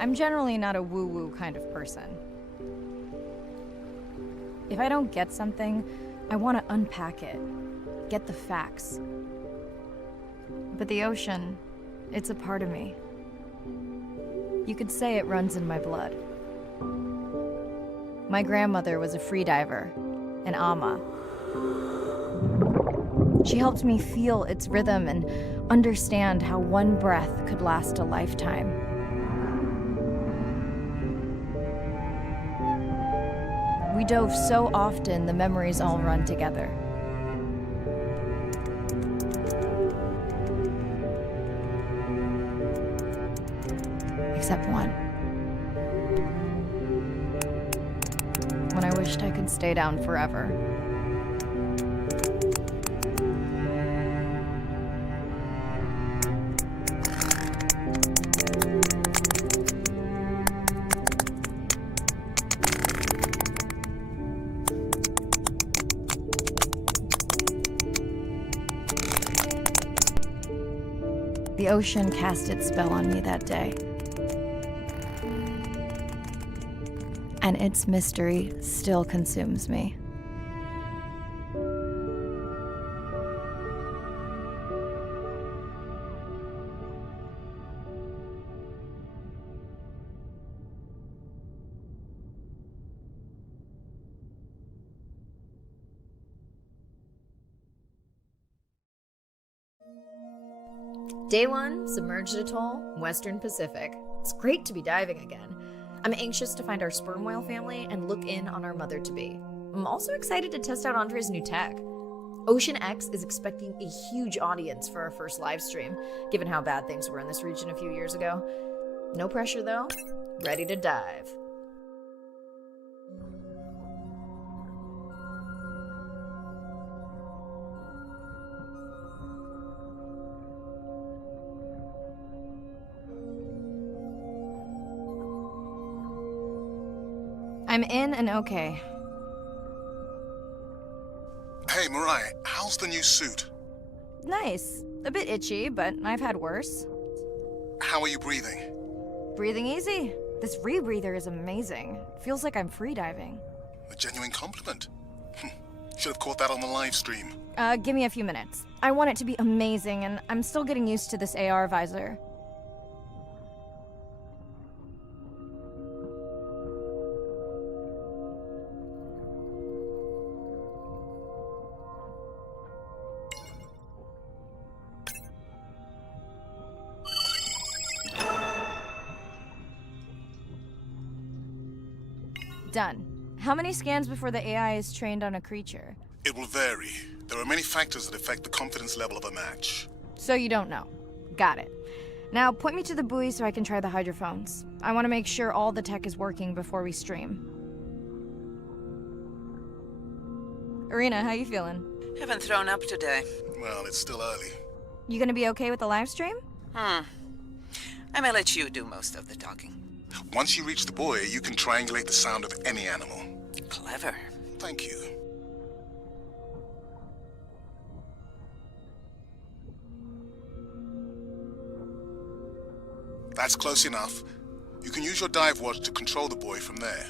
I'm generally not a woo-woo kind of person. If I don't get something, I want to unpack it, get the facts. But the ocean, it's a part of me. You could say it runs in my blood. My grandmother was a freediver, an ama. She helped me feel its rhythm and understand how one breath could last a lifetime. We dove so often, the memories all run together. Except one. When I wished I could stay down forever. The ocean cast its spell on me that day. And its mystery still consumes me. Day 1, submerged atoll, Western Pacific. It's great to be diving again. I'm anxious to find our sperm whale family and look in on our mother-to-be. I'm also excited to test out Andre's new tech. Ocean X is expecting a huge audience for our first live stream, given how bad things were in this region a few years ago. No pressure though, ready to dive. I'm in and okay. Hey, Mirai, how's the new suit? Nice. A bit itchy, but I've had worse. How are you breathing? Breathing easy. This rebreather is amazing. Feels like I'm freediving. A genuine compliment. Should have caught that on the live stream. Give me a few minutes. I want it to be amazing, and I'm still getting used to this AR visor. Done. How many scans before the AI is trained on a creature? It will vary. There are many factors that affect the confidence level of a match. So you don't know. Got it. Now point me to the buoy so I can try the hydrophones. I want to make sure all the tech is working before we stream. Irina, how you feeling? Haven't thrown up today. Well, it's still early. You gonna be okay with the live stream? I may let you do most of the talking. Once you reach the buoy, you can triangulate the sound of any animal. Clever. Thank you. That's close enough. You can use your dive watch to control the buoy from there.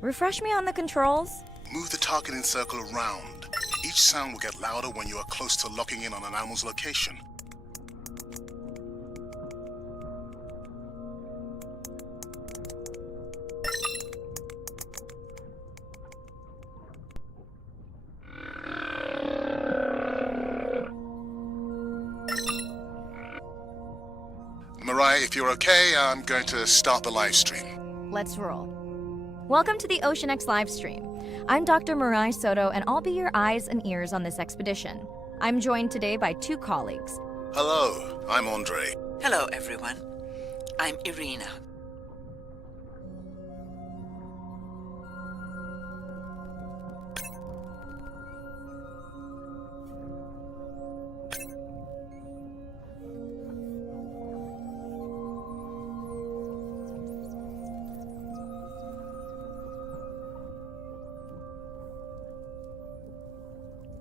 Refresh me on the controls. Move the targeting circle around. Each sound will get louder when you are close to locking in on an animal's location. Mirai, if you're okay, I'm going to start the live stream. Let's roll. Welcome to the Ocean X live stream. I'm Dr. Mirai Soto, and I'll be your eyes and ears on this expedition. I'm joined today by two colleagues. Hello, I'm Andre. Hello, everyone. I'm Irina.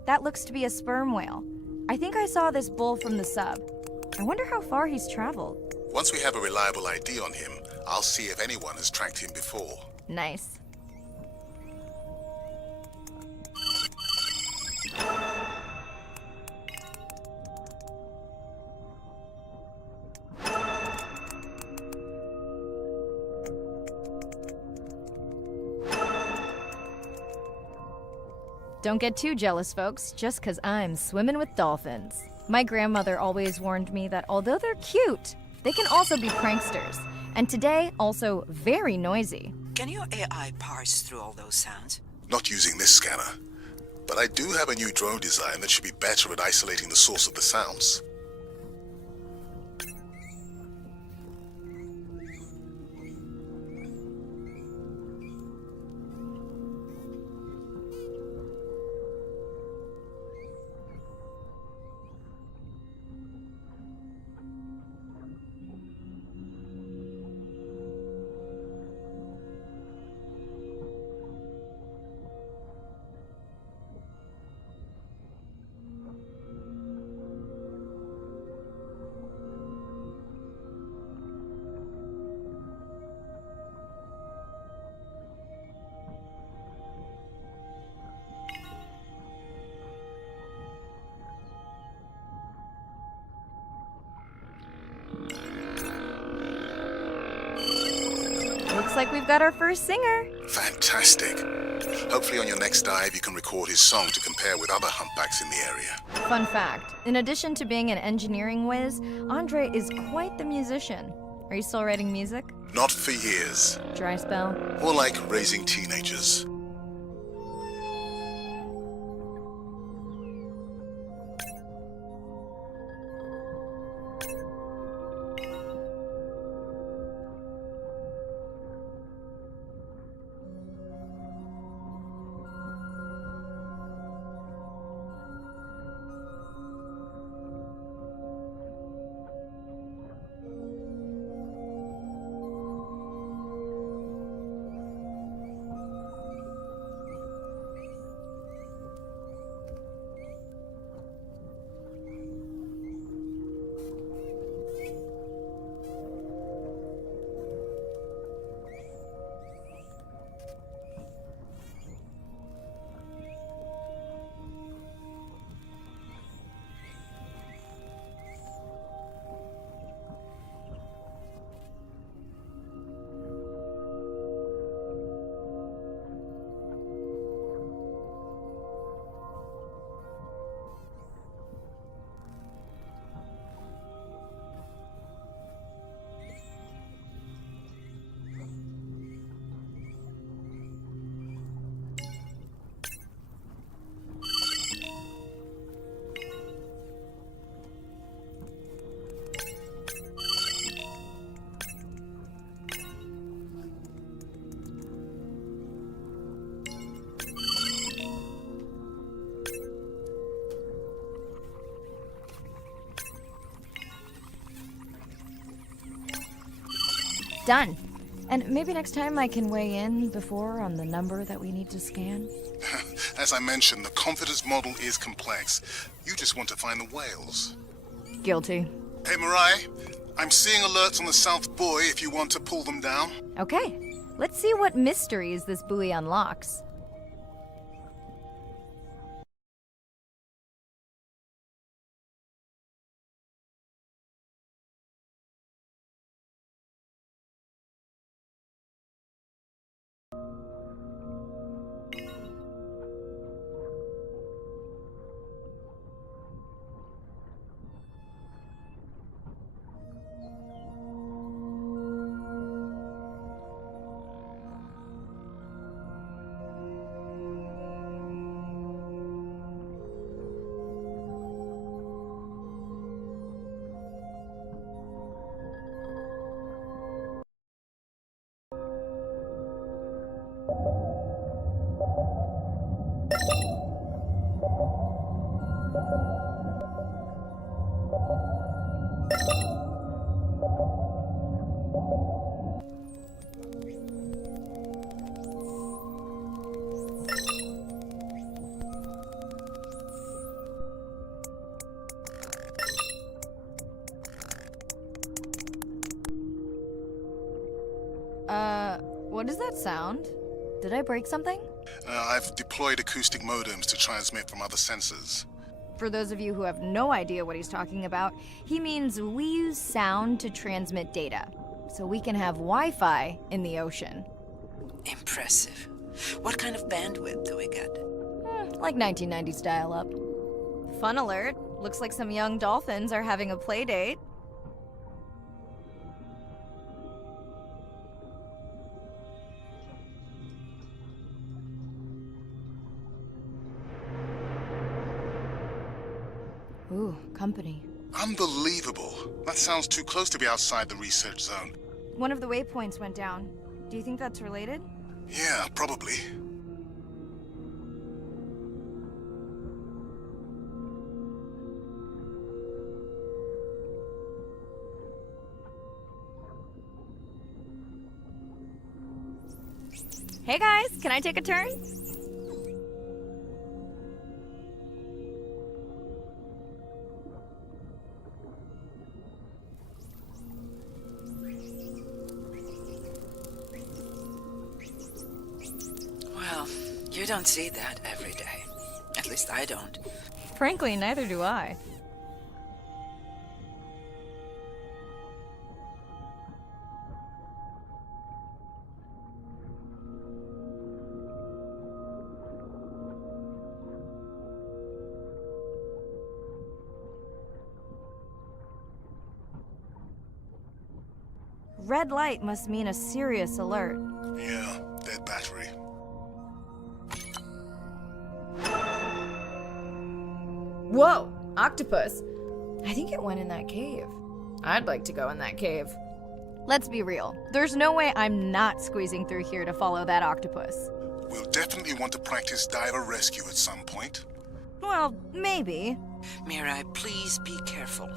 That looks to be a sperm whale. I think I saw this bull from the sub. I wonder how far he's traveled. Once we have a reliable ID on him, I'll see if anyone has tracked him before. Nice. Don't get too jealous, folks, just 'cause I'm swimming with dolphins. My grandmother always warned me that although they're cute, they can also be pranksters. And today, also very noisy. Can your AI parse through all those sounds? Not using this scanner. But I do have a new drone design that should be better at isolating the source of the sounds. Looks like we've got our first singer. Fantastic. Hopefully on your next dive you can record his song to compare with other humpbacks in the area. Fun fact, in addition to being an engineering whiz, Andre is quite the musician. Are you still writing music? Not for years. Dry spell? More like raising teenagers. Done. And maybe next time I can weigh in before on the number that we need to scan? As I mentioned, the confidence model is complex. You just want to find the whales. Guilty. Hey, Mirai, I'm seeing alerts on the South Buoy if you want to pull them down. Okay, let's see what mysteries this buoy unlocks. What does that sound? Did I break something? I've deployed acoustic modems to transmit from other sensors. For those of you who have no idea what he's talking about, he means we use sound to transmit data, so we can have Wi-Fi in the ocean. Impressive. What kind of bandwidth do we get? Like 1990s dial-up. Fun alert. Looks like some young dolphins are having a play date. Ooh, company. Unbelievable. That sounds too close to be outside the research zone. One of the waypoints went down. Do you think that's related? Yeah, probably. Hey guys, can I take a turn? Well, you don't see that every day. At least I don't. Frankly, neither do I. Red light must mean a serious alert. Yeah, dead battery. Whoa, octopus. I think it went in that cave. I'd like to go in that cave. Let's be real. There's no way I'm not squeezing through here to follow that octopus. We'll definitely want to practice diver rescue at some point. Well, maybe. Mirai, please be careful.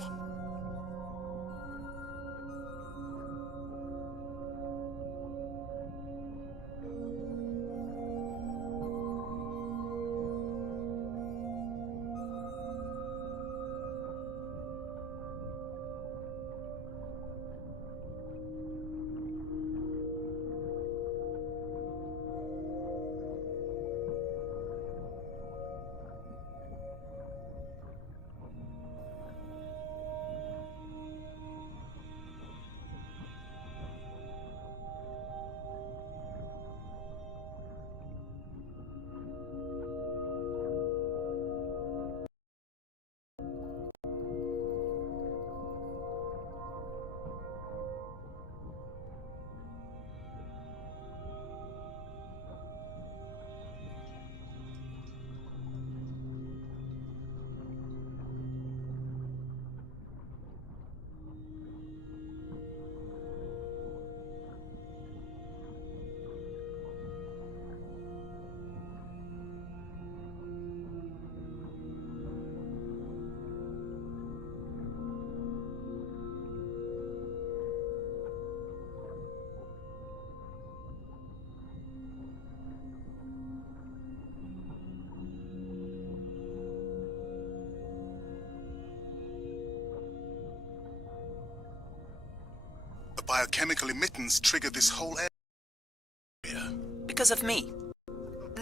The biochemical emittance triggered this whole area. Because of me.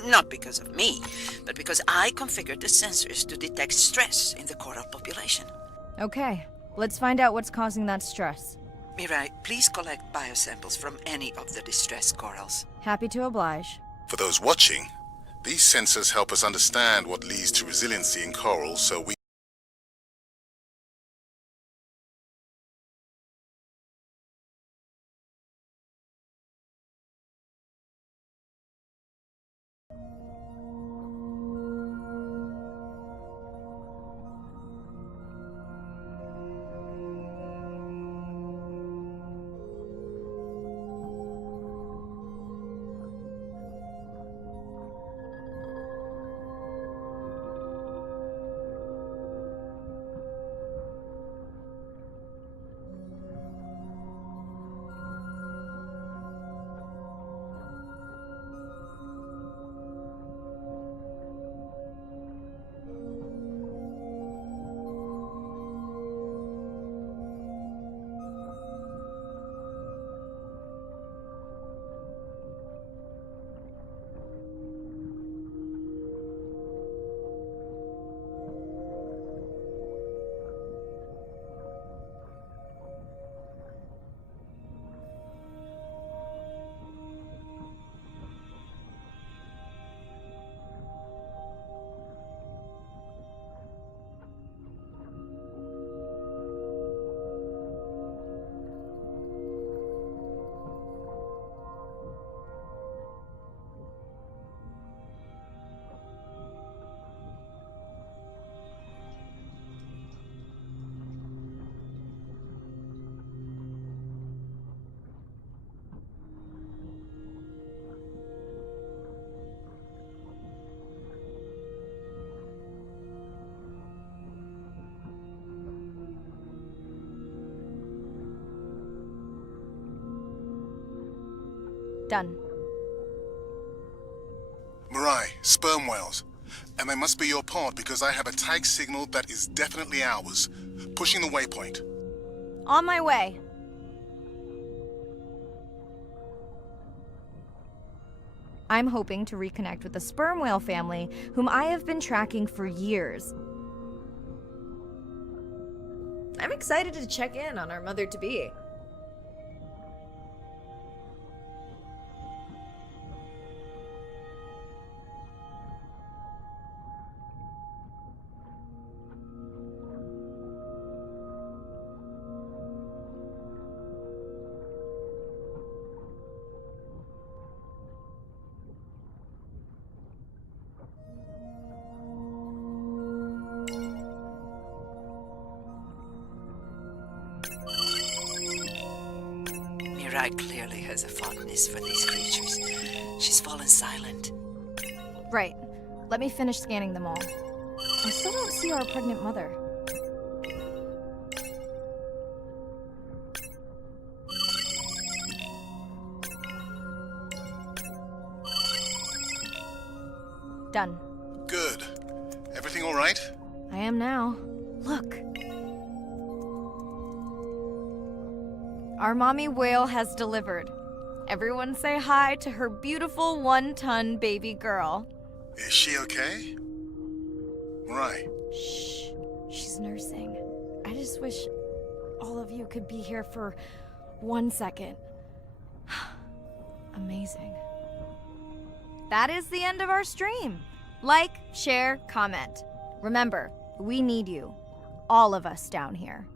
Not because of me, but because I configured the sensors to detect stress in the coral population. Okay, let's find out what's causing that stress. Mirai, please collect biosamples from any of the distressed corals. Happy to oblige. For those watching, these sensors help us understand what leads to resiliency in corals so we Done. Mirai, sperm whales. And they must be your pod because I have a tag signal that is definitely ours. Pushing the waypoint. On my way. I'm hoping to reconnect with the sperm whale family, whom I have been tracking for years. I'm excited to check in on our mother-to-be. Mirai clearly has a fondness for these creatures. She's fallen silent. Right. Let me finish scanning them all. I still don't see our pregnant mother. Done. Good. Everything all right? I am now. Look. Our mommy whale has delivered. Everyone say hi to her beautiful 1-ton baby girl. Is she okay? Mirai. Shh. She's nursing. I just wish all of you could be here for 1 second. Amazing. That is the end of our stream. Like, share, comment. Remember, we need you. All of us down here.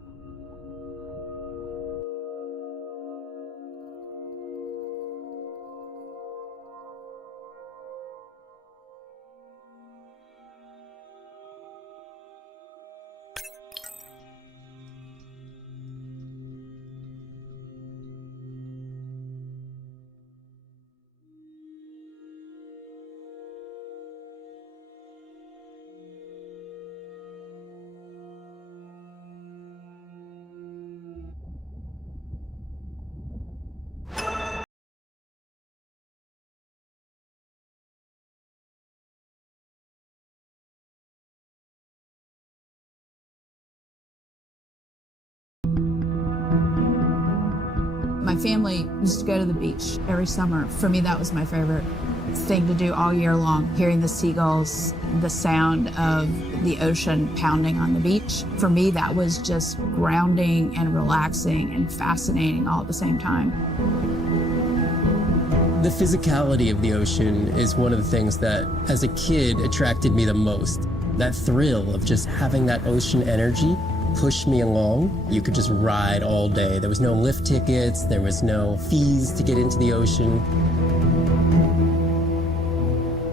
My family used to go to the beach every summer. For me, that was my favorite thing to do all year long, hearing the seagulls, the sound of the ocean pounding on the beach. For me, that was just grounding and relaxing and fascinating all at the same time. The physicality of the ocean is one of the things that, as a kid, attracted me the most. That thrill of just having that ocean energy push me along. You could just ride all day. There was no lift tickets, there was no fees to get into the ocean.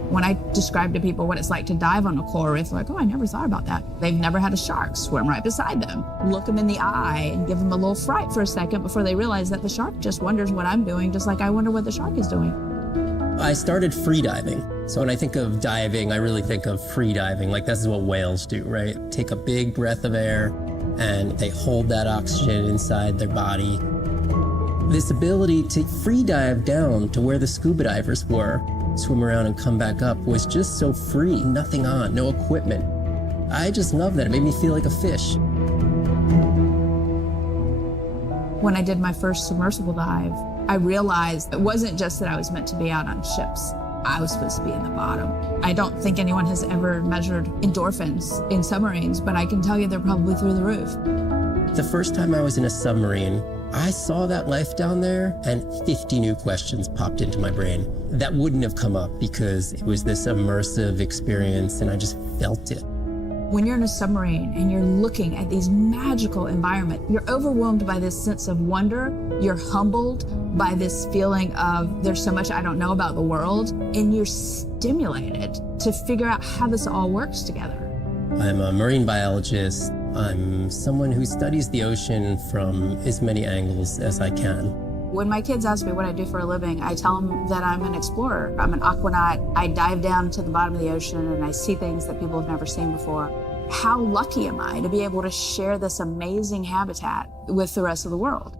When I describe to people what it's like to dive on a coral reef, they're like, oh, I never thought about that. They've never had a shark swim right beside them. Look them in the eye and give them a little fright for a second before they realize that the shark just wonders what I'm doing, just like I wonder what the shark is doing. I started free diving. So when I think of diving, I really think of free diving. Like, this is what whales do, right? Take a big breath of air and they hold that oxygen inside their body. This ability to free dive down to where the scuba divers were, swim around and come back up, was just so free, nothing on, no equipment. I just love that. It made me feel like a fish. When I did my first submersible dive, I realized it wasn't just that I was meant to be out on ships. I was supposed to be in the bottom. I don't think anyone has ever measured endorphins in submarines, but I can tell you they're probably through the roof. The first time I was in a submarine, I saw that life down there and 50 new questions popped into my brain that wouldn't have come up because it was this immersive experience and I just felt it. When you're in a submarine and you're looking at these magical environment, you're overwhelmed by this sense of wonder. You're humbled by this feeling of there's so much I don't know about the world, and you're stimulated to figure out how this all works together. I'm a marine biologist. I'm someone who studies the ocean from as many angles as I can. When my kids ask me what I do for a living, I tell them that I'm an explorer. I'm an aquanaut. I dive down to the bottom of the ocean and I see things that people have never seen before. How lucky am I to be able to share this amazing habitat with the rest of the world?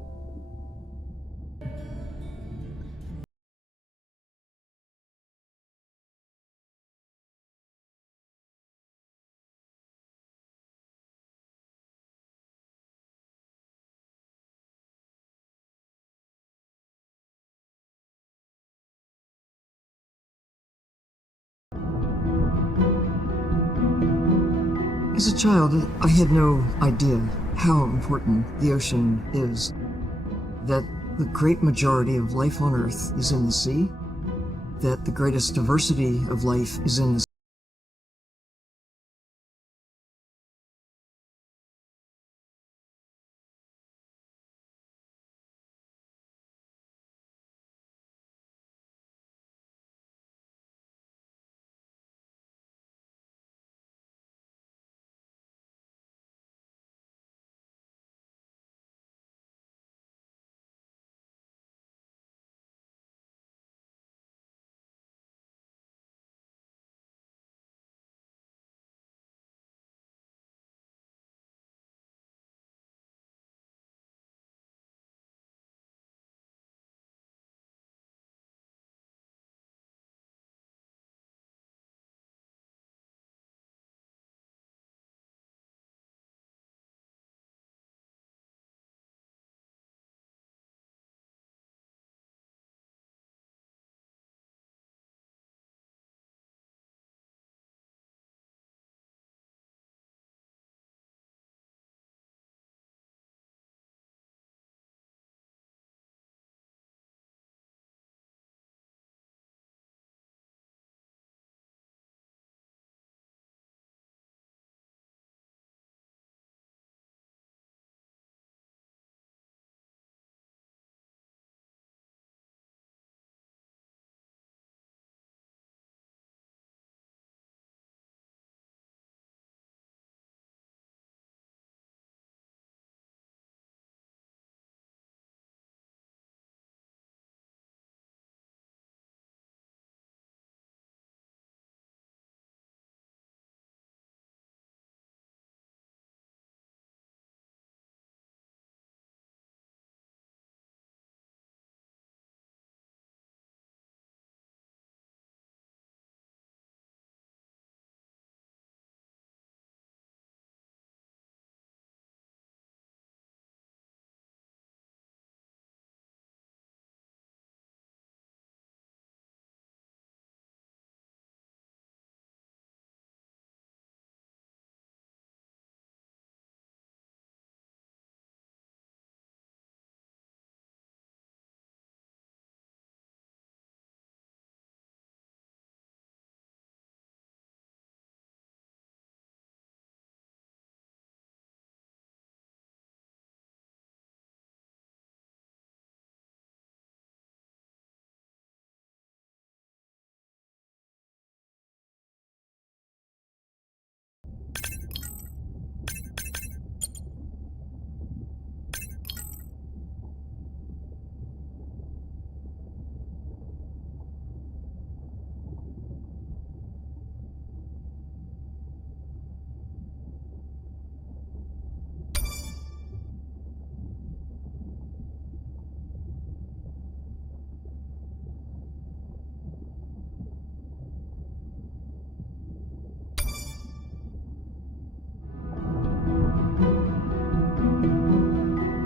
As a child, I had no idea how important the ocean is, that the great majority of life on Earth is in the sea, that the greatest diversity of life is in the sea.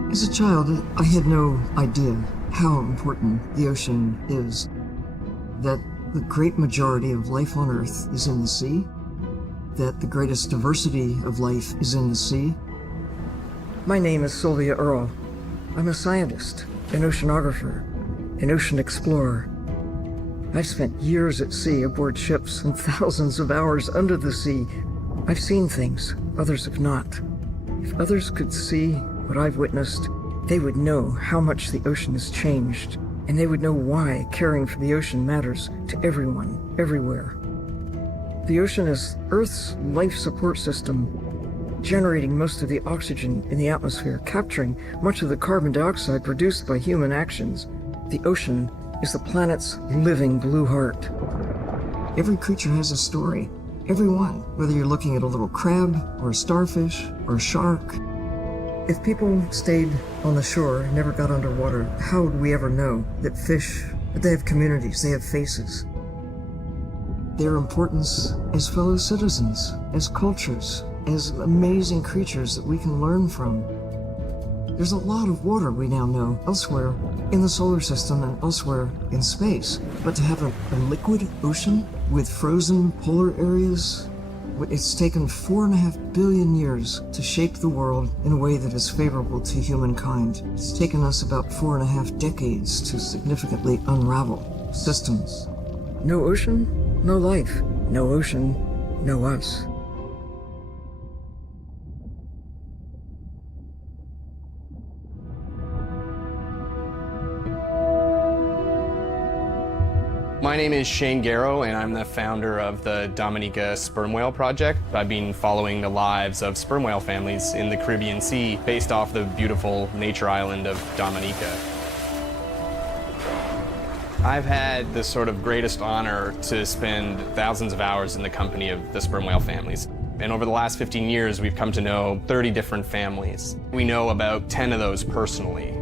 As a child, I had no idea how important the ocean is, that the great majority of life on Earth is in the sea, that the greatest diversity of life is in the sea. My name is Sylvia Earle. I'm a scientist, an oceanographer, an ocean explorer. I've spent years at sea aboard ships and thousands of hours under the sea. I've seen things others have not. If others could see what I've witnessed, they would know how much the ocean has changed, and they would know why caring for the ocean matters to everyone, everywhere. The ocean is Earth's life support system, generating most of the oxygen in the atmosphere, capturing much of the carbon dioxide produced by human actions. The ocean is the planet's living blue heart. Every creature has a story. Every one, whether you're looking at a little crab, or a starfish, or a shark. If people stayed on the shore and never got underwater, how would we ever know that fish, that they have communities, they have faces? Their importance as fellow citizens, as cultures, as amazing creatures that we can learn from. There's a lot of water we now know elsewhere in the solar system and elsewhere in space. But to have a liquid ocean with frozen polar areas, It's taken 4.5 billion years to shape the world in a way that is favorable to humankind. It's taken us about 4.5 decades to significantly unravel systems. No ocean, no life. No ocean, no us. My name is Shane Garrow, and I'm the founder of the Dominica Sperm Whale Project. I've been following the lives of sperm whale families in the Caribbean Sea based off the beautiful nature island of Dominica. I've had the sort of greatest honor to spend thousands of hours in the company of the sperm whale families. And over the last 15 years, we've come to know 30 different families. We know about 10 of those personally.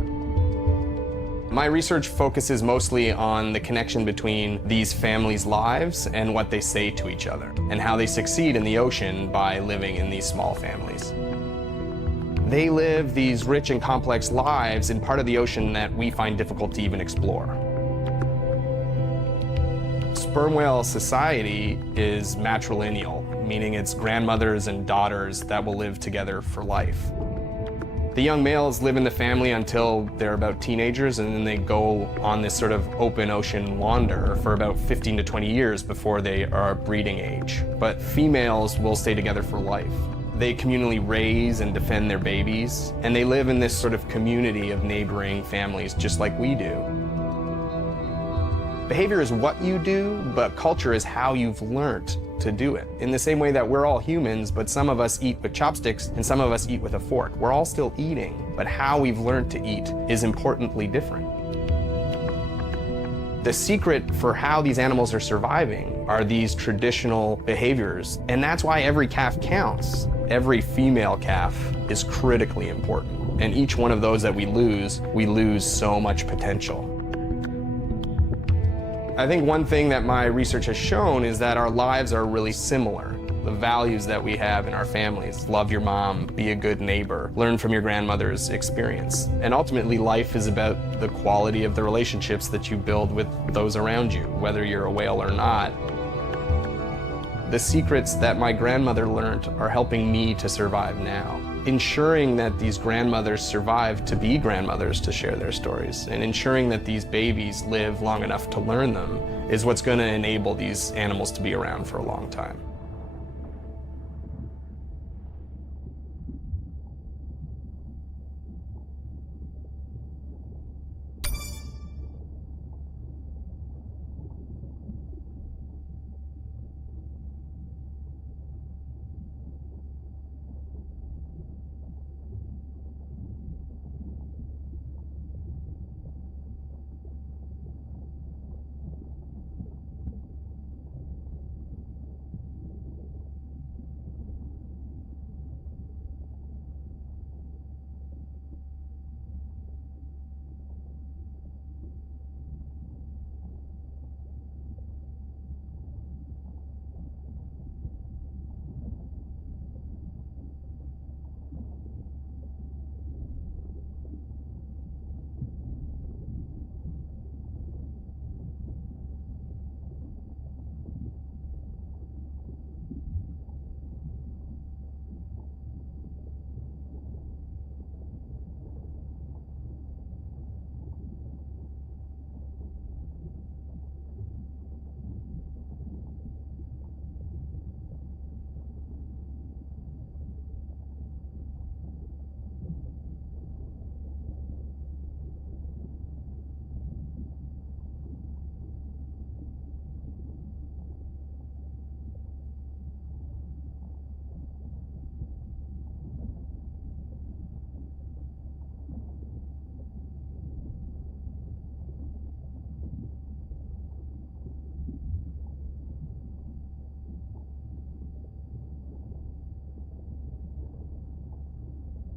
My research focuses mostly on the connection between these families' lives and what they say to each other, and how they succeed in the ocean by living in these small families. They live these rich and complex lives in part of the ocean that we find difficult to even explore. Sperm whale society is matrilineal, meaning it's grandmothers and daughters that will live together for life. The young males live in the family until they're about teenagers, and then they go on this sort of open ocean wander for about 15 to 20 years before they are breeding age. But females will stay together for life. They communally raise and defend their babies, and they live in this sort of community of neighboring families just like we do. Behavior is what you do, but culture is how you've learned to do it. In the same way that we're all humans, but some of us eat with chopsticks and some of us eat with a fork. We're all still eating, but how we've learned to eat is importantly different. The secret for how these animals are surviving are these traditional behaviors, and that's why every calf counts. Every female calf is critically important, and each one of those that we lose so much potential. I think one thing that my research has shown is that our lives are really similar. The values that we have in our families, love your mom, be a good neighbor, learn from your grandmother's experience. And ultimately, life is about the quality of the relationships that you build with those around you, whether you're a whale or not. The secrets that my grandmother learned are helping me to survive now. Ensuring that these grandmothers survive to be grandmothers to share their stories, and ensuring that these babies live long enough to learn them is what's going to enable these animals to be around for a long time.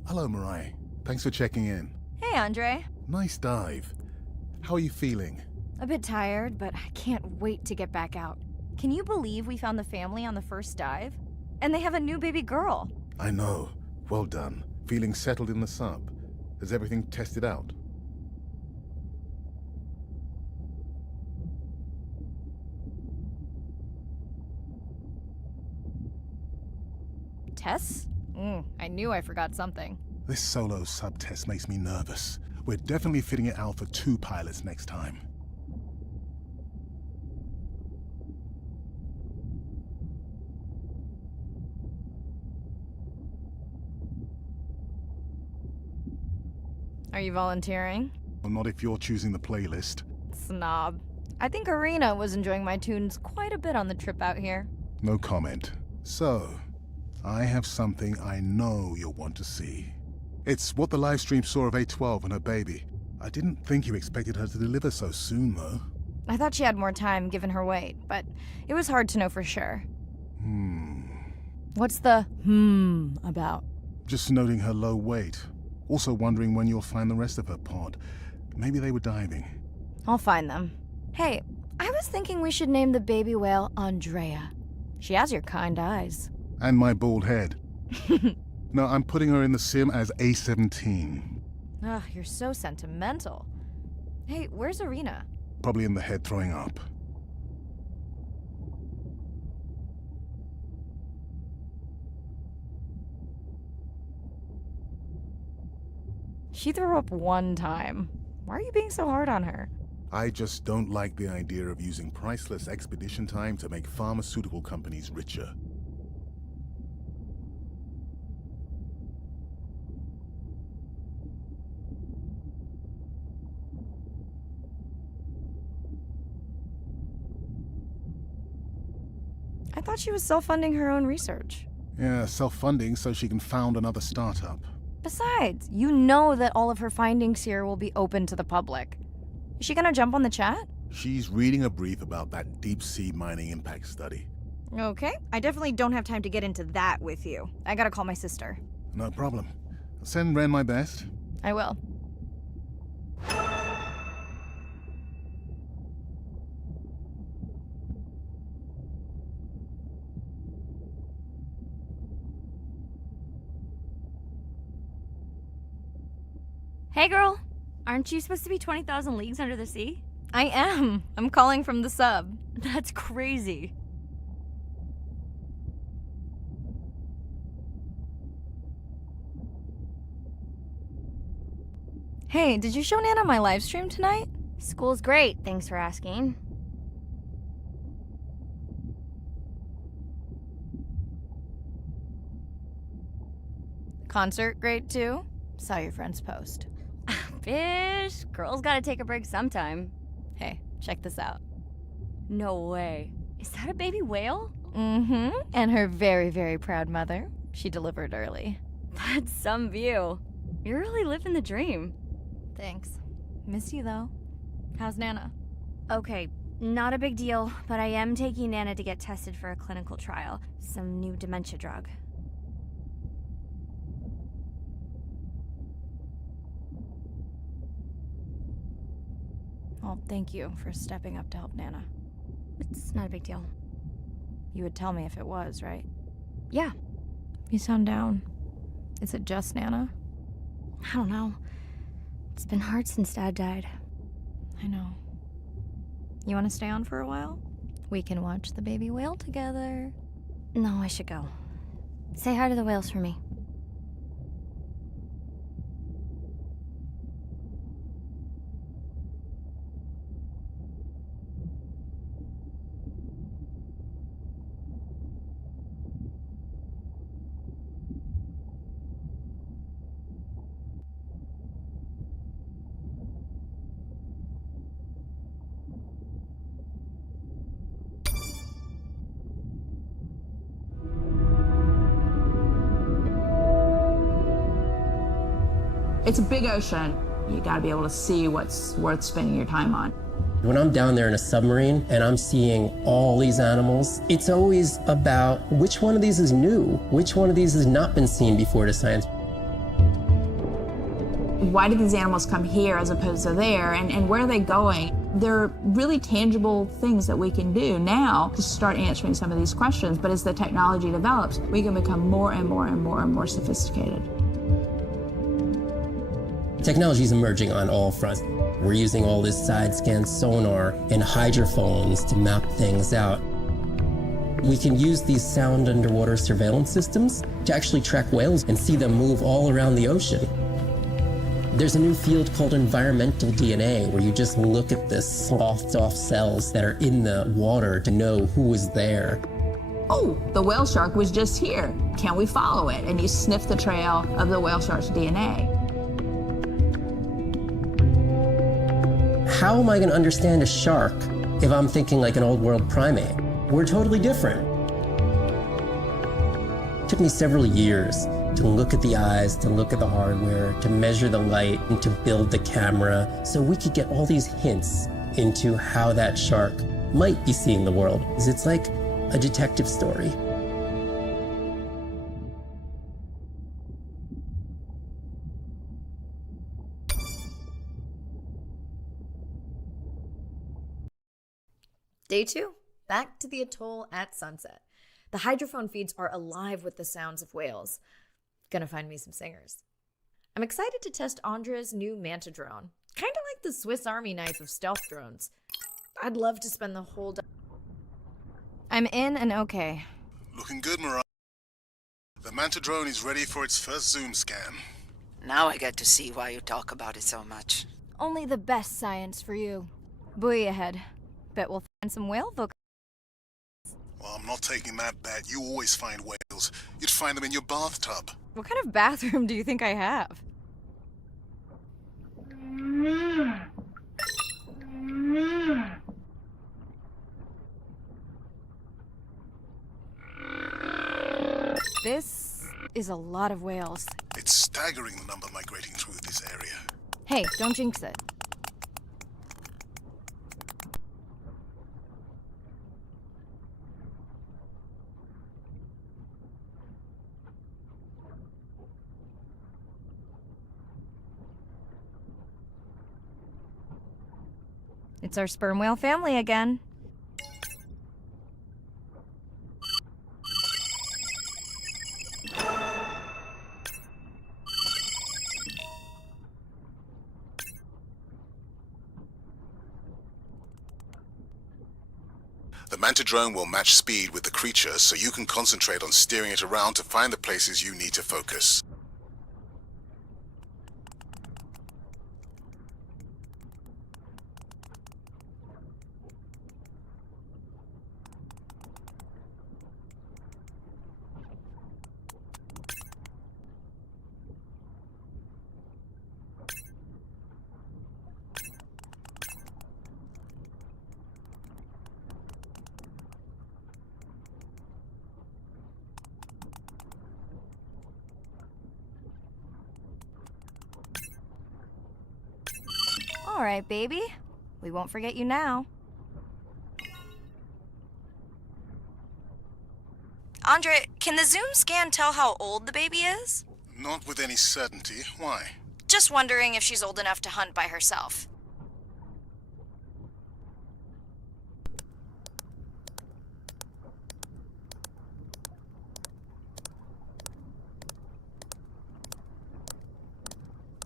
Hello, Mirai. Thanks for checking in. Hey, Andre. Nice dive. How are you feeling? A bit tired, but I can't wait to get back out. Can you believe we found the family on the first dive? And they have a new baby girl. I know. Well done. Feeling settled in the sub. Has everything tested out? Tests? I knew I forgot something. This solo sub-test makes me nervous. We're definitely fitting it out for 2 pilots next time. Are you volunteering? Well, not if you're choosing the playlist. Snob. I think Arena was enjoying my tunes quite a bit on the trip out here. No comment. So, I have something I know you'll want to see. It's what the live stream saw of A12 and her baby. I didn't think you expected her to deliver so soon, though. I thought she had more time given her weight, but it was hard to know for sure. What's the about? Just noting her low weight. Also wondering when you'll find the rest of her pod. Maybe they were diving. I'll find them. Hey, I was thinking we should name the baby whale Andrea. She has your kind eyes. And my bald head. No, I'm putting her in the sim as A17. Ugh, you're so sentimental. Hey, where's Arena? Probably in the head throwing up. She threw up one time. Why are you being so hard on her? I just don't like the idea of using priceless expedition time to make pharmaceutical companies richer. I thought she was self-funding her own research. Yeah, self-funding so she can found another startup. Besides, you know that all of her findings here will be open to the public. Is she gonna jump on the chat? She's reading a brief about that deep-sea mining impact study. Okay, I definitely don't have time to get into that with you. I gotta call my sister. No problem. I'll send Ren my best. I will. Hey girl, aren't you supposed to be 20,000 leagues under the sea? I am. I'm calling from the sub. That's crazy. Hey, did you show Nana my live stream tonight? School's great, thanks for asking. Concert great too? Saw your friend's post. Fish, girls gotta take a break sometime. Hey, check this out. No way. Is that a baby whale? Mm-hmm. And her very, very proud mother. She delivered early. That's some view. You're really living the dream. Thanks. Miss you though. How's Nana? Okay, not a big deal, but I am taking Nana to get tested for a clinical trial. Some new dementia drug. Well, thank you for stepping up to help Nana. It's not a big deal. You would tell me if it was, right? Yeah. You sound down. Is it just Nana? I don't know. It's been hard since Dad died. I know. You want to stay on for a while? We can watch the baby whale together. No, I should go. Say hi to the whales for me. It's a big ocean. You gotta be able to see what's worth spending your time on. When I'm down there in a submarine and I'm seeing all these animals, it's always about which one of these is new, which one of these has not been seen before to science. Why did these animals come here as opposed to there, and where are they going? There are really tangible things that we can do now to start answering some of these questions, but as the technology develops, we can become more and more and more and more sophisticated. Technology is emerging on all fronts. We're using all this side scan sonar and hydrophones to map things out. We can use these sound underwater surveillance systems to actually track whales and see them move all around the ocean. There's a new field called environmental DNA, where you just look at the sloughed off cells that are in the water to know who is there. Oh, the whale shark was just here. Can we follow it? And you sniff the trail of the whale shark's DNA. How am I going to understand a shark if I'm thinking like an old world primate? We're totally different. It took me several years to look at the eyes, to look at the hardware, to measure the light, and to build the camera so we could get all these hints into how that shark might be seeing the world. It's like a detective story. Day 2, back to the atoll at sunset. The hydrophone feeds are alive with the sounds of whales. Gonna find me some singers. I'm excited to test Andrea's new manta drone. Kinda like the Swiss Army knife of stealth drones. I'd love to spend the whole day. I'm in and okay. Looking good, Mirai. The Manta drone is ready for its first zoom scan. Now I get to see why you talk about it so much. Only the best science for you. Buoy ahead. Bet we'll find some whale vocals. Well, I'm not taking that bet. You always find whales. You'd find them in your bathtub. What kind of bathroom do you think I have? This is a lot of whales. It's staggering the number migrating through this area. Hey, don't jinx it. It's our sperm whale family again. The Manta drone will match speed with the creature, so you can concentrate on steering it around to find the places you need to focus. All right, baby. We won't forget you now. Andre, can the zoom scan tell how old the baby is? Not with any certainty. Why? Just wondering if she's old enough to hunt by herself.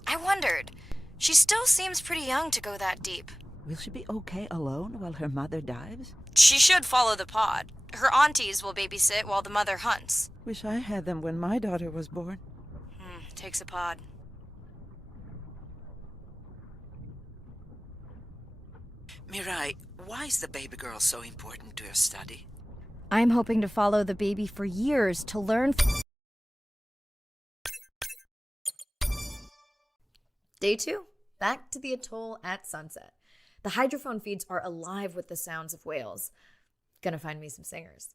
I wondered. She still seems pretty young to go that deep. Will she be okay alone while her mother dives? She should follow the pod. Her aunties will babysit while the mother hunts. Wish I had them when my daughter was born. Takes a pod. Mirai, why is the baby girl so important to your study? I'm hoping to follow the baby for years to learn. Day 2, back to the atoll at sunset. The hydrophone feeds are alive with the sounds of whales. Gonna find me some singers.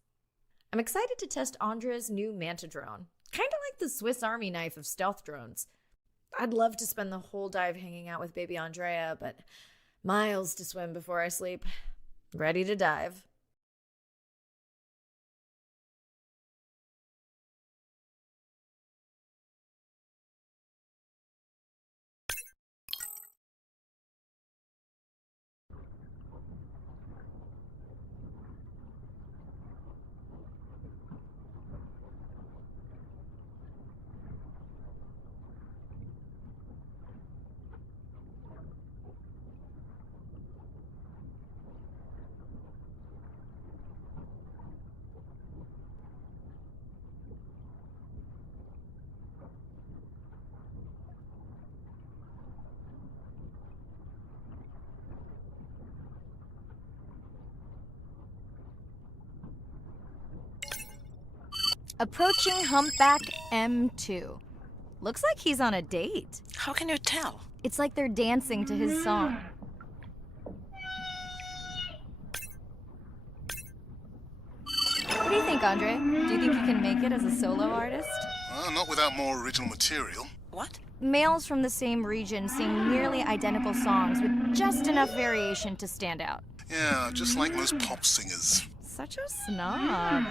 I'm excited to test Andrea's new manta drone. Kinda like the Swiss Army knife of stealth drones. I'd love to spend the whole dive hanging out with baby Andrea, but miles to swim before I sleep. Ready to dive. Approaching humpback M2. Looks like he's on a date. How can you tell? It's like they're dancing to his song. What do you think, Andre? Do you think he can make it as a solo artist? Not without more original material. What? Males from the same region sing nearly identical songs with just enough variation to stand out. Yeah, just like most pop singers. Such a snob.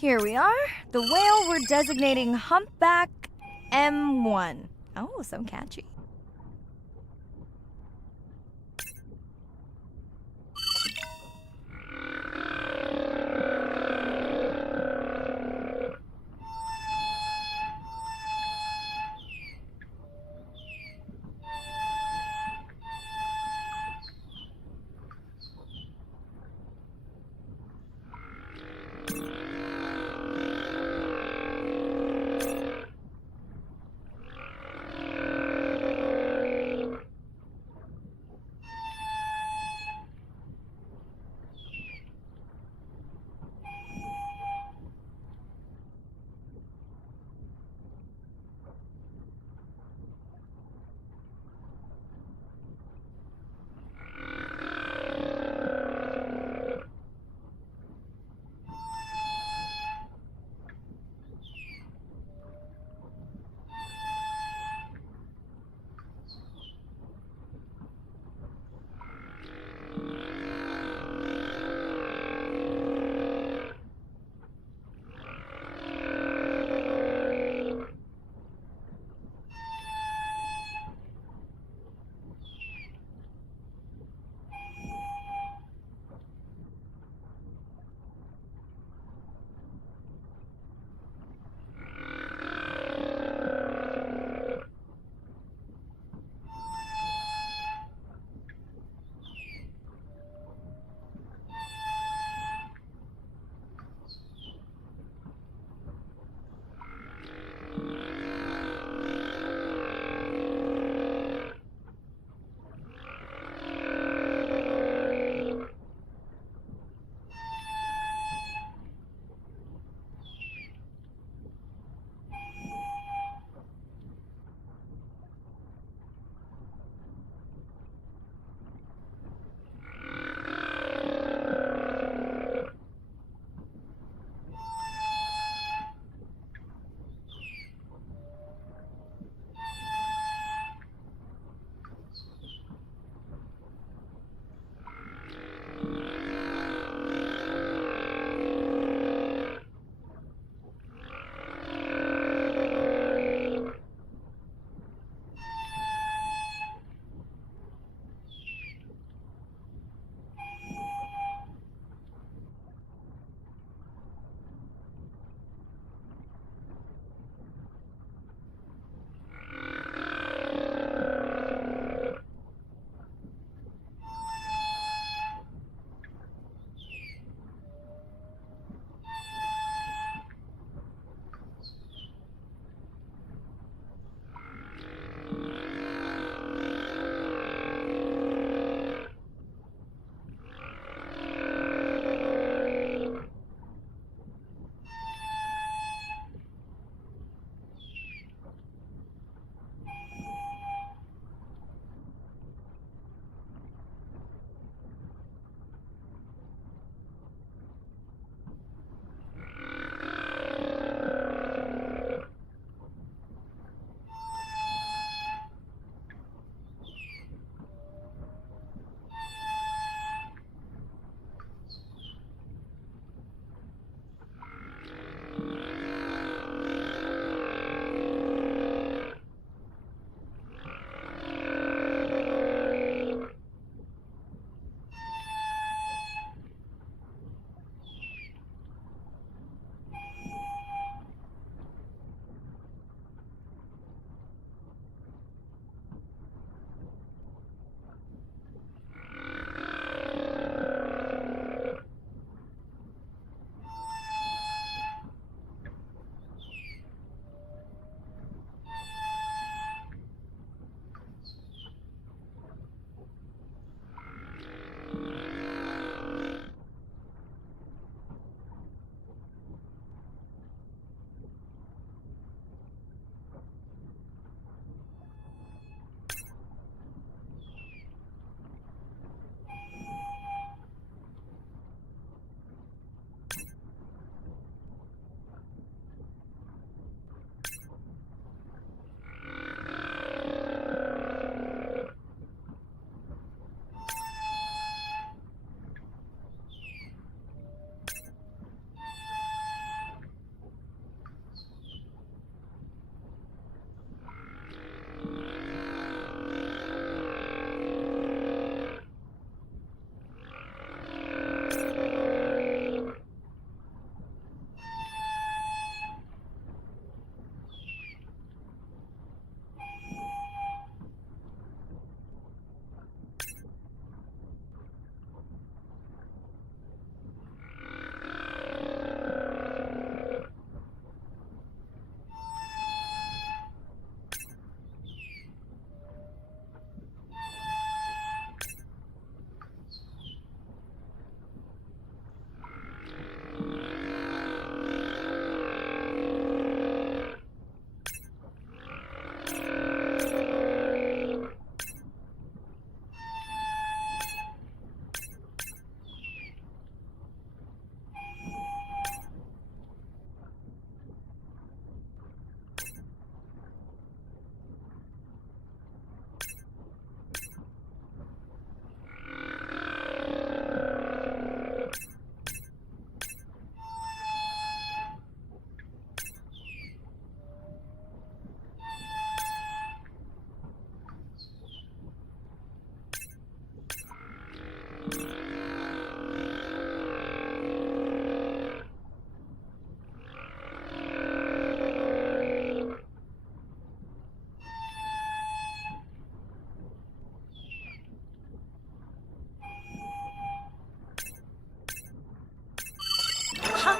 Here we are, the whale we're designating humpback M1. Oh, so catchy.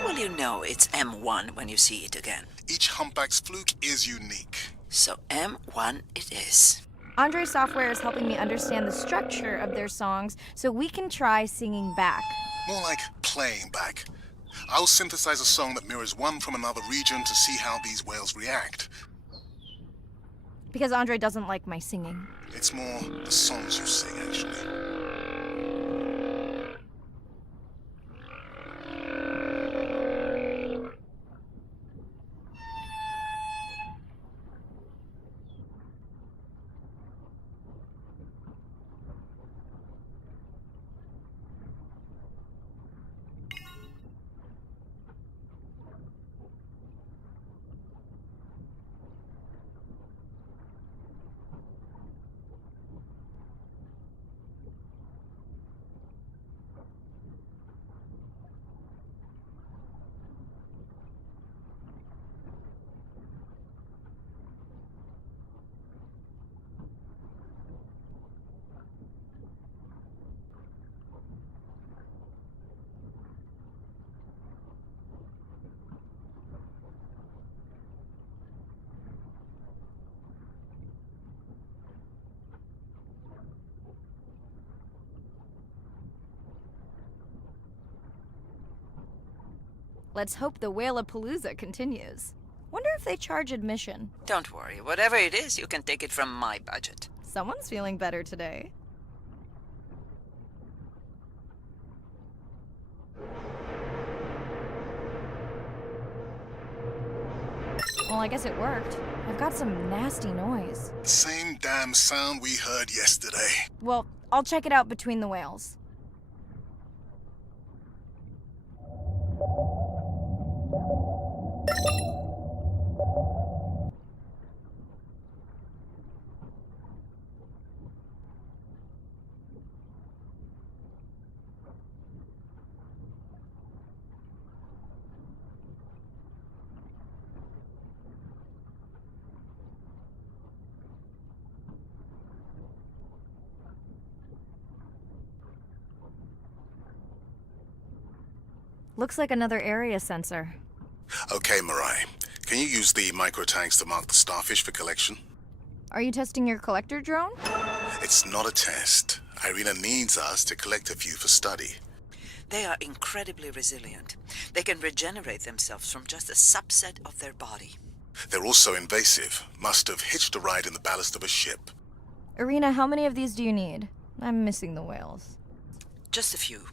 How will you know it's M1 when you see it again? Each humpback's fluke is unique. So M1 it is. Andre's software is helping me understand the structure of their songs so we can try singing back. More like playing back. I'll synthesize a song that mirrors one from another region to see how these whales react. Because Andre doesn't like my singing. It's more the songs you sing, actually. Let's hope the Whale-a-Palooza continues. Wonder if they charge admission. Don't worry, whatever it is, you can take it from my budget. Someone's feeling better today. Well, I guess it worked. I've got some nasty noise. Same damn sound we heard yesterday. Well, I'll check it out between the whales. Looks like another area sensor. Okay, Mirai. Can you use the micro-tanks to mark the starfish for collection? Are you testing your collector drone? It's not a test. Irina needs us to collect a few for study. They are incredibly resilient. They can regenerate themselves from just a subset of their body. They're also invasive. Must have hitched a ride in the ballast of a ship. Irina, how many of these do you need? I'm missing the whales. Just a few.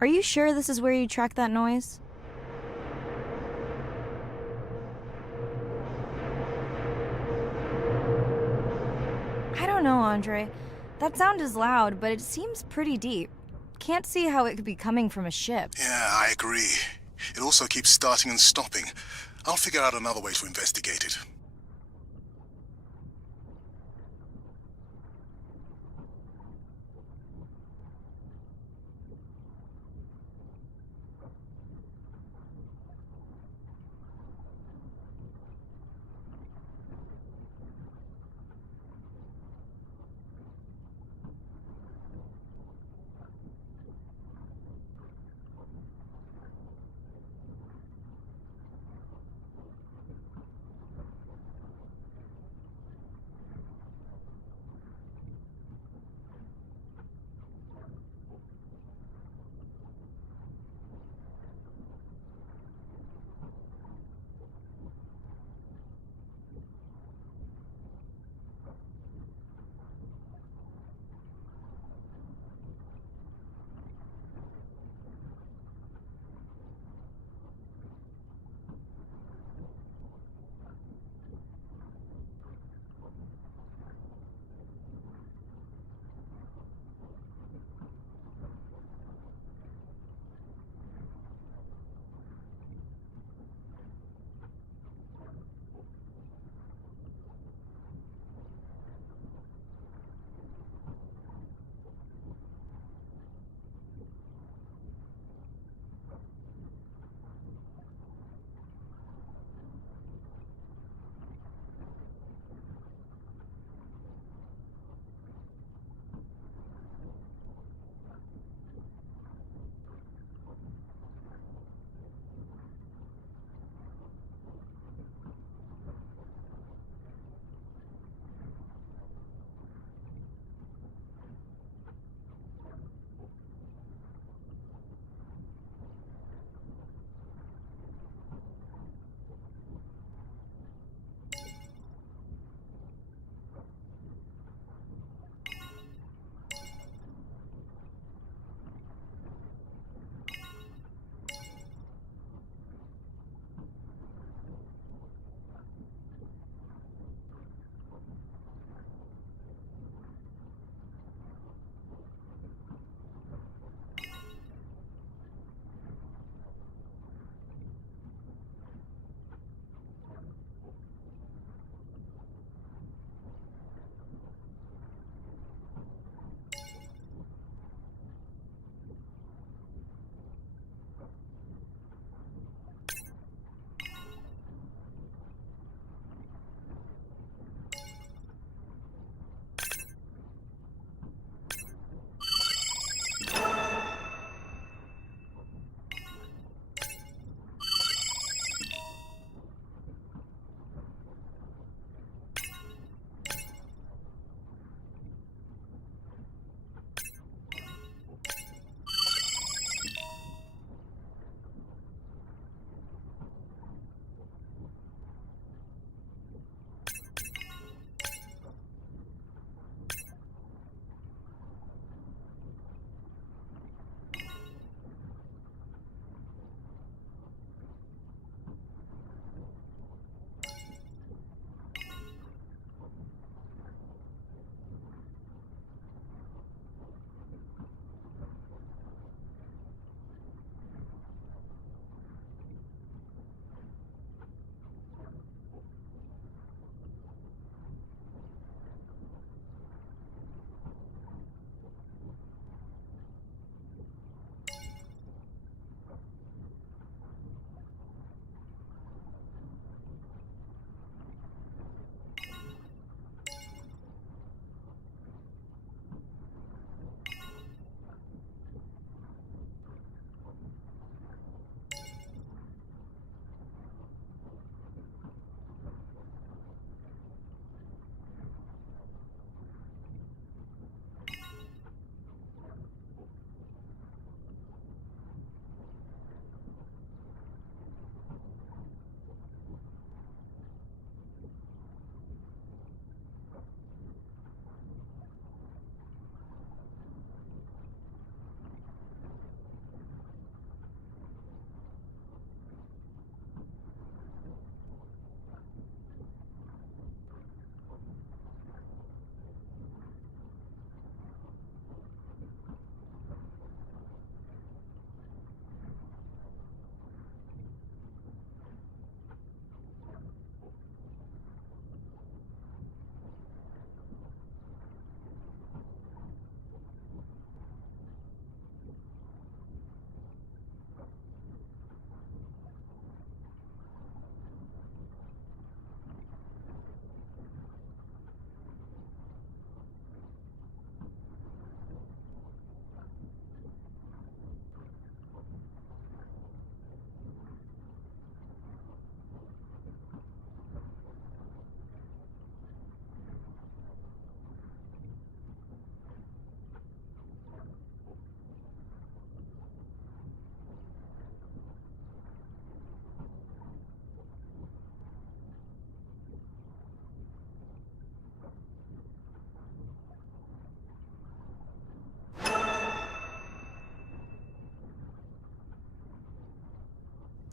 Are you sure this is where you track that noise? I don't know, Andre. That sound is loud, but it seems pretty deep. Can't see how it could be coming from a ship. Yeah, I agree. It also keeps starting and stopping. I'll figure out another way to investigate it.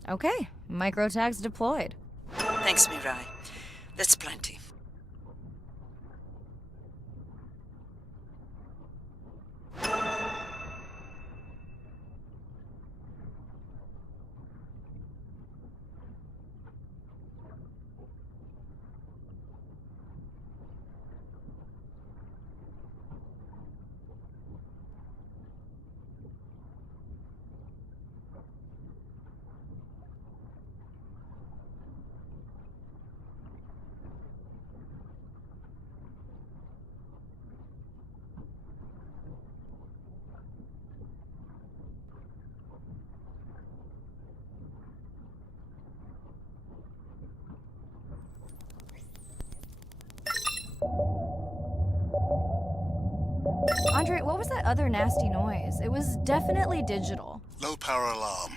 Okay, microtags deployed. Thanks, Mirai. That's plenty. Andre, what was that other nasty noise? It was definitely digital. Low power alarm.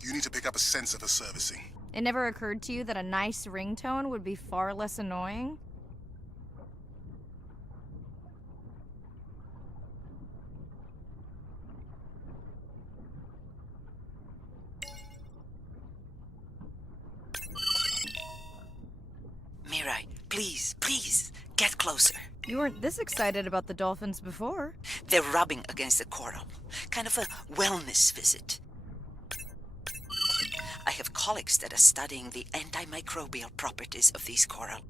You need to pick up a sensor for servicing. It never occurred to you that a nice ringtone would be far less annoying? Mirai, please, please, get closer. You weren't this excited about the dolphins before. They're rubbing against the coral. Kind of a wellness visit. I have colleagues that are studying the antimicrobial properties of these coral.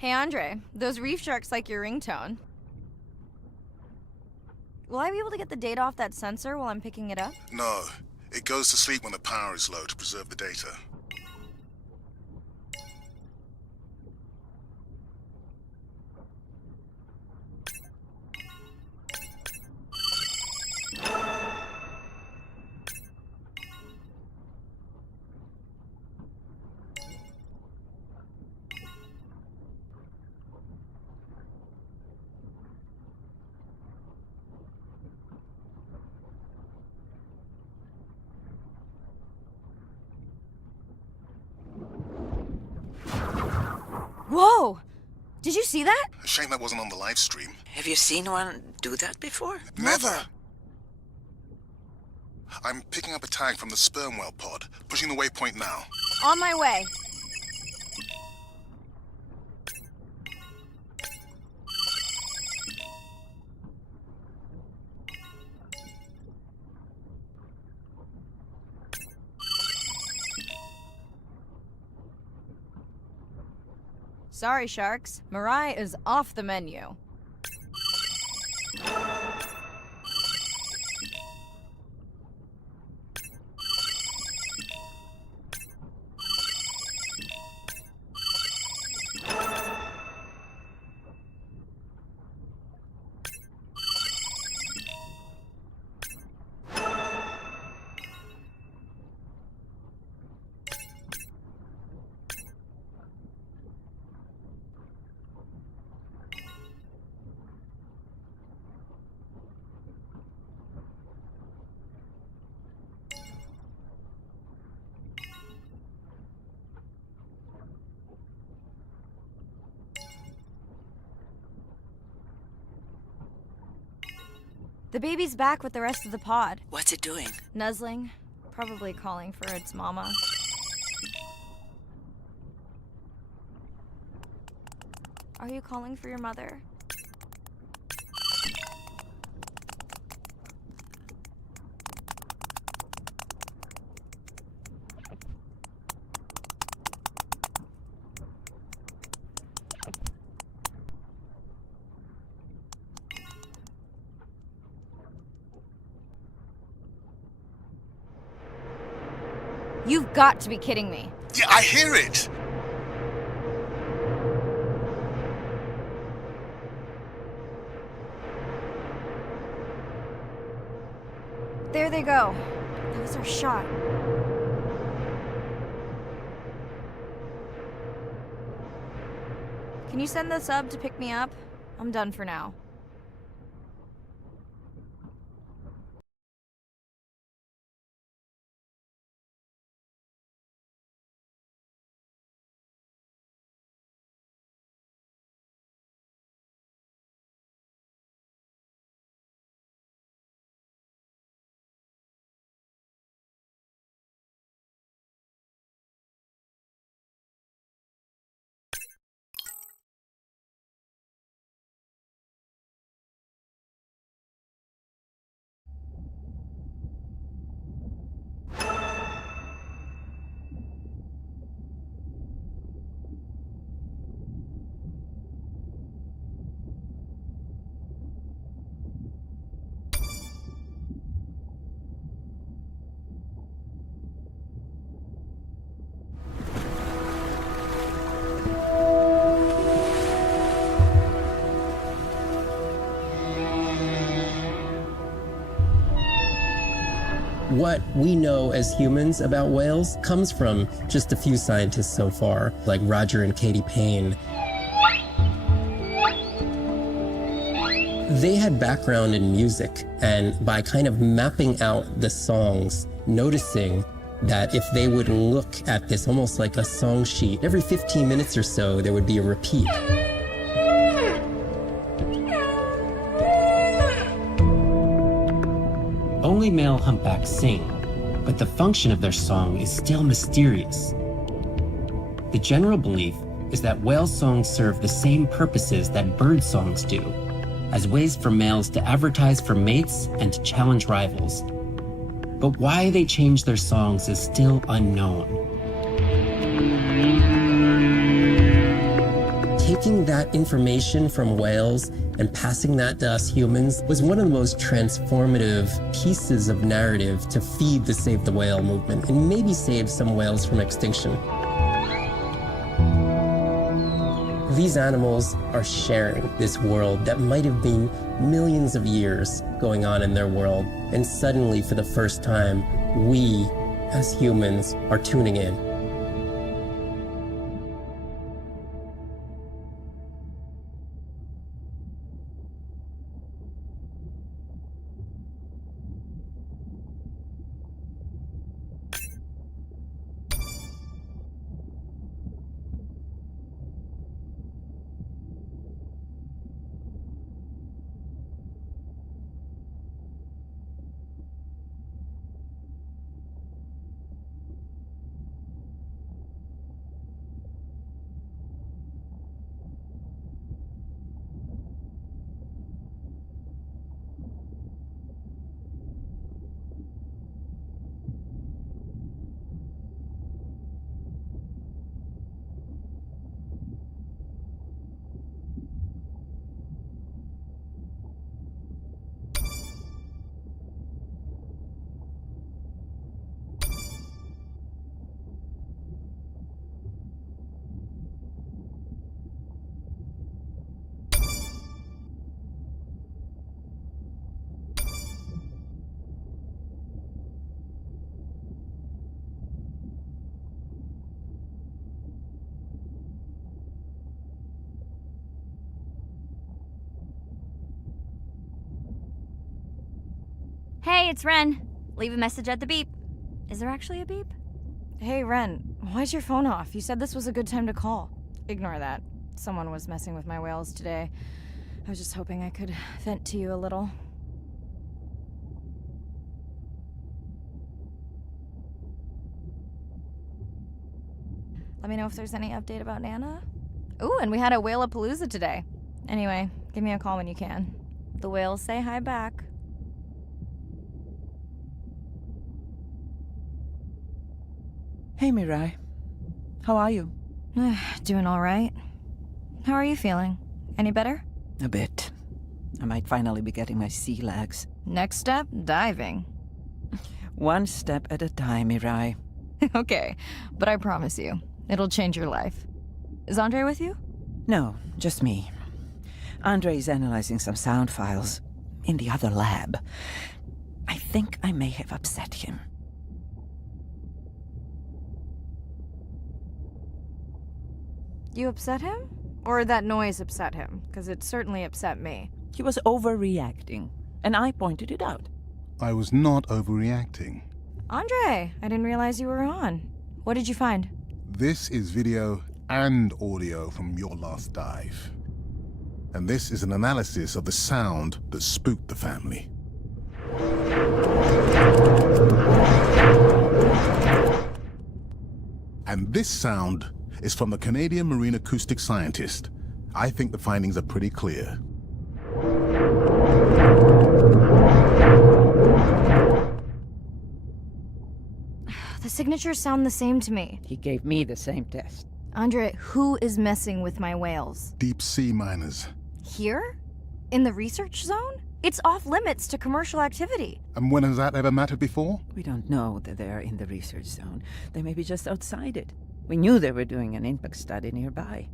Hey Andre, those reef sharks like your ringtone. Will I be able to get the data off that sensor while I'm picking it up? No. It goes to sleep when the power is low to preserve the data. Whoa! Did you see that? Shame that wasn't on the live stream. Have you seen one do that before? Never! I'm picking up a tag from the sperm whale pod, pushing the waypoint now. On my way. Sorry, sharks. Mirai is off the menu. The baby's back with the rest of the pod. What's it doing? Nuzzling. Probably calling for its mama. Are you calling for your mother? You've got to be kidding me. Yeah, I hear it! There they go. That was our shot. Can you send the sub to pick me up? I'm done for now. What we know as humans about whales comes from just a few scientists so far, like Roger and Katie Payne. They had background in music, and by kind of mapping out the songs, noticing that if they would look at this almost like a song sheet, every 15 minutes or so, there would be a repeat. Only male humpbacks sing, but the function of their song is still mysterious. The general belief is that whale songs serve the same purposes that bird songs do, as ways for males to advertise for mates and to challenge rivals. But why they change their songs is still unknown. Taking that information from whales and passing that to us humans was one of the most transformative pieces of narrative to feed the Save the Whale movement and maybe save some whales from extinction. These animals are sharing this world that might have been millions of years going on in their world, and suddenly, for the first time, we, as humans, are tuning in. Hey, it's Ren. Leave a message at the beep. Is there actually a beep? Hey, Ren, why's your phone off? You said this was a good time to call. Ignore that. Someone was messing with my whales today. I was just hoping I could vent to you a little. Let me know if there's any update about Nana. Ooh, and we had a whale-a-palooza today. Anyway, give me a call when you can. The whales say hi back. Hey, Mirai. How are you? Doing all right. How are you feeling? Any better? A bit. I might finally be getting my sea legs. Next step, diving. One step at a time, Mirai. Okay, but I promise you, it'll change your life. Is Andre with you? No, just me. Andre is analyzing some sound files in the other lab. I think I may have upset him. You upset him? Or that noise upset him? Because it certainly upset me. He was overreacting, and I pointed it out. I was not overreacting. Andre, I didn't realize you were on. What did you find? This is video and audio from your last dive. And this is an analysis of the sound that spooked the family. And this sound is from the Canadian marine acoustic scientist. I think the findings are pretty clear. The signatures sound the same to me. He gave me the same test. Andre, who is messing with my whales? Deep sea miners. Here? In the research zone? It's off limits to commercial activity. And when has that ever mattered before? We don't know that they are in the research zone. They may be just outside it. We knew they were doing an impact study nearby.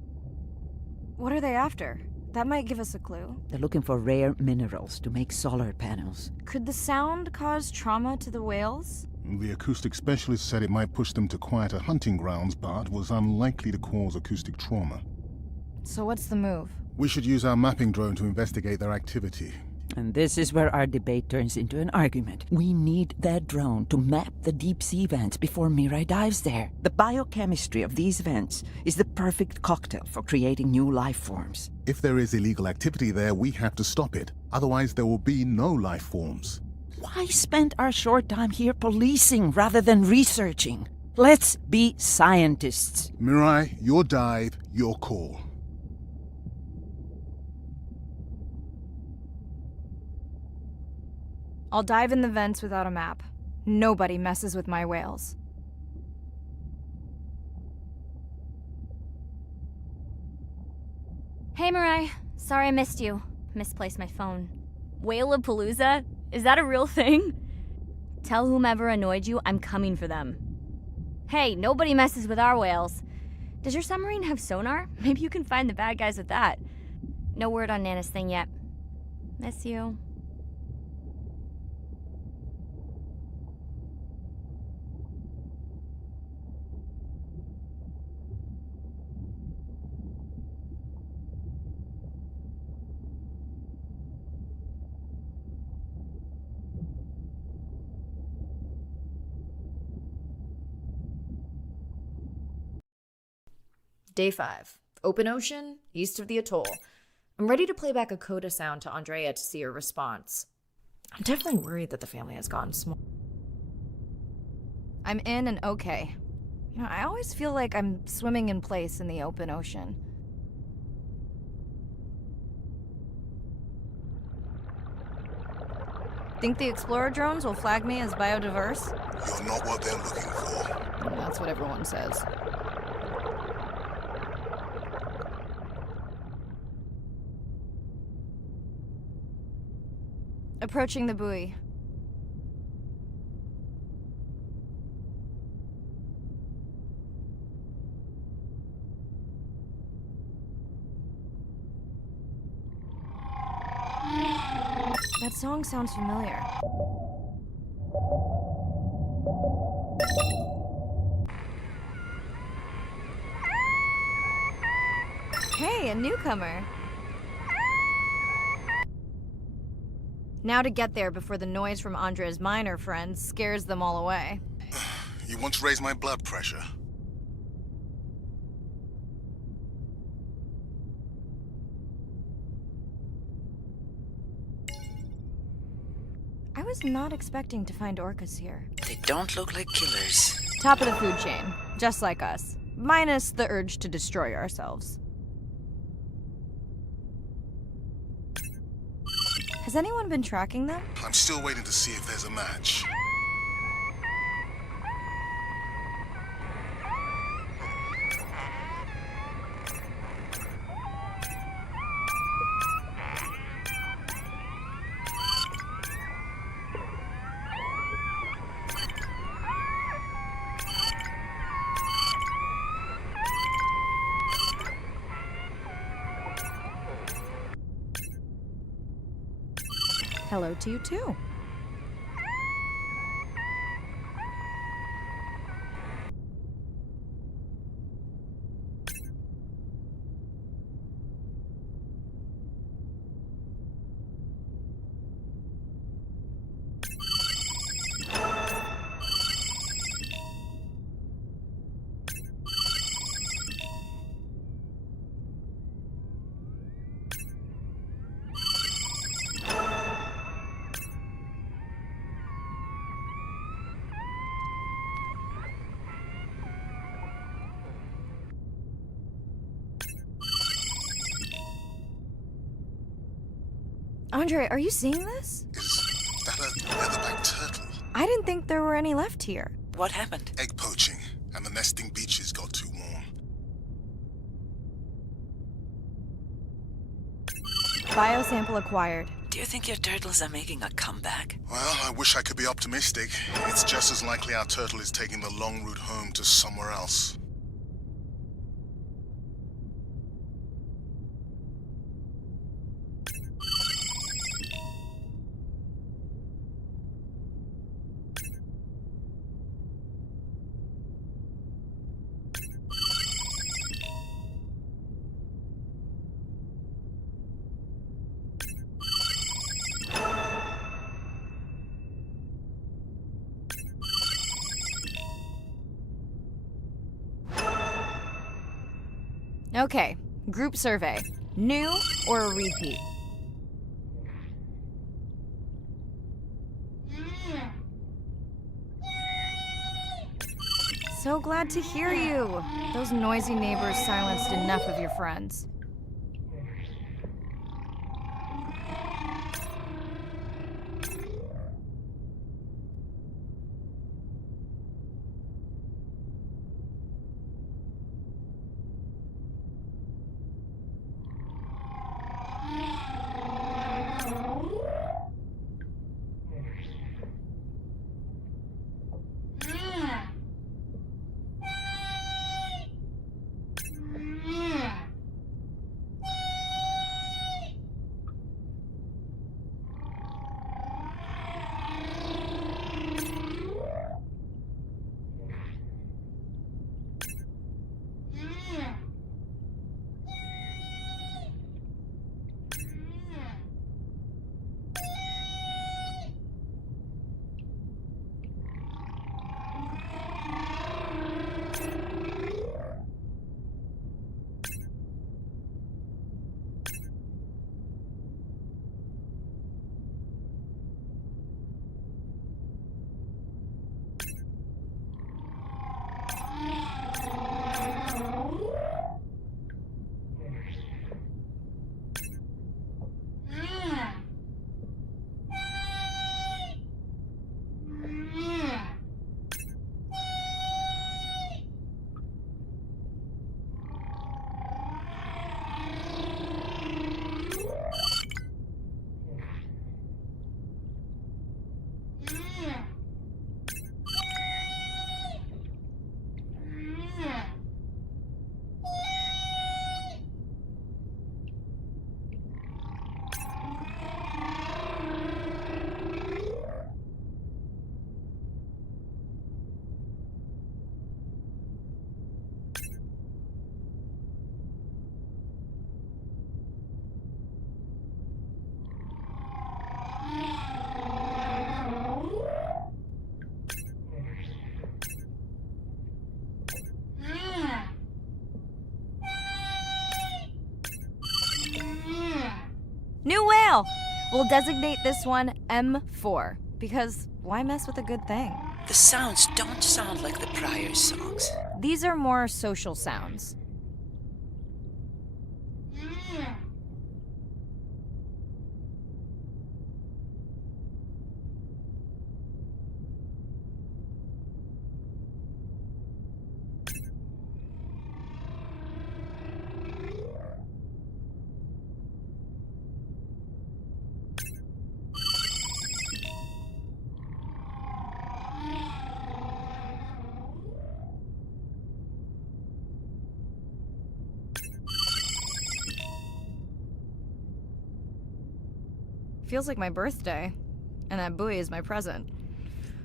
What are they after? That might give us a clue. They're looking for rare minerals to make solar panels. Could the sound cause trauma to the whales? The acoustic specialist said it might push them to quieter hunting grounds, but was unlikely to cause acoustic trauma. So what's the move? We should use our mapping drone to investigate their activity. And this is where our debate turns into an argument. We need that drone to map the deep sea vents before Mirai dives there. The biochemistry of these vents is the perfect cocktail for creating new life forms. If there is illegal activity there, we have to stop it. Otherwise, there will be no life forms. Why spend our short time here policing rather than researching? Let's be scientists. Mirai, your dive, your call. I'll dive in the vents without a map. Nobody messes with my whales. Hey, Mirai. Sorry I missed you. Misplaced my phone. Whale-a-palooza? Is that a real thing? Tell whomever annoyed you I'm coming for them. Hey, nobody messes with our whales. Does your submarine have sonar? Maybe you can find the bad guys with that. No word on Nana's thing yet. Miss you. Day 5. Open ocean, east of the atoll. I'm ready to play back a coda sound to Andrea to see her response. I'm definitely worried that the family has gone small. I'm in and okay. You know, I always feel like I'm swimming in place in the open ocean. Think the Explorer drones will flag me as biodiverse? You're not what they're looking for. That's what everyone says. Approaching the buoy. That song sounds familiar. Hey, a newcomer. Now to get there before the noise from Andre's miner friends scares them all away. You want to raise my blood pressure? I was not expecting to find orcas here. They don't look like killers. Top of the food chain, just like us. minus the urge to destroy ourselves. Has anyone been tracking them? I'm still waiting to see if there's a match. Hello to you too. Andre, are you seeing this? Is that a leatherback turtle? I didn't think there were any left here. What happened? Egg poaching, and the nesting beaches got too warm. Biosample acquired. Do you think your turtles are making a comeback? Well, I wish I could be optimistic. It's just as likely our turtle is taking the long route home to somewhere else. Okay, group survey. New or a repeat? So glad to hear you. Those noisy neighbors silenced enough of your friends. New whale! We'll designate this one M4. Because why mess with a good thing? The sounds don't sound like the prior songs. These are more social sounds. Feels like my birthday, and that buoy is my present.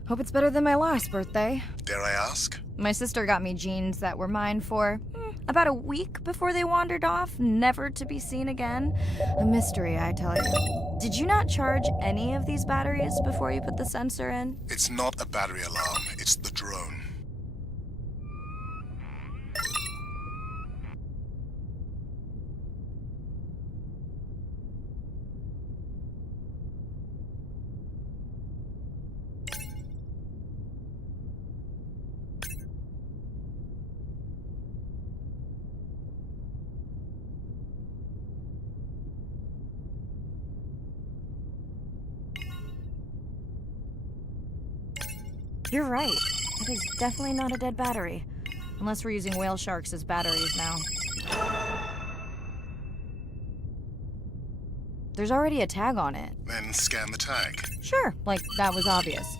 Hope it's better than my last birthday. Dare I ask? My sister got me jeans that were mine for about a week before they wandered off, never to be seen again. A mystery, I tell you. Did you not charge any of these batteries before you put the sensor in? It's not a battery alarm, it's the drone. You're right. It is definitely not a dead battery. Unless we're using whale sharks as batteries now. There's already a tag on it. Then scan the tag. Sure, like that was obvious.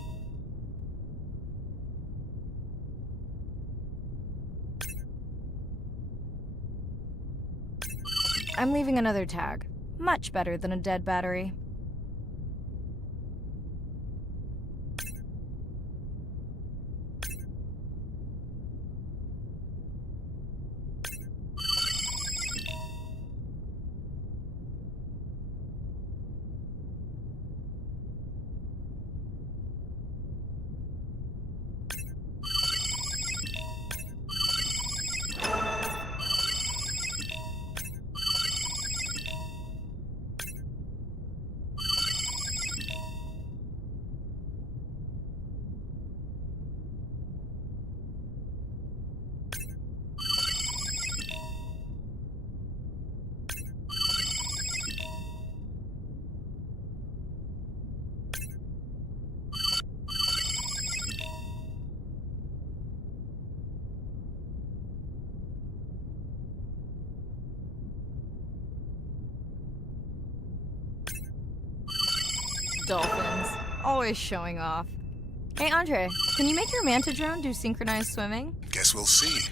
I'm leaving another tag. Much better than a dead battery. Dolphins. Always showing off. Hey, Andre, can you make your manta drone do synchronized swimming? Guess we'll see.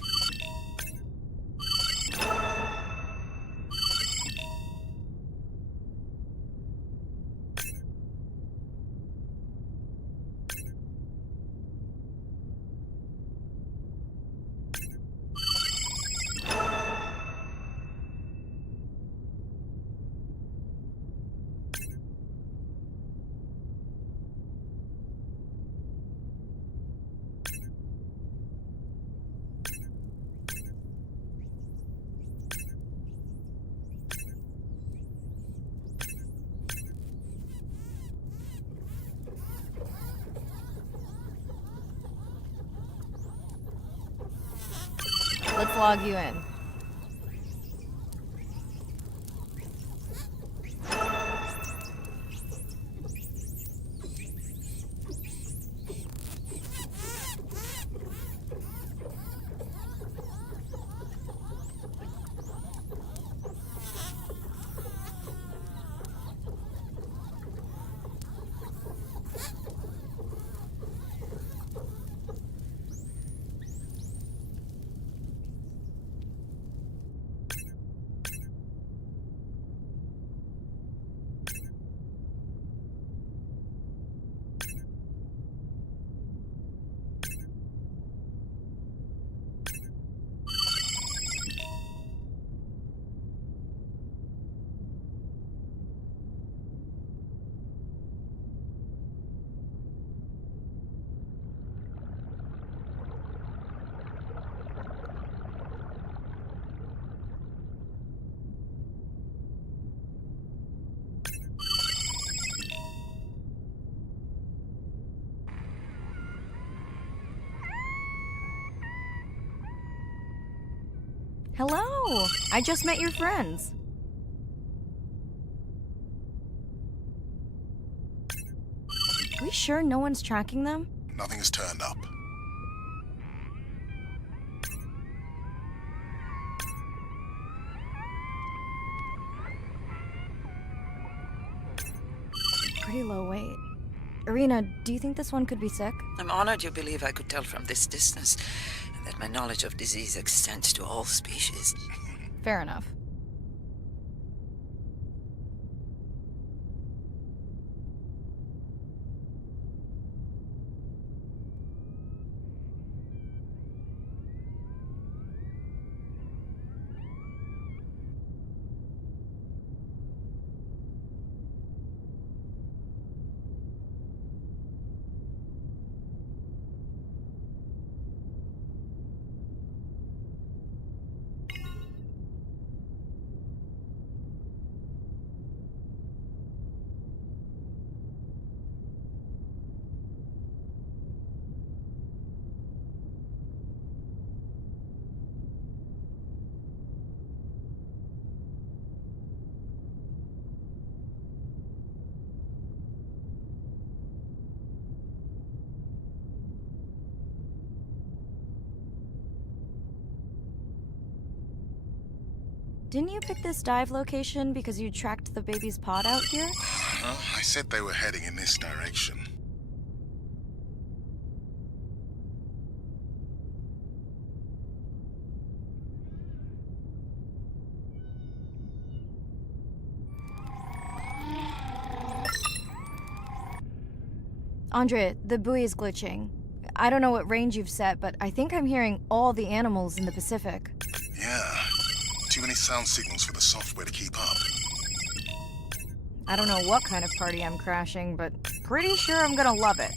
Let's log you in. Hello! I just met your friends. We sure no one's tracking them? Nothing has turned up. Pretty low weight. Irina, do you think this one could be sick? I'm honored you believe I could tell from this distance that my knowledge of disease extends to all species. Fair enough. Didn't you pick this dive location because you tracked the baby's pod out here? I said they were heading in this direction. Andre, the buoy is glitching. I don't know what range you've set, but I think I'm hearing all the animals in the Pacific. Yeah. Too many sound signals for the software to keep up. I don't know what kind of party I'm crashing, but pretty sure I'm gonna love it.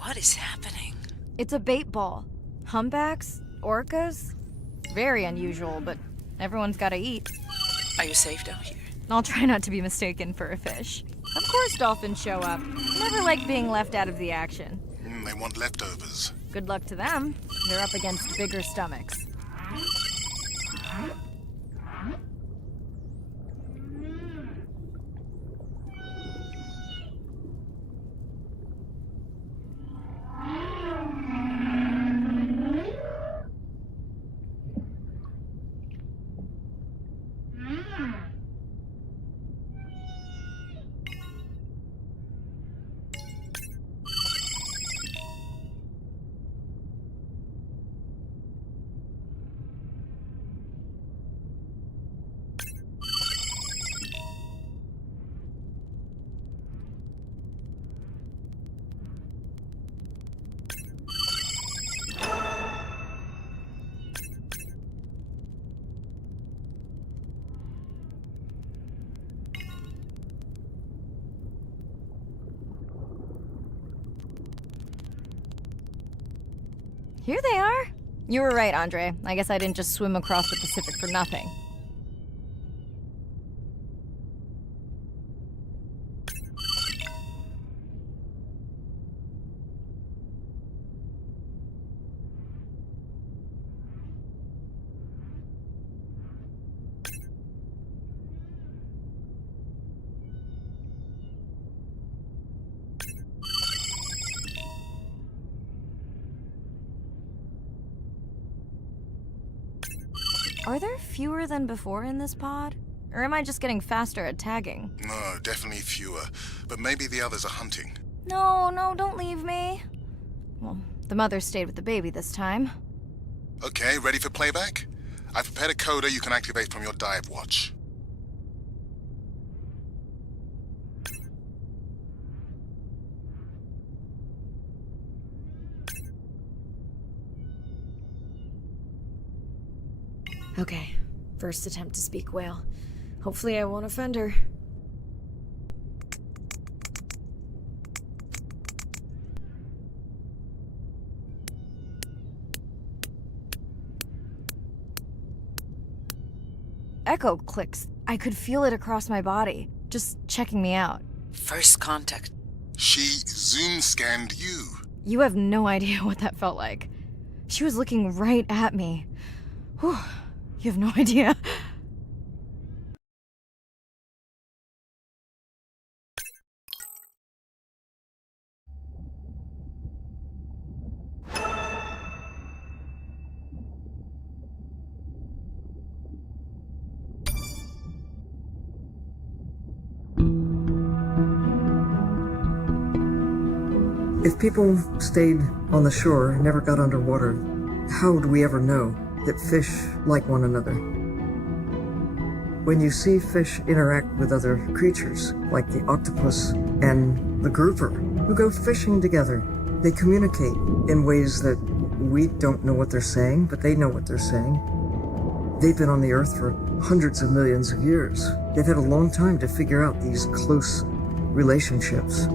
What is happening? It's a bait ball. Humpbacks? Orcas? Very unusual, but everyone's gotta eat. Are you safe down here? I'll try not to be mistaken for a fish. Of course dolphins show up. Never like being left out of the action. They want leftovers. Good luck to them. They're up against bigger stomachs. Here they are. You were right, Andre. I guess I didn't just swim across the Pacific for nothing. Are there fewer than before in this pod? Or am I just getting faster at tagging? No, definitely fewer. But maybe the others are hunting. No, don't leave me. Well, the mother stayed with the baby this time. Okay, ready for playback? I've prepared a coder you can activate from your dive watch. Okay, first attempt to speak whale. Hopefully I won't offend her. echo clicks. I could feel it across my body, just checking me out. First contact. She zoom scanned you. You have no idea what that felt like. She was looking right at me. Whew, you have no idea. If people stayed on the shore and never got underwater, how would we ever know that fish like one another? When you see fish interact with other creatures, like the octopus and the grouper, who go fishing together, they communicate in ways that we don't know what they're saying, but they know what they're saying. They've been on the earth for hundreds of millions of years. They've had a long time to figure out these close relationships.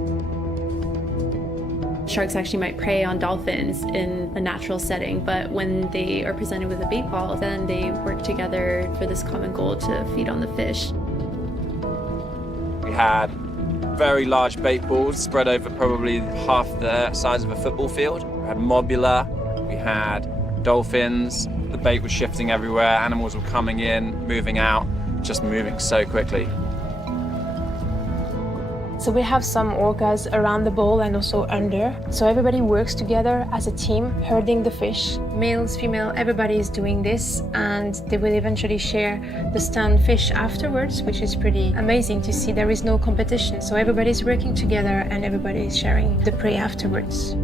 Sharks actually might prey on dolphins in a natural setting, but when they are presented with a bait ball, then they work together for this common goal to feed on the fish. We had very large bait balls spread over probably half the size of a football field. We had mobula, we had dolphins, the bait was shifting everywhere, animals were coming in, moving out, just moving so quickly. So we have some orcas around the bowl and also under. So everybody works together as a team, herding the fish. Males, female, everybody is doing this, and they will eventually share the stunned fish afterwards, which is pretty amazing to see. There is no competition, so everybody's working together and everybody is sharing the prey afterwards.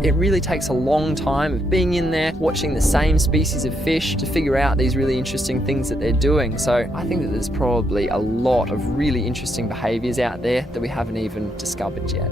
It really takes a long time of being in there, watching the same species of fish to figure out these really interesting things that they're doing. So I think that there's probably a lot of really interesting behaviours out there that we haven't even discovered yet.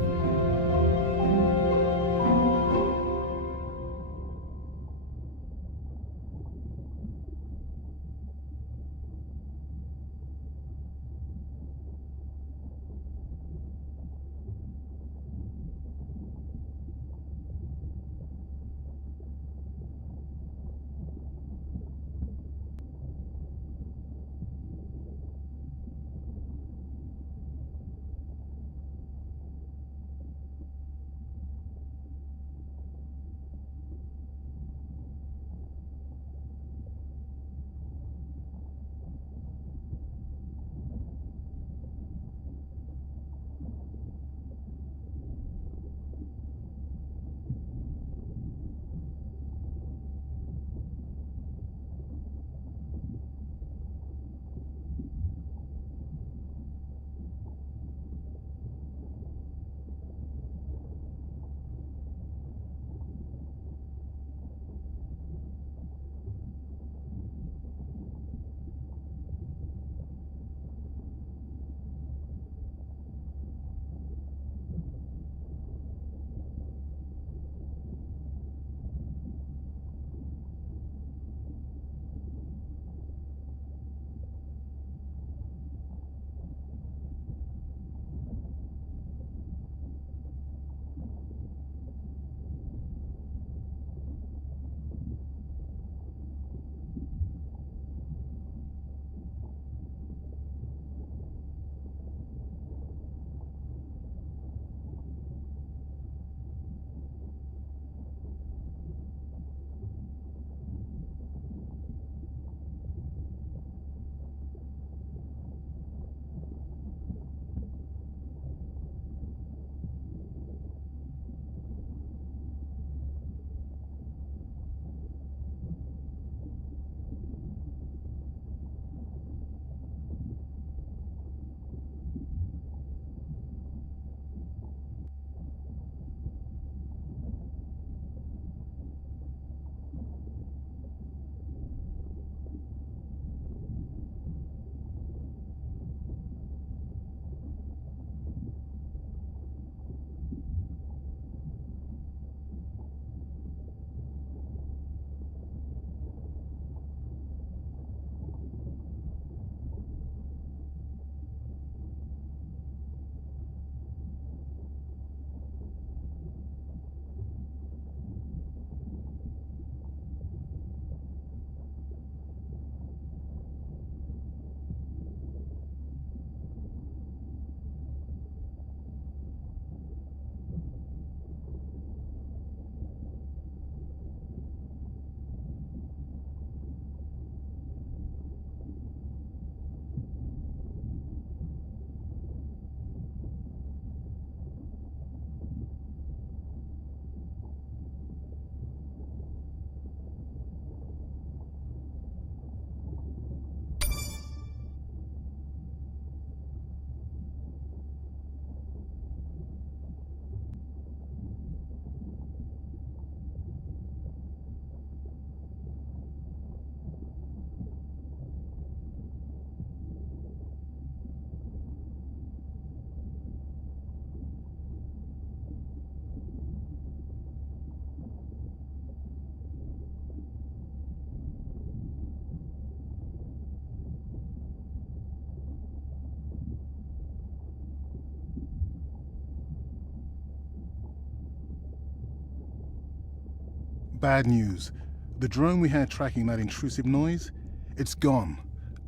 Bad news. The drone we had tracking that intrusive noise, it's gone.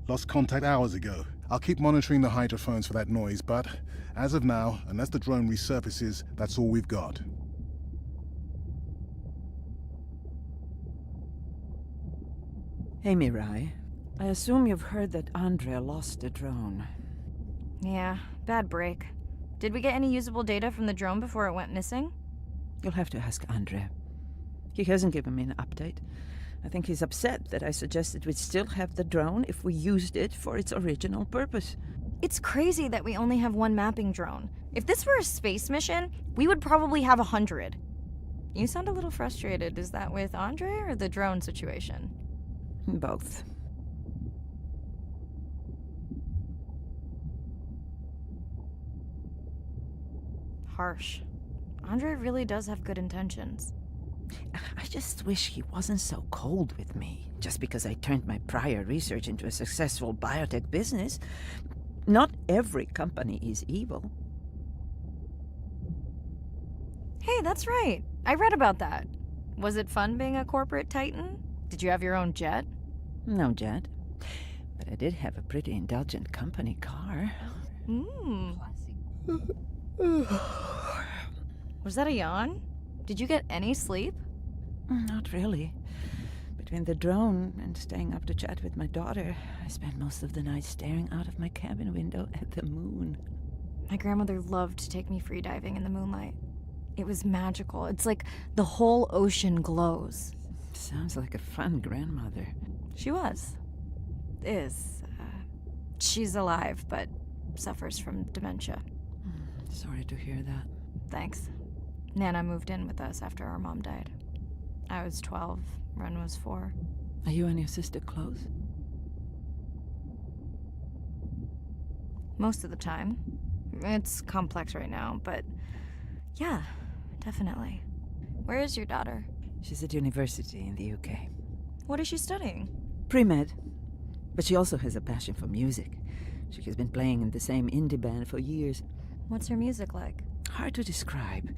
Lost contact hours ago. I'll keep monitoring the hydrophones for that noise, but as of now, unless the drone resurfaces, that's all we've got. Hey, Mirai. I assume you've heard that Andrea lost the drone. Yeah, bad break. Did we get any usable data from the drone before it went missing? You'll have to ask Andrea. He hasn't given me an update. I think he's upset that I suggested we'd still have the drone if we used it for its original purpose. It's crazy that we only have one mapping drone. If this were a space mission, we would probably have 100. You sound a little frustrated. Is that with Andre or the drone situation? Both. Harsh. Andre really does have good intentions. I just wish he wasn't so cold with me, just because I turned my prior research into a successful biotech business. Not every company is evil. Hey, that's right. I read about that. Was it fun being a corporate titan? Did you have your own jet? No jet. But I did have a pretty indulgent company car. Was that a yawn? Did you get any sleep? Not really. Between the drone and staying up to chat with my daughter, I spent most of the night staring out of my cabin window at the moon. My grandmother loved to take me free diving in the moonlight. It was magical. It's like the whole ocean glows. Sounds like a fun grandmother. She was. Is. She's alive, but suffers from dementia. Sorry to hear that. Thanks. Nana moved in with us after our mom died. I was 12, Ren was 4. Are you and your sister close? Most of the time. It's complex right now, but yeah, definitely. Where is your daughter? She's at university in the UK. What is she studying? Pre-med. But she also has a passion for music. She has been playing in the same indie band for years. What's her music like? Hard to describe.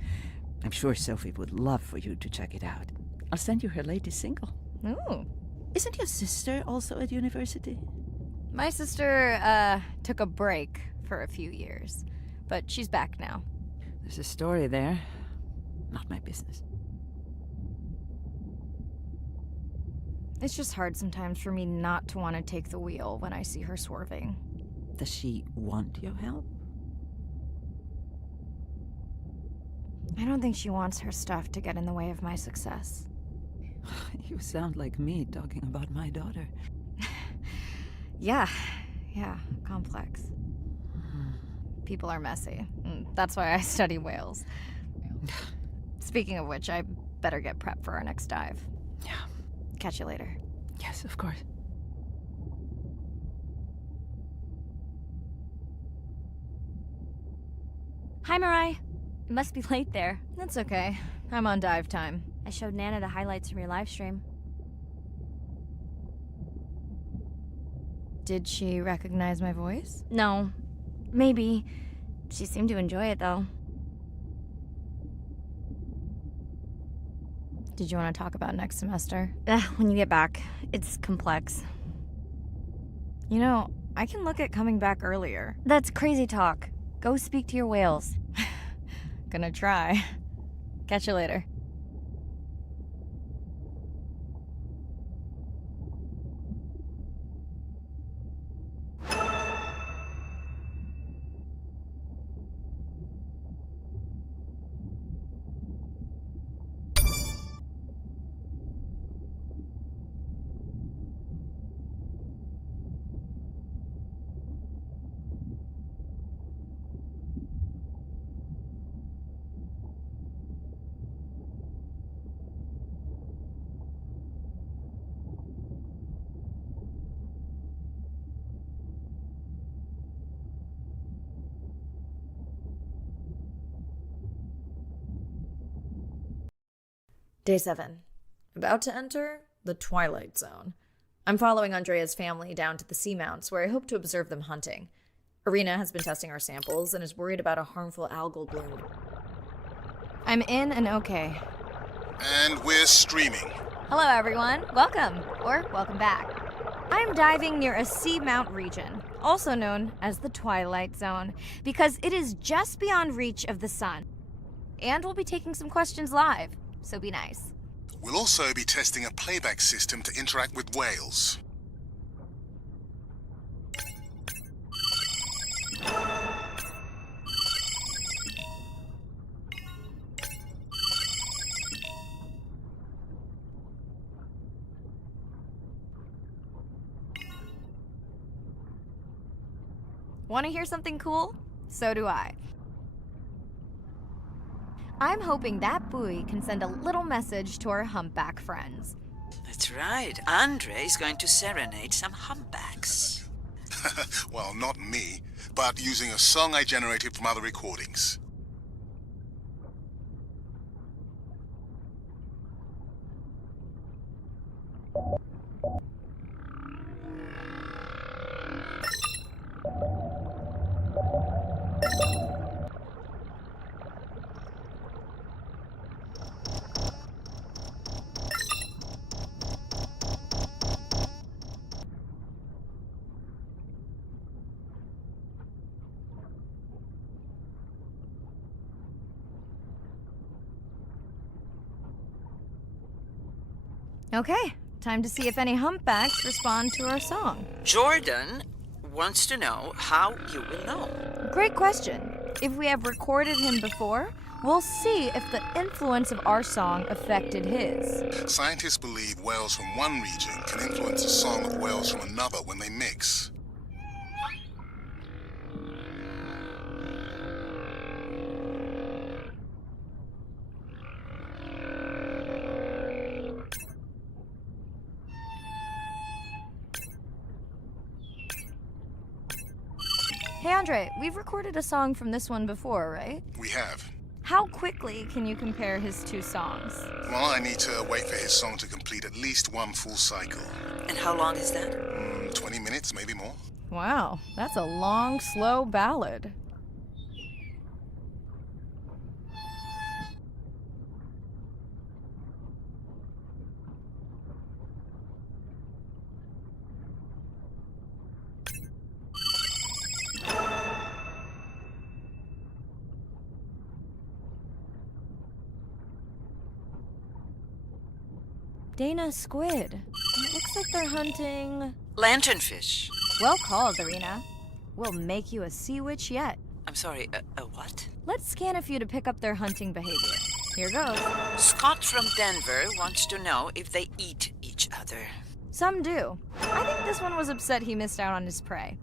I'm sure Sophie would love for you to check it out. I'll send you her latest single. Ooh. Isn't your sister also at university? My sister, took a break for a few years, but she's back now. There's a story there. Not my business. It's just hard sometimes for me not to want to take the wheel when I see her swerving. Does she want your help? I don't think she wants her stuff to get in the way of my success. You sound like me talking about my daughter. Yeah, complex. People are messy. That's why I study whales. Speaking of which, I better get prepped for our next dive. Yeah. Catch you later. Yes, of course. Hi, Mirai. It must be late there. That's okay. I'm on dive time. I showed Nana the highlights from your live stream. Did she recognize my voice? No. Maybe. She seemed to enjoy it, though. Did you want to talk about next semester? When you get back. It's complex. You know, I can look at coming back earlier. That's crazy talk. Go speak to your whales. Gonna try. Catch you later. Day 7. About to enter the Twilight Zone. I'm following Andrea's family down to the seamounts where I hope to observe them hunting. Irina has been testing our samples and is worried about a harmful algal bloom. I'm in and okay. And we're streaming. Hello, everyone. Welcome, or welcome back. I'm diving near a seamount region, also known as the Twilight Zone, because it is just beyond reach of the sun. And we'll be taking some questions live, so be nice. We'll also be testing a playback system to interact with whales. Want to hear something cool? So do I. I'm hoping that buoy can send a little message to our humpback friends. That's right. Andre is going to serenade some humpbacks. Well, not me, but using a song I generated from other recordings. Okay, time to see if any humpbacks respond to our song. Jordan wants to know how you will know. Great question. If we have recorded him before, we'll see if the influence of our song affected his. Scientists believe whales from one region can influence the song of whales from another when they mix. Hey Andre, we've recorded a song from this one before, right? We have. How quickly can you compare his two songs? Well, I need to wait for his song to complete at least one full cycle. And how long is that? 20 minutes, maybe more. Wow, that's a long, slow ballad. Dana, squid. It looks like they're hunting... Lanternfish. Well called, Arena. We'll make you a sea witch yet. I'm sorry, a what? Let's scan a few to pick up their hunting behavior. Here goes. Scott from Denver wants to know if they eat each other. Some do. I think this one was upset he missed out on his prey.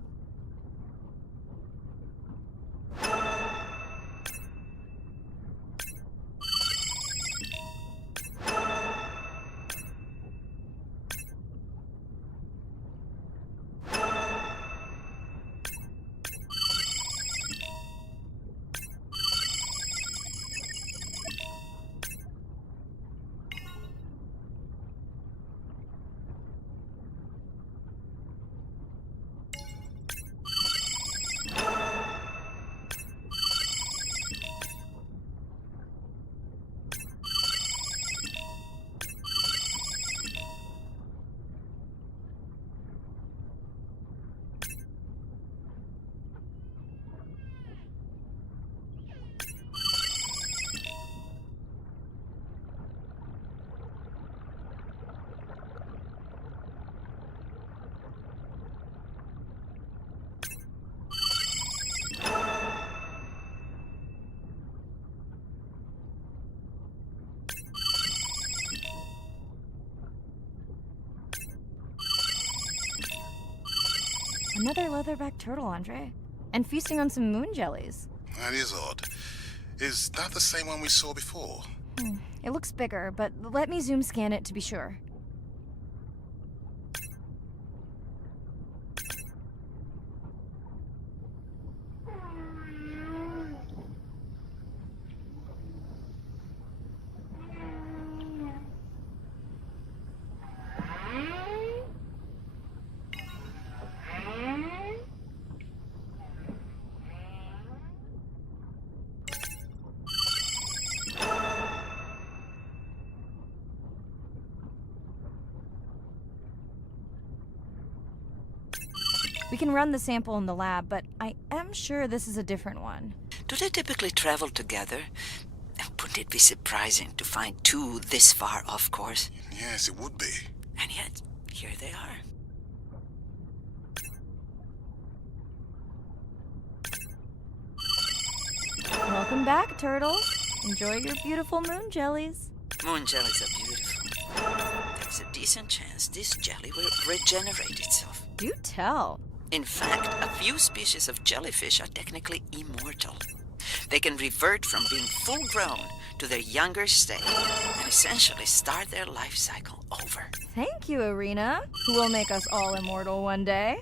Another leatherback turtle, Andre. And feasting on some moon jellies. That is odd. Is that the same one we saw before? It looks bigger, but let me zoom scan it to be sure. We can run the sample in the lab, but I am sure this is a different one. Do they typically travel together? Wouldn't it be surprising to find two this far off course? Yes, it would be. And yet, here they are. Welcome back, turtles. Enjoy your beautiful moon jellies. Moon jellies are beautiful. There's a decent chance this jelly will regenerate itself. Do tell. In fact, a few species of jellyfish are technically immortal. They can revert from being full-grown to their younger state and essentially start their life cycle over. Thank you, Arena, who will make us all immortal one day.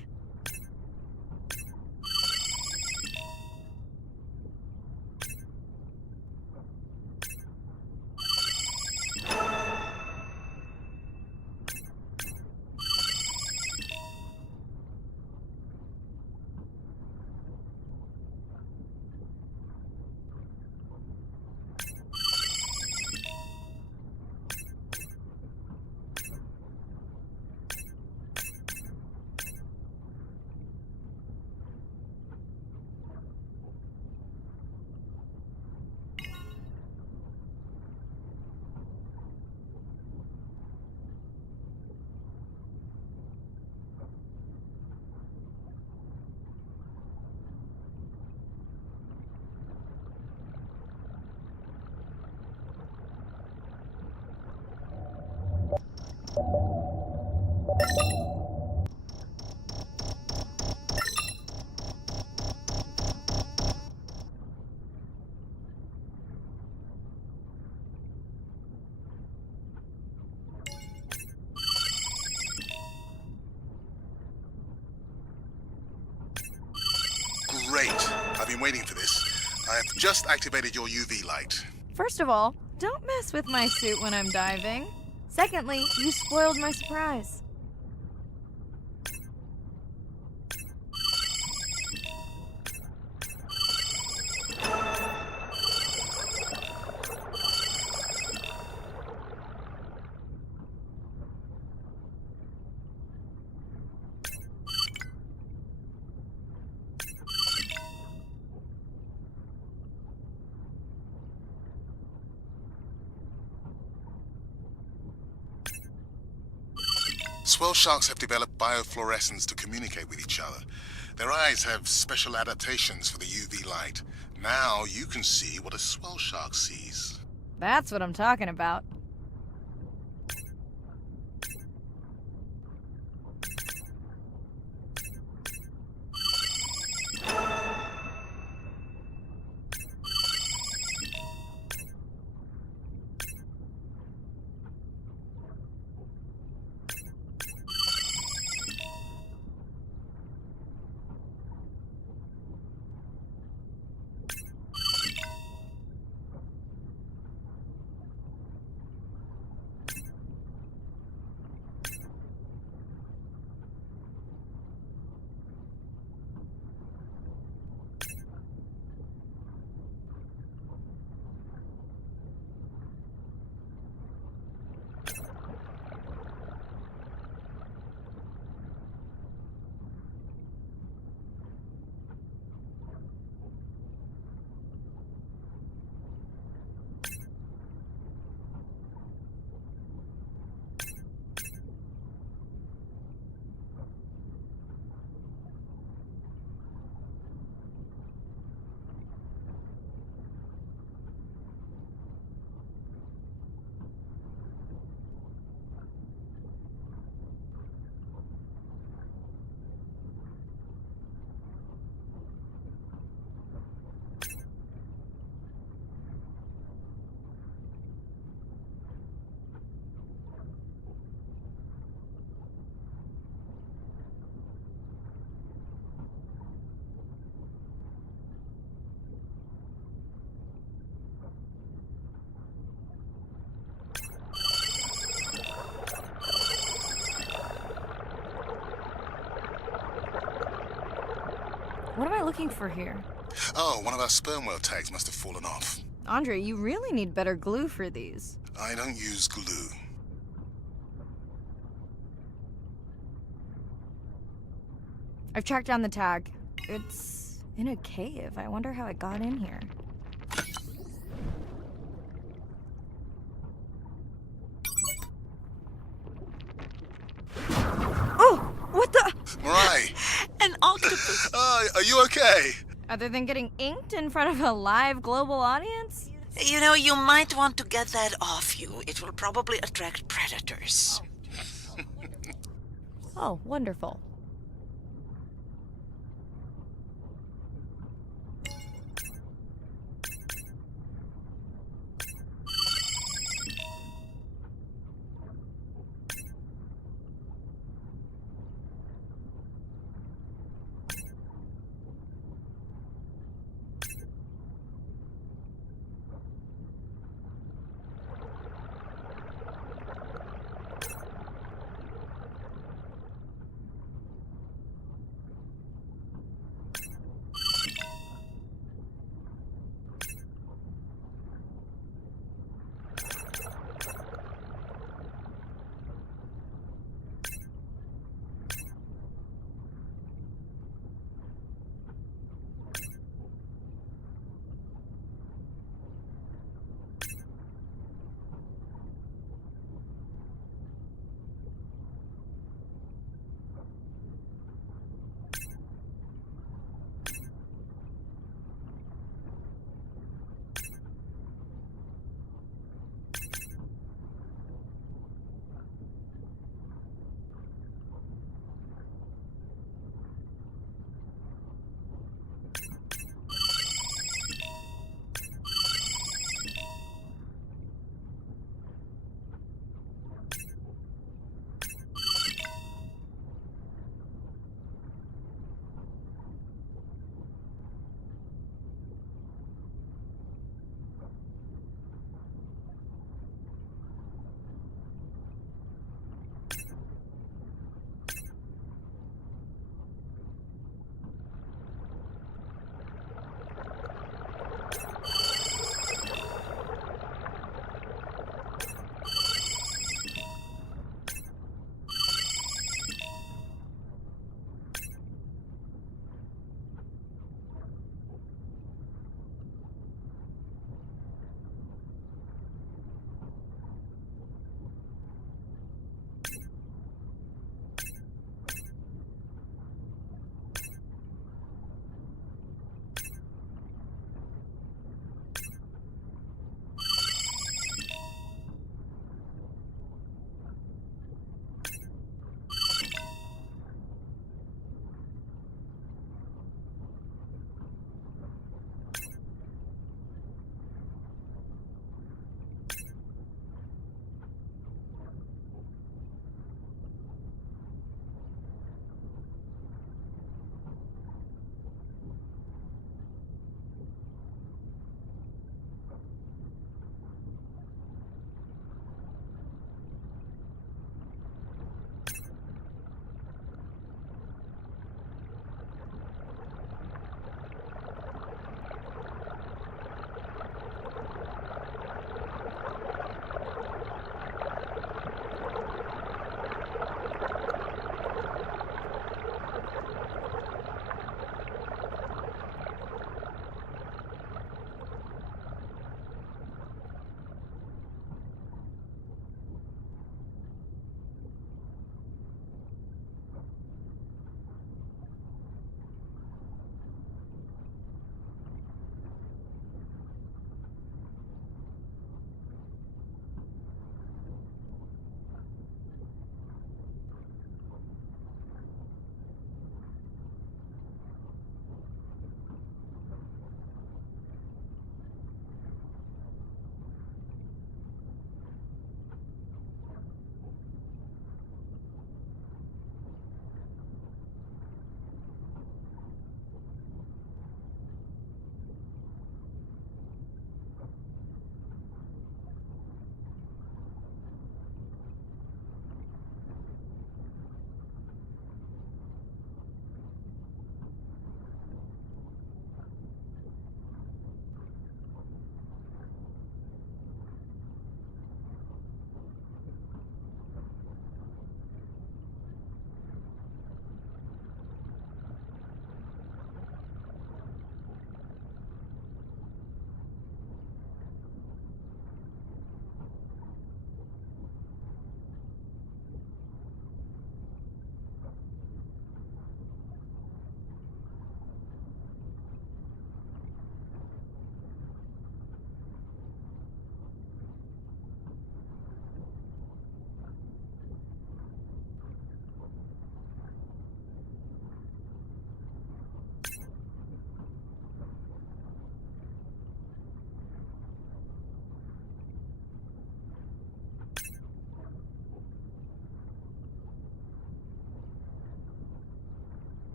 Great. I've been waiting for this. I have just activated your UV light. First of all, don't mess with my suit when I'm diving. Secondly, you spoiled my surprise. Swell sharks have developed biofluorescence to communicate with each other. Their eyes have special adaptations for the UV light. Now you can see what a swell shark sees. That's what I'm talking about. What am I looking for here? Oh, one of our sperm whale tags must have fallen off. Andre, you really need better glue for these. I don't use glue. I've tracked down the tag. It's in a cave. I wonder how it got in here. Oh! What the? Mirai! An octopus! Are you okay? Other than getting inked in front of a live global audience? You know, you might want to get that off you. It will probably attract predators. Oh, wonderful.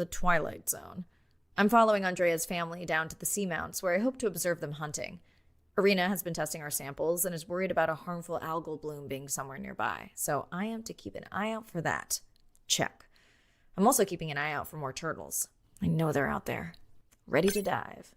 the Twilight Zone. I'm following Andrea's family down to the seamounts where I hope to observe them hunting. Arena has been testing our samples and is worried about a harmful algal bloom being somewhere nearby, so I am to keep an eye out for that. Check. I'm also keeping an eye out for more turtles. I know they're out there, ready to dive.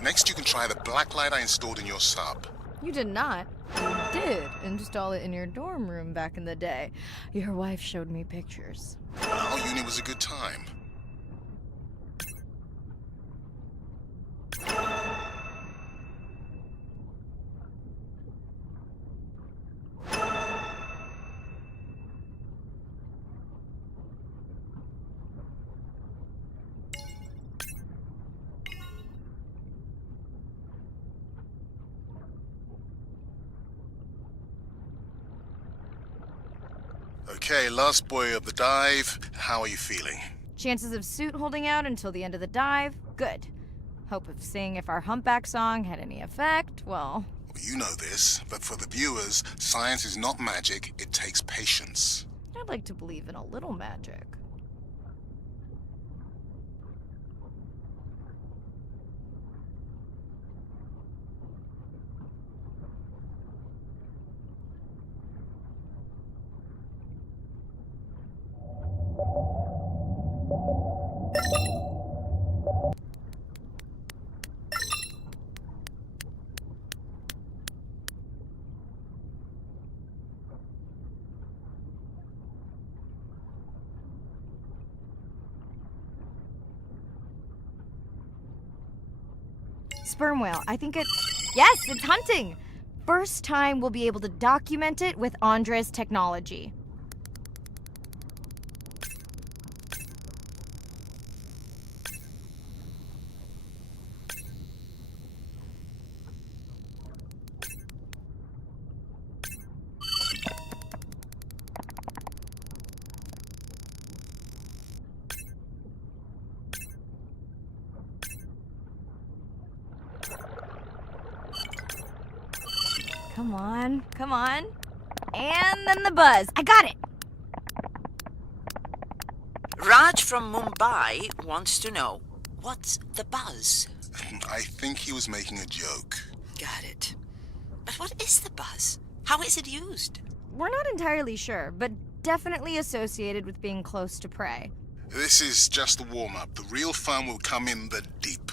Next, you can try the black light I installed in your sub. You did not. You did install it in your dorm room back in the day. Your wife showed me pictures. Well, uni was a good time. Okay, last boy of the dive. How are you feeling? Chances of suit holding out until the end of the dive? Good. Hope of seeing if our humpback song had any effect, well... You know this, but for the viewers, science is not magic, it takes patience. I'd like to believe in a little magic. Sperm whale. I think it's... Yes, it's hunting! First time we'll be able to document it with Andre's technology. Come on, come on. And then the buzz. I got it! Raj from Mumbai wants to know, what's the buzz? I think he was making a joke. Got it. But what is the buzz? How is it used? We're not entirely sure, but definitely associated with being close to prey. This is just the warm-up. The real fun will come in the deep.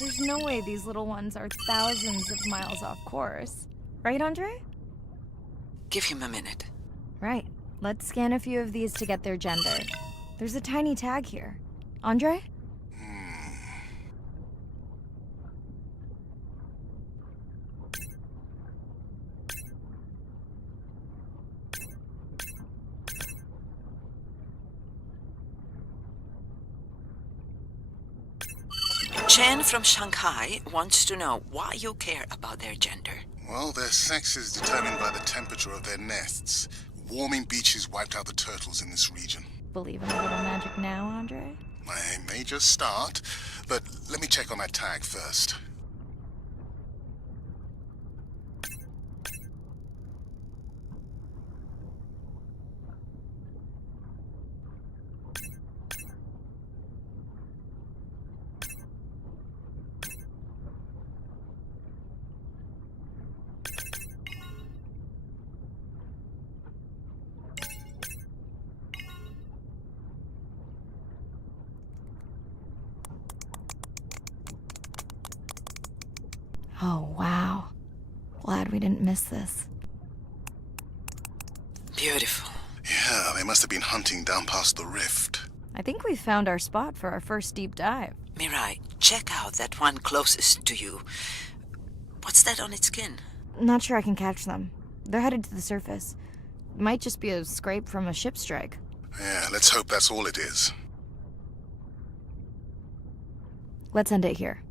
There's no way these little ones are thousands of miles off course. Right, Andre? Give him a minute. Right. Let's scan a few of these to get their gender. There's a tiny tag here. Andre? Chen from Shanghai wants to know why you care about their gender. Well, their sex is determined by the temperature of their nests. Warming beaches wiped out the turtles in this region. Believe in a little magic now, Andre? I may just start, but let me check on that tag first. Oh, wow. Glad we didn't miss this. Beautiful. Yeah, they must have been hunting down past the rift. I think we found our spot for our first deep dive. Mirai, check out that one closest to you. What's that on its skin? Not sure I can catch them. They're headed to the surface. Might just be a scrape from a ship strike. Yeah, let's hope that's all it is. Let's end it here.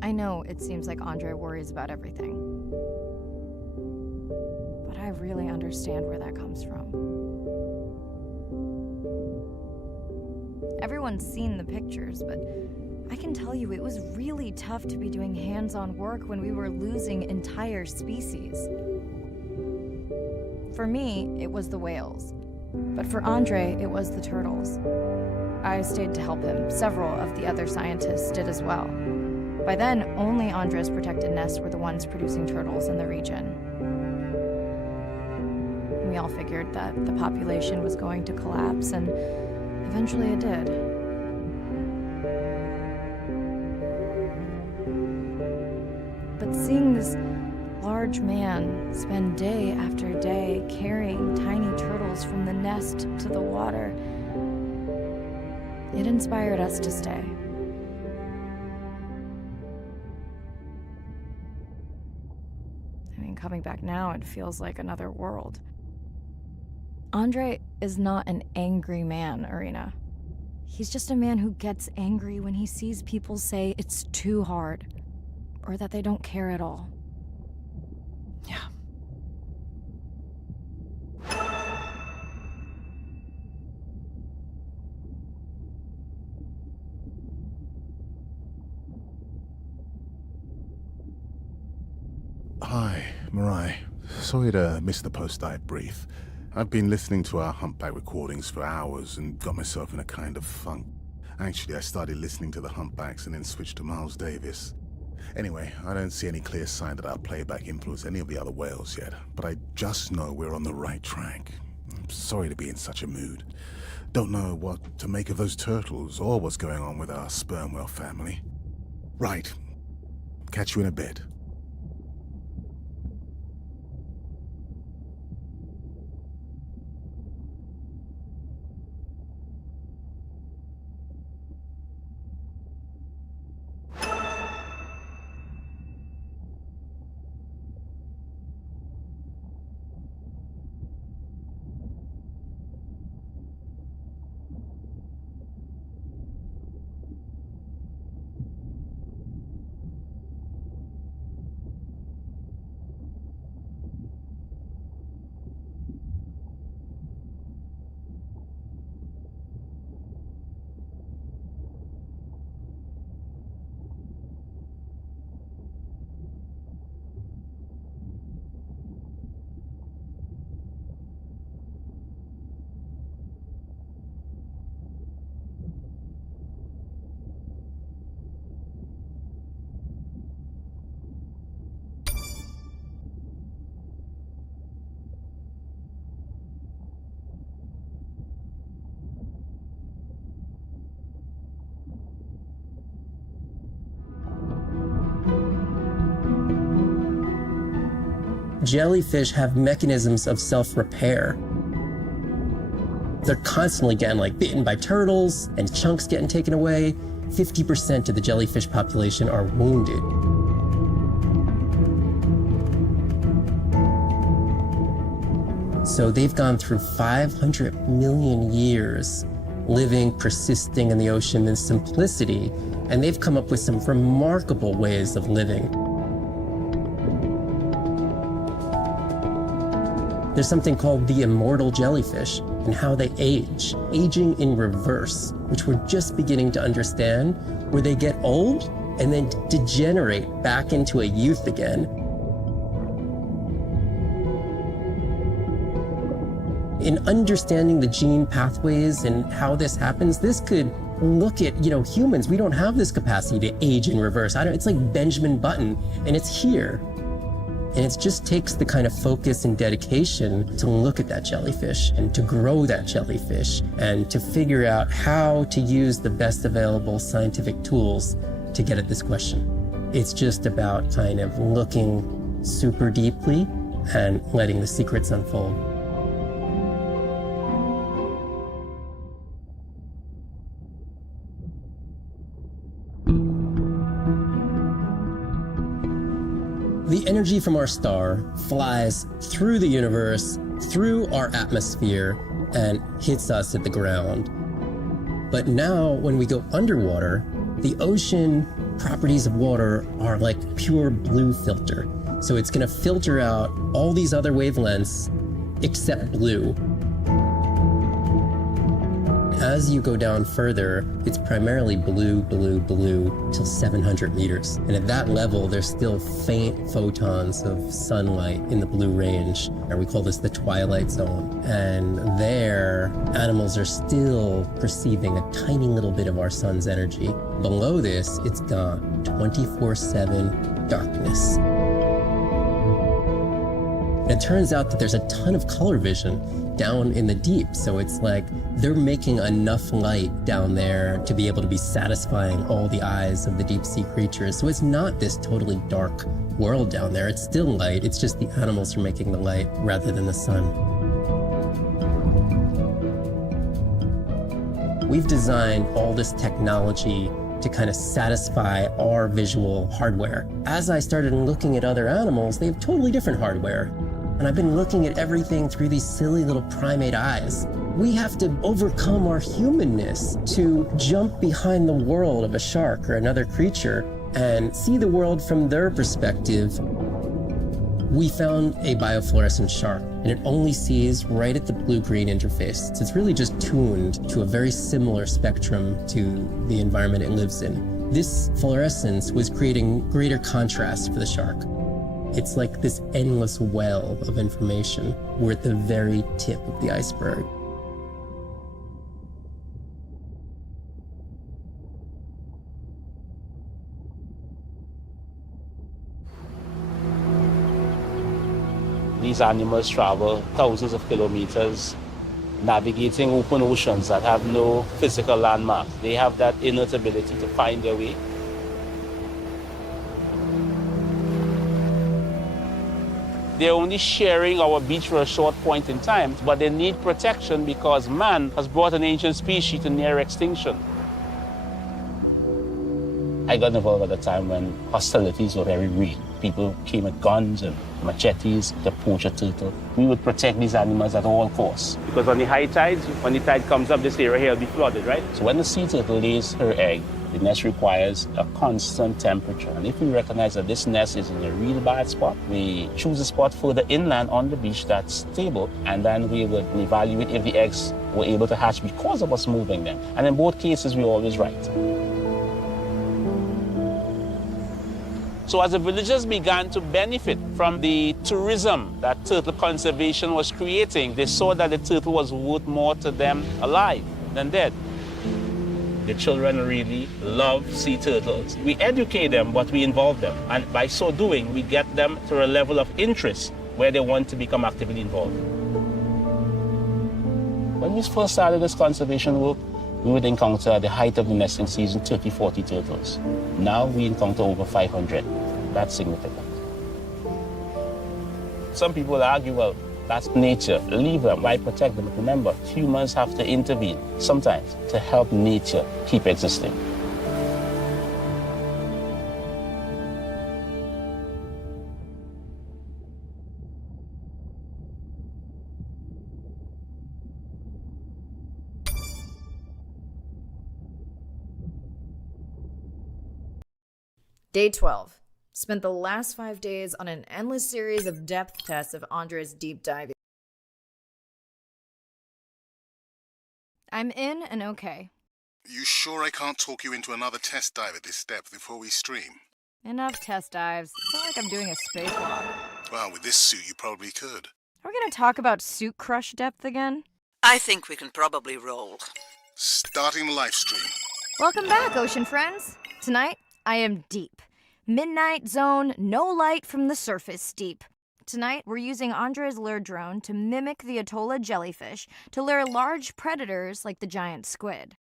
I know it seems like Andre worries about everything. But I really understand where that comes from. Everyone's seen the pictures, but I can tell you it was really tough to be doing hands-on work when we were losing entire species. For me, it was the whales. But for Andre, it was the turtles. I stayed to help him. Several of the other scientists did as well. By then, only Andre's protected nests were the ones producing turtles in the region. We all figured that the population was going to collapse, and eventually it did. But seeing this large man spend day after day carrying tiny turtles from the nest to the water, it inspired us to stay. Coming back now, it feels like another world. Andre is not an angry man, Irina. He's just a man who gets angry when he sees people say it's too hard, or that they don't care at all. Yeah. Hi, Mirai. Sorry to miss the post-dive brief. I've been listening to our humpback recordings for hours and got myself in a kind of funk. Actually, I started listening to the humpbacks and then switched to Miles Davis. Anyway, I don't see any clear sign that our playback influenced any of the other whales yet, but I just know we're on the right track. I'm sorry to be in such a mood. Don't know what to make of those turtles or what's going on with our sperm whale family. Right. Catch you in a bit. jellyfish have mechanisms of self-repair. They're constantly getting bitten by turtles and chunks getting taken away. 50% of the jellyfish population are wounded. So they've gone through 500 million years living, persisting in the ocean in simplicity, and they've come up with some remarkable ways of living. There's something called the immortal jellyfish and how they age, aging in reverse, which we're just beginning to understand, where they get old and then degenerate back into a youth again. In understanding the gene pathways and how this happens, this could look at, humans. We don't have this capacity to age in reverse. It's like Benjamin Button, and it's here. And it just takes the kind of focus and dedication to look at that jellyfish and to grow that jellyfish and to figure out how to use the best available scientific tools to get at this question. It's just about kind of looking super deeply and letting the secrets unfold. The energy from our star flies through the universe, through our atmosphere, and hits us at the ground. But now, when we go underwater, the ocean properties of water are like pure blue filter. So it's going to filter out all these other wavelengths except blue. As you go down further, it's primarily blue, blue, blue till 700 meters. And at that level, there's still faint photons of sunlight in the blue range, and we call this the twilight zone. And there, animals are still perceiving a tiny little bit of our sun's energy. Below this, it's gone. 24/7 darkness. And it turns out that there's a ton of color vision down in the deep. So it's like they're making enough light down there to be able to be satisfying all the eyes of the deep sea creatures. So it's not this totally dark world down there. It's still light. It's just the animals are making the light rather than the sun. We've designed all this technology to kind of satisfy our visual hardware. As I started looking at other animals, they have totally different hardware. And I've been looking at everything through these silly little primate eyes. We have to overcome our humanness to jump behind the world of a shark or another creature and see the world from their perspective. We found a biofluorescent shark, and it only sees right at the blue-green interface. So it's really just tuned to a very similar spectrum to the environment it lives in. This fluorescence was creating greater contrast for the shark. It's like this endless well of information. We're at the very tip of the iceberg. These animals travel thousands of kilometers, navigating open oceans that have no physical landmarks. They have that innate ability to find their way. They're only sharing our beach for a short point in time, but they need protection because man has brought an ancient species to near extinction. I got involved at a time when hostilities were very real. People came with guns and machetes to poach a turtle. We would protect these animals at all costs. Because on the high tides, when the tide comes up, this area here will be flooded, right? So when the sea turtle lays her egg, the nest requires a constant temperature. And if we recognize that this nest is in a real bad spot, we choose a spot further inland on the beach that's stable, and then we would evaluate if the eggs were able to hatch because of us moving them. And in both cases, we're always right. So as the villagers began to benefit from the tourism that turtle conservation was creating, they saw that the turtle was worth more to them alive than dead. The children really love sea turtles. We educate them, but we involve them. And by so doing, we get them to a level of interest where they want to become actively involved. When we first started this conservation work, we would encounter at the height of the nesting season 30, 40 turtles. Now we encounter over 500. That's significant. Some people argue, well, that's nature. Leave them. Why protect them? Remember, humans have to intervene sometimes to help nature keep existing. Day 12. Spent the last 5 days on an endless series of depth tests of Andre's deep diving. I'm in and okay. You sure I can't talk you into another test dive at this depth before we stream? Enough test dives. It's not like I'm doing a spacewalk. Well, with this suit, you probably could. Are we gonna talk about suit crush depth again? I think we can probably roll. Starting the live stream. Welcome back, ocean friends. Tonight, I am deep. Midnight zone, no light from the surface deep. Tonight, we're using Andre's lure drone to mimic the Atolla jellyfish to lure large predators like the giant squid.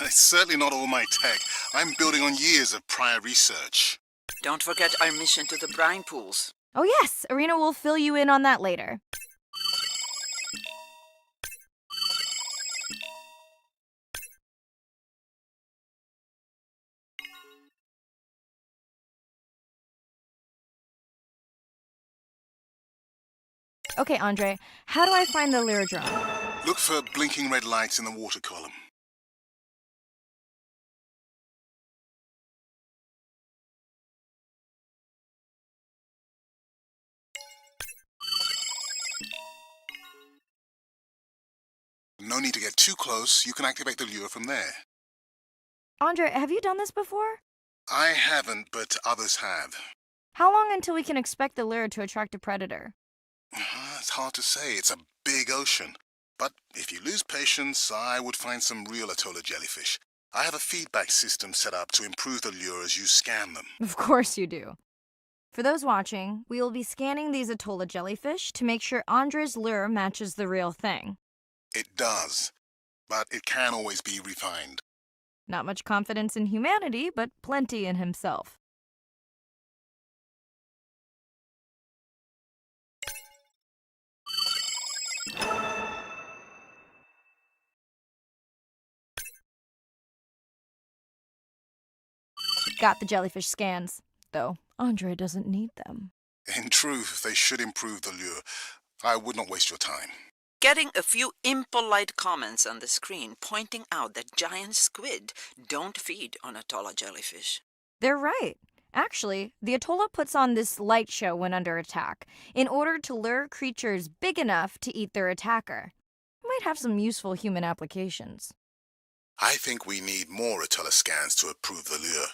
It's certainly not all my tech. I'm building on years of prior research. Don't forget our mission to the brine pools. Oh yes, Arena will fill you in on that later. Okay, Andre, how do I find the lure drone? Look for blinking red lights in the water column. No need to get too close. You can activate the lure from there. Andre, have you done this before? I haven't, but others have. How long until we can expect the lure to attract a predator? It's hard to say. It's a big ocean. But if you lose patience, I would find some real Atolla jellyfish. I have a feedback system set up to improve the lure as you scan them. Of course you do. For those watching, we will be scanning these Atolla jellyfish to make sure Andre's lure matches the real thing. It does, but it can always be refined. Not much confidence in humanity, but plenty in himself. Got the jellyfish scans, though Andre doesn't need them. In truth, they should improve the lure. I would not waste your time. Getting a few impolite comments on the screen pointing out that giant squid don't feed on Atolla jellyfish. They're right. Actually, the Atolla puts on this light show when under attack, in order to lure creatures big enough to eat their attacker. It might have some useful human applications. I think we need more Atolla scans to approve the lure.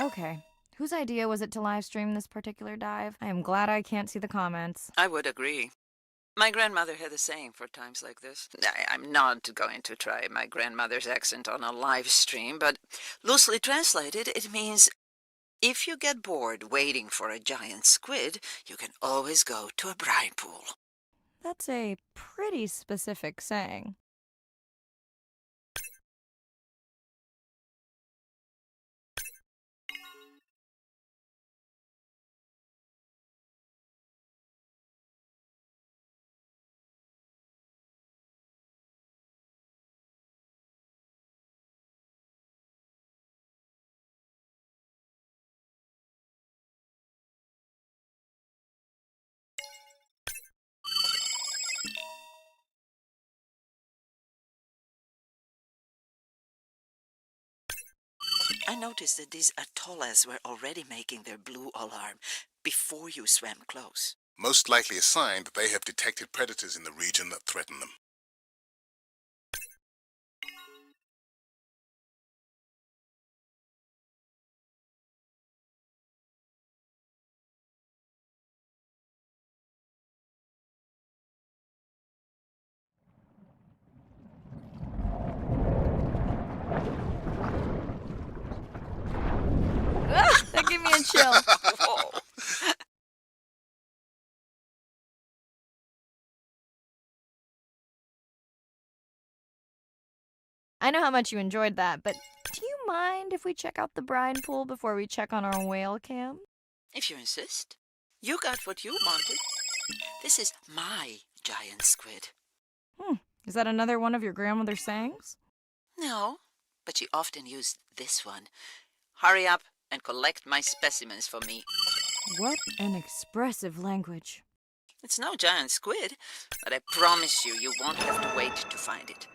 Okay. Whose idea was it to live stream this particular dive? I am glad I can't see the comments. I would agree. My grandmother had a saying for times like this. I'm not going to try my grandmother's accent on a live stream, but loosely translated, it means if you get bored waiting for a giant squid, you can always go to a brine pool. That's a pretty specific saying. I noticed that these atollas were already making their blue alarm before you swam close. Most likely a sign that they have detected predators in the region that threaten them. That gave me a chill. Whoa. I know how much you enjoyed that, but do you mind if we check out the brine pool before we check on our whale cam? If you insist. You got what you wanted. This is my giant squid. Is that another one of your grandmother's sayings? No, but she often used this one. Hurry up and collect my specimens for me. What an expressive language. It's no giant squid, but I promise you, you won't have to wait to find it.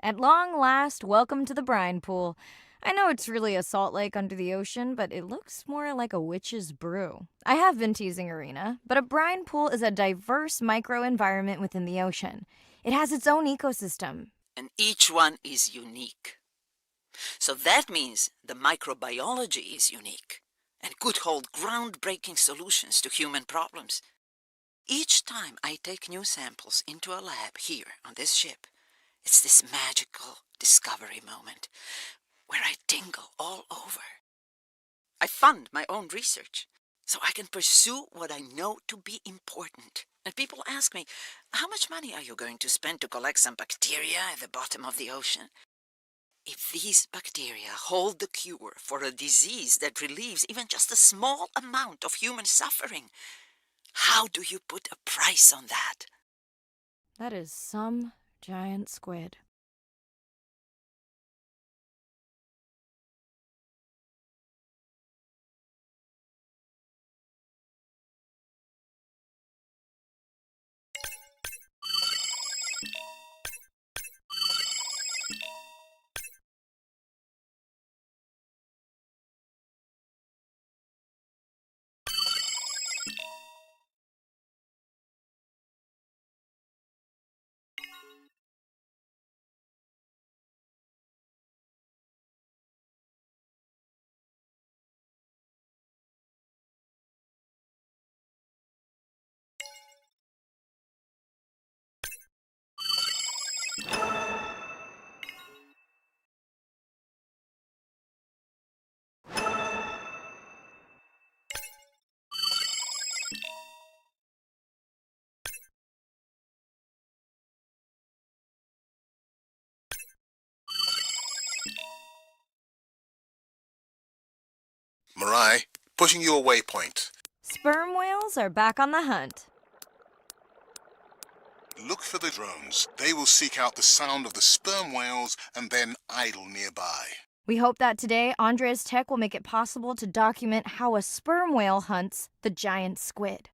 At long last, welcome to the brine pool. I know it's really a salt lake under the ocean, but it looks more like a witch's brew. I have been teasing Arena, but a brine pool is a diverse microenvironment within the ocean. It has its own ecosystem. And each one is unique. So that means the microbiology is unique and could hold groundbreaking solutions to human problems. Each time I take new samples into a lab here on this ship, it's this magical discovery moment where I tingle all over. I fund my own research so I can pursue what I know to be important. And people ask me, how much money are you going to spend to collect some bacteria at the bottom of the ocean? If these bacteria hold the cure for a disease that relieves even just a small amount of human suffering, how do you put a price on that? That is some giant squid. Mirai, pushing you a waypoint. Sperm whales are back on the hunt. Look for the drones. They will seek out the sound of the sperm whales and then idle nearby. We hope that today, Andrea's tech will make it possible to document how a sperm whale hunts the giant squid.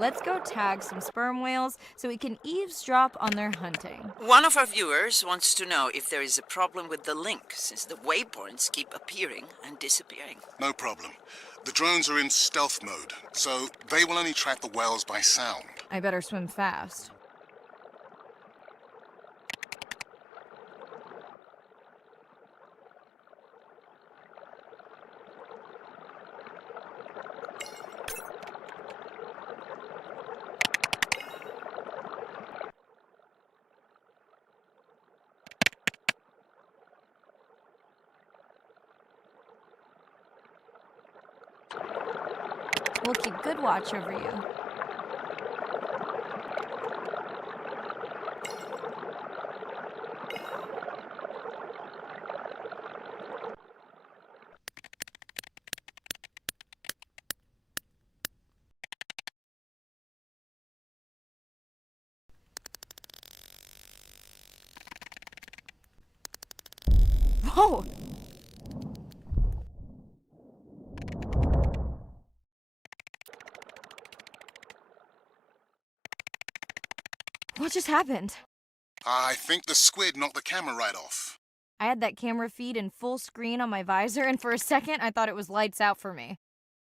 Let's go tag some sperm whales so we can eavesdrop on their hunting. One of our viewers wants to know if there is a problem with the link, since the waypoints keep appearing and disappearing. No problem. The drones are in stealth mode, so they will only track the whales by sound. I better swim fast. We'll keep good watch over you. Whoa! What just happened? I think the squid knocked the camera right off. I had that camera feed in full screen on my visor, and for a second, I thought it was lights out for me.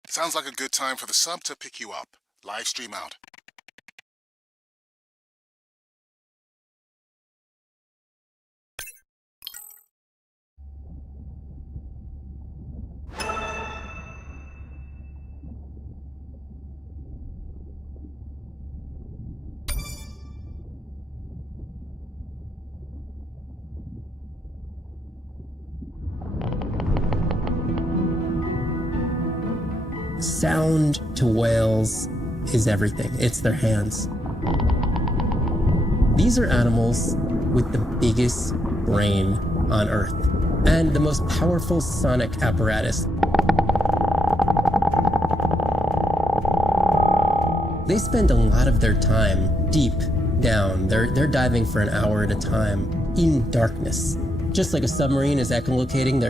Sounds like a good time for the sub to pick you up. Live stream out. Sound to whales is everything. It's their hands. These are animals with the biggest brain on Earth and the most powerful sonic apparatus. They spend a lot of their time deep down. They're diving for an hour at a time in darkness. Just like a submarine is echolocating,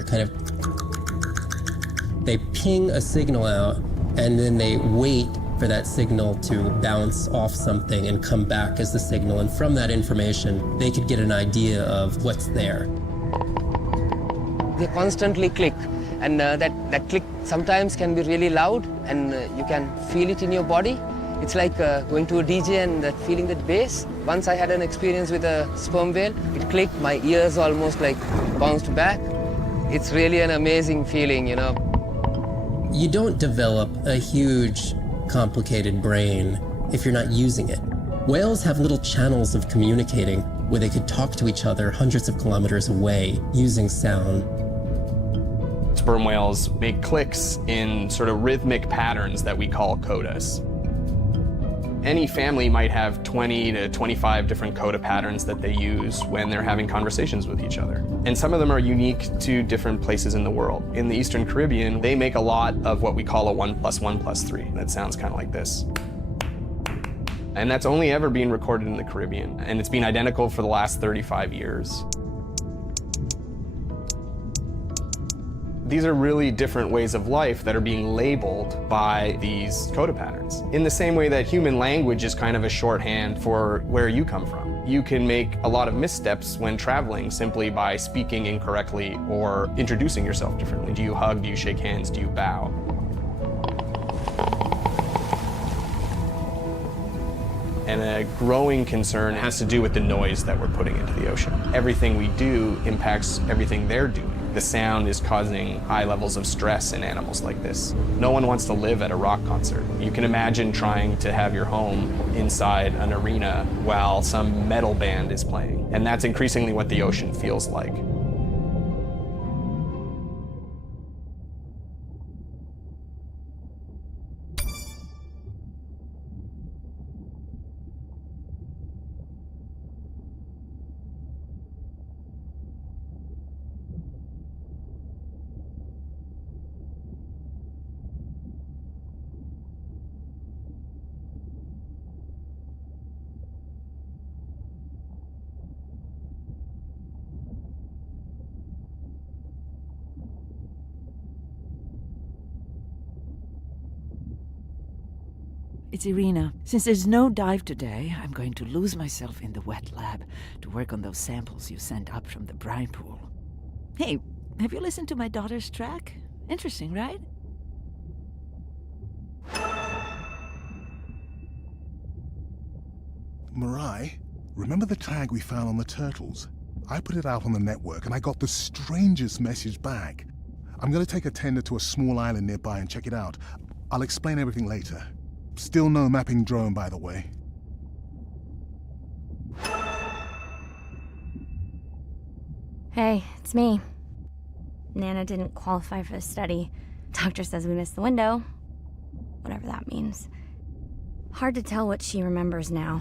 they ping a signal out, and then they wait for that signal to bounce off something and come back as the signal. And from that information, they could get an idea of what's there. They constantly click, and that click sometimes can be really loud, and you can feel it in your body. It's like going to a DJ and feeling that bass. Once I had an experience with a sperm whale. It clicked, my ears almost like bounced back. It's really an amazing feeling, you know. You don't develop a huge, complicated brain if you're not using it. Whales have little channels of communicating where they could talk to each other hundreds of kilometers away using sound. Sperm whales make clicks in sort of rhythmic patterns that we call codas. Any family might have 20 to 25 different coda patterns that they use when they're having conversations with each other. And some of them are unique to different places in the world. In the Eastern Caribbean, they make a lot of what we call a 1 + 1 + 3. That sounds kind of like this. And that's only ever been recorded in the Caribbean. And it's been identical for the last 35 years. These are really different ways of life that are being labeled by these coda patterns. In the same way that human language is kind of a shorthand for where you come from. You can make a lot of missteps when traveling simply by speaking incorrectly or introducing yourself differently. Do you hug? Do you shake hands? Do you bow? And a growing concern has to do with the noise that we're putting into the ocean. Everything we do impacts everything they're doing. The sound is causing high levels of stress in animals like this. No one wants to live at a rock concert. You can imagine trying to have your home inside an arena while some metal band is playing. And that's increasingly what the ocean feels like. it's Irina. Since there's no dive today, I'm going to lose myself in the wet lab to work on those samples you sent up from the brine pool. Hey, have you listened to my daughter's track? Interesting, right? Mirai, remember the tag we found on the turtles? I put it out on the network and I got the strangest message back. I'm gonna take a tender to a small island nearby and check it out. I'll explain everything later. Still no mapping drone, by the way. Hey, it's me. Nana didn't qualify for the study. Doctor says we missed the window. Whatever that means. Hard to tell what she remembers now.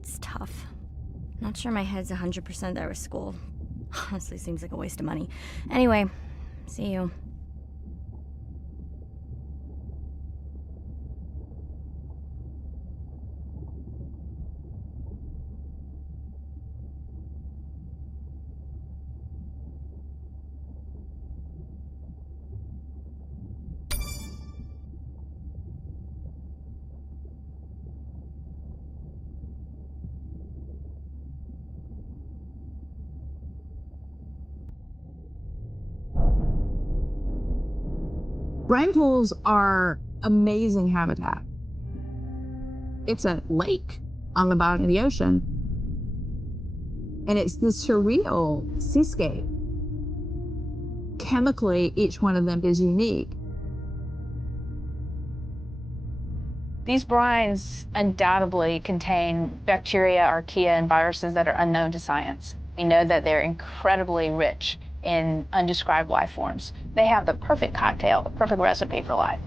It's tough. Not sure my head's 100% there with school. Honestly, seems like a waste of money. Anyway, see you. Brine pools are amazing habitat. It's a lake on the bottom of the ocean. And it's this surreal seascape. Chemically, each one of them is unique. These brines undoubtedly contain bacteria, archaea, and viruses that are unknown to science. We know that they're incredibly rich in undescribed life forms. They have the perfect cocktail, the perfect recipe for life.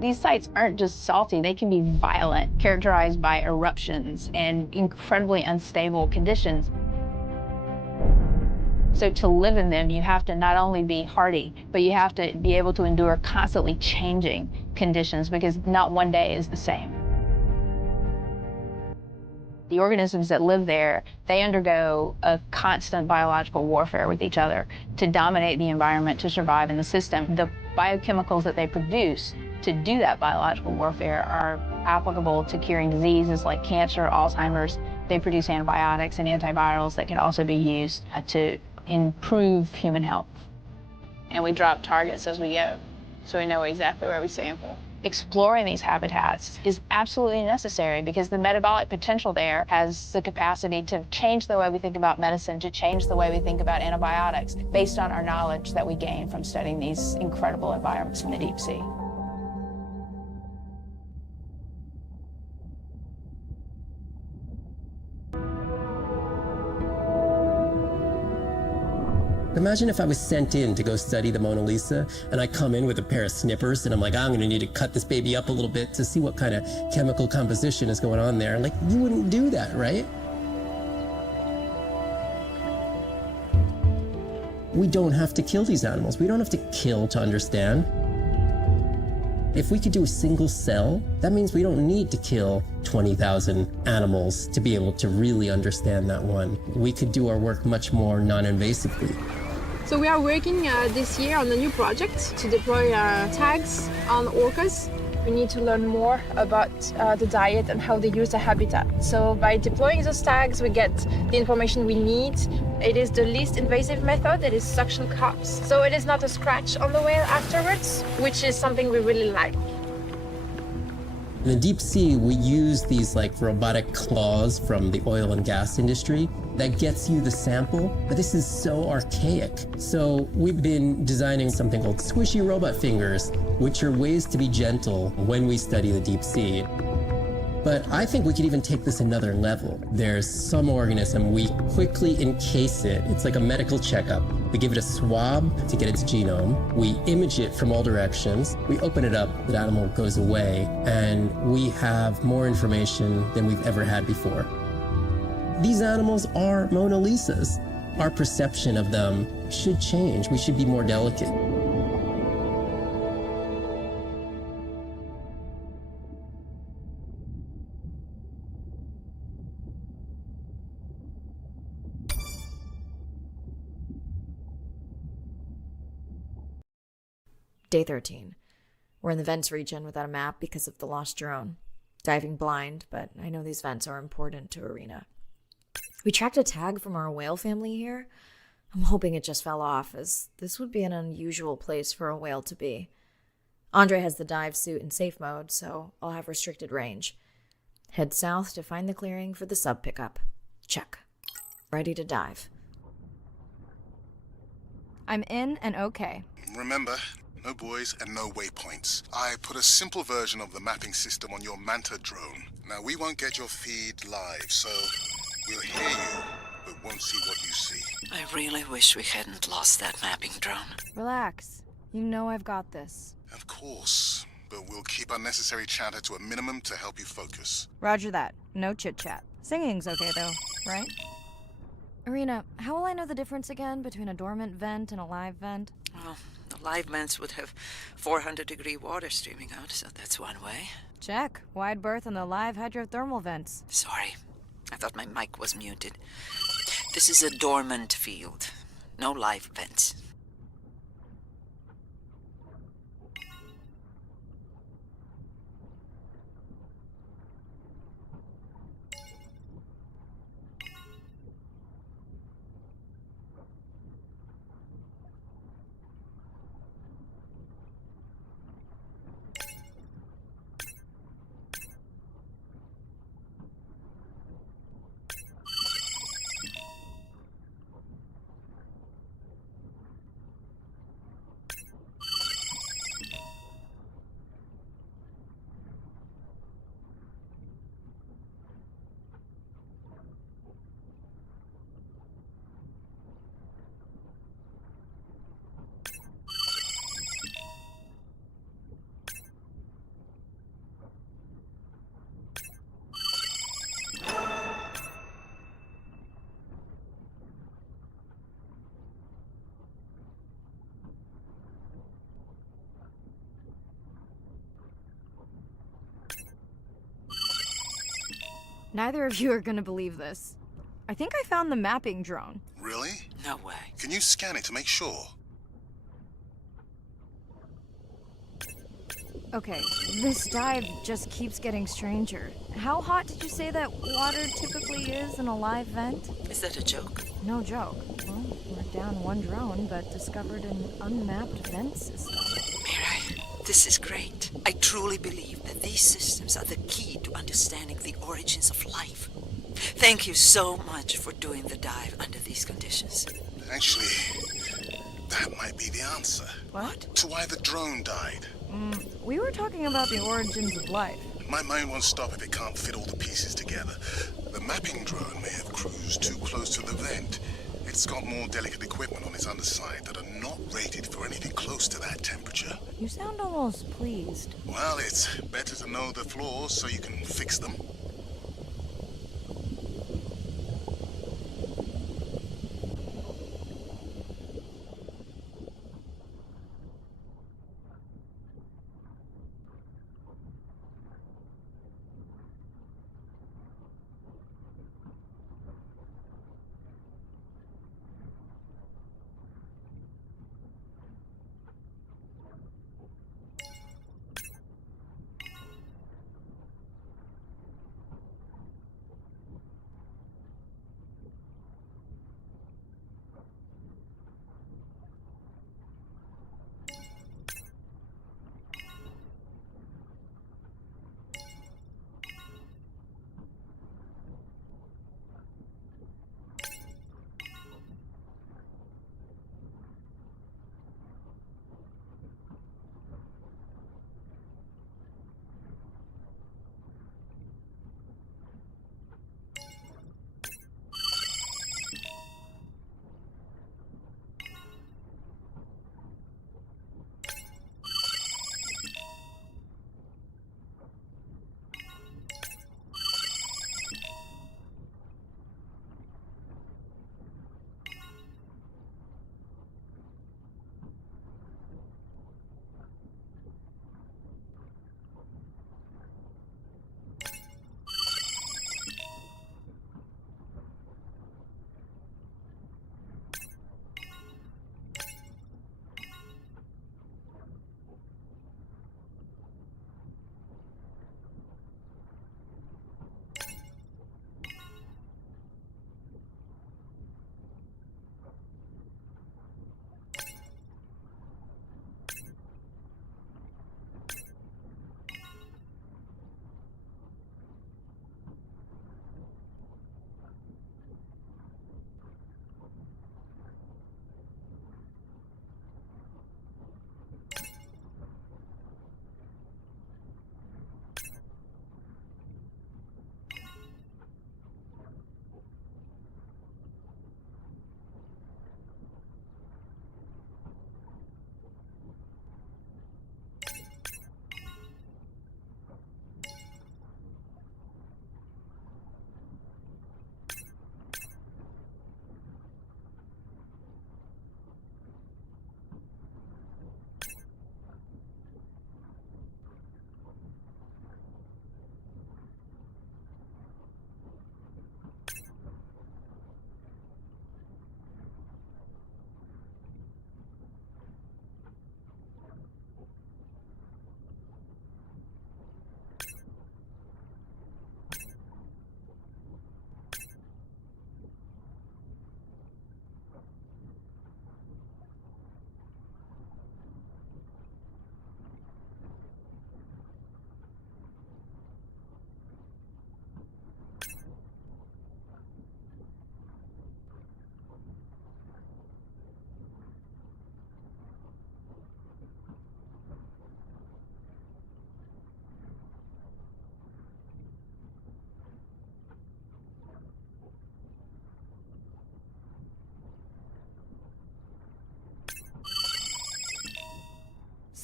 These sites aren't just salty, they can be violent, characterized by eruptions and incredibly unstable conditions. So to live in them, you have to not only be hardy, but you have to be able to endure constantly changing conditions because not one day is the same. The organisms that live there, they undergo a constant biological warfare with each other to dominate the environment, to survive in the system. The biochemicals that they produce to do that biological warfare are applicable to curing diseases like cancer, Alzheimer's. They produce antibiotics and antivirals that can also be used to improve human health. And we drop targets as we go, so we know exactly where we sample. Exploring these habitats is absolutely necessary because the metabolic potential there has the capacity to change the way we think about medicine, to change the way we think about antibiotics, based on our knowledge that we gain from studying these incredible environments in the deep sea. Imagine if I was sent in to go study the Mona Lisa, and I come in with a pair of snippers, and I'm like, I'm gonna need to cut this baby up a little bit to see what kind of chemical composition is going on there. Like, you wouldn't do that, right? We don't have to kill these animals. We don't have to kill to understand. If we could do a single cell, that means we don't need to kill 20,000 animals to be able to really understand that one. We could do our work much more non-invasively. So we are working this year on a new project to deploy tags on orcas. We need to learn more about the diet and how they use the habitat. So by deploying those tags, we get the information we need. It is the least invasive method. It is suction cups. So it is not a scratch on the whale afterwards, which is something we really like. In the deep sea, we use these like robotic claws from the oil and gas industry that gets you the sample, but this is so archaic. So we've been designing something called squishy robot fingers, which are ways to be gentle when we study the deep sea. But I think we could even take this another level. There's some organism, we quickly encase it. It's like a medical checkup. We give it a swab to get its genome. We image it from all directions. We open it up, the animal goes away, and we have more information than we've ever had before. These animals are Mona Lisas. Our perception of them should change. We should be more delicate. Day 13. We're in the vents region without a map because of the lost drone. Diving blind, but I know these vents are important to Arena. We tracked a tag from our whale family here. I'm hoping it just fell off, as this would be an unusual place for a whale to be. Andre has the dive suit in safe mode, so I'll have restricted range. Head south to find the clearing for the sub pickup. Check. Ready to dive. I'm in and okay. Remember, no buoys and no waypoints. I put a simple version of the mapping system on your Manta drone. Now, we won't get your feed live, so we'll hear you, but won't see what you see. I really wish we hadn't lost that mapping drone. Relax. You know I've got this. Of course, but we'll keep unnecessary chatter to a minimum to help you focus. Roger that. No chit-chat. Singing's okay, though, right? Arena, how will I know the difference again between a dormant vent and a live vent? Well, the live vents would have 400-degree water streaming out, so that's one way. Check. Wide berth on the live hydrothermal vents. Sorry, I thought my mic was muted. This is a dormant field. No live vents. Neither of you are gonna believe this. I think I found the mapping drone. Really? No way. Can you scan it to make sure? Okay, this dive just keeps getting stranger. How hot did you say that water typically is in a live vent? Is that a joke? No joke. Well, we're down one drone, but discovered an unmapped vent system. Mirai, this is great. I truly believe that these systems are the key to understanding the origins of life. Thank you so much for doing the dive under these conditions. Actually, that might be the answer. What? To why the drone died. We were talking about the origins of life. My mind won't stop if it can't fit all the pieces together. The mapping drone may have cruised too close to the vent. It's got more delicate equipment on its underside that are not rated for anything close to that temperature. You sound almost pleased. Well, it's better to know the flaws so you can fix them.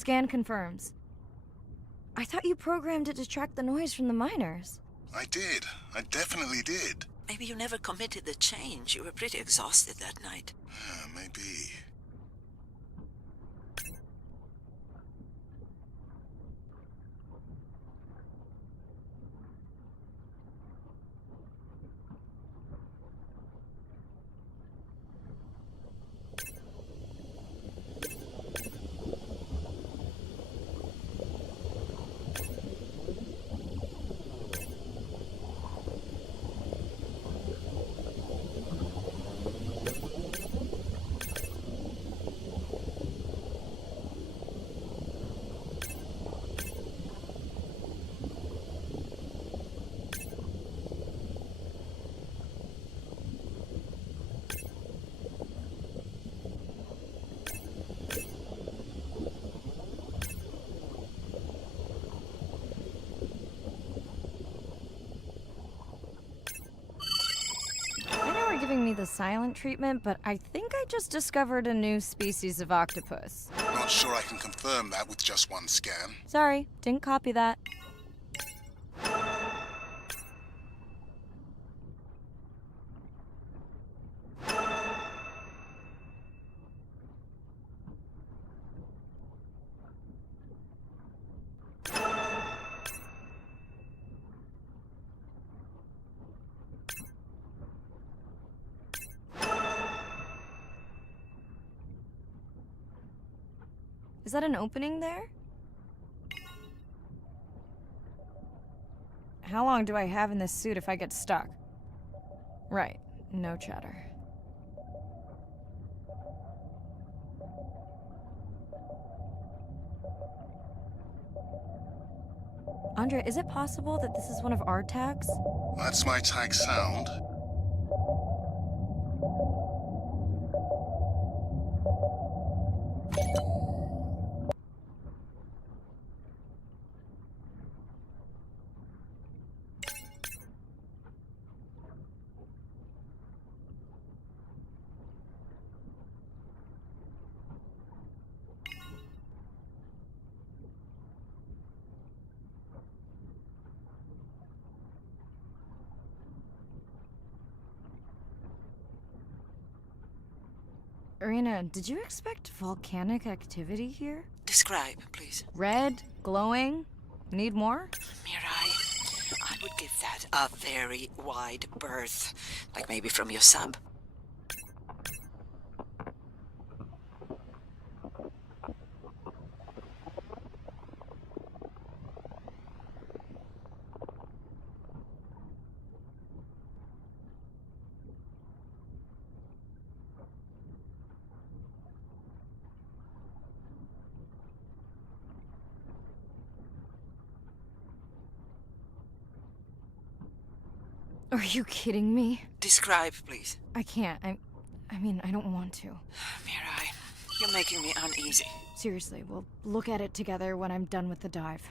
Scan confirms. I thought you programmed it to track the noise from the miners. I did. I definitely did. Maybe you never committed the change. You were pretty exhausted that night. Yeah, maybe. Giving me the silent treatment, but I think I just discovered a new species of octopus. Not sure I can confirm that with just one scan. Sorry, didn't copy that. Is that an opening there? How long do I have in this suit if I get stuck? Right, no chatter. Andre, is it possible that this is one of our tags? That's my tag sound. Irina, did you expect volcanic activity here? Describe, please. Red, glowing, need more? Mirai, I would give that a very wide berth. Like maybe from your sub. Are you kidding me? Describe, please. I can't. I mean, I don't want to. Mirai, you're making me uneasy. Seriously, we'll look at it together when I'm done with the dive.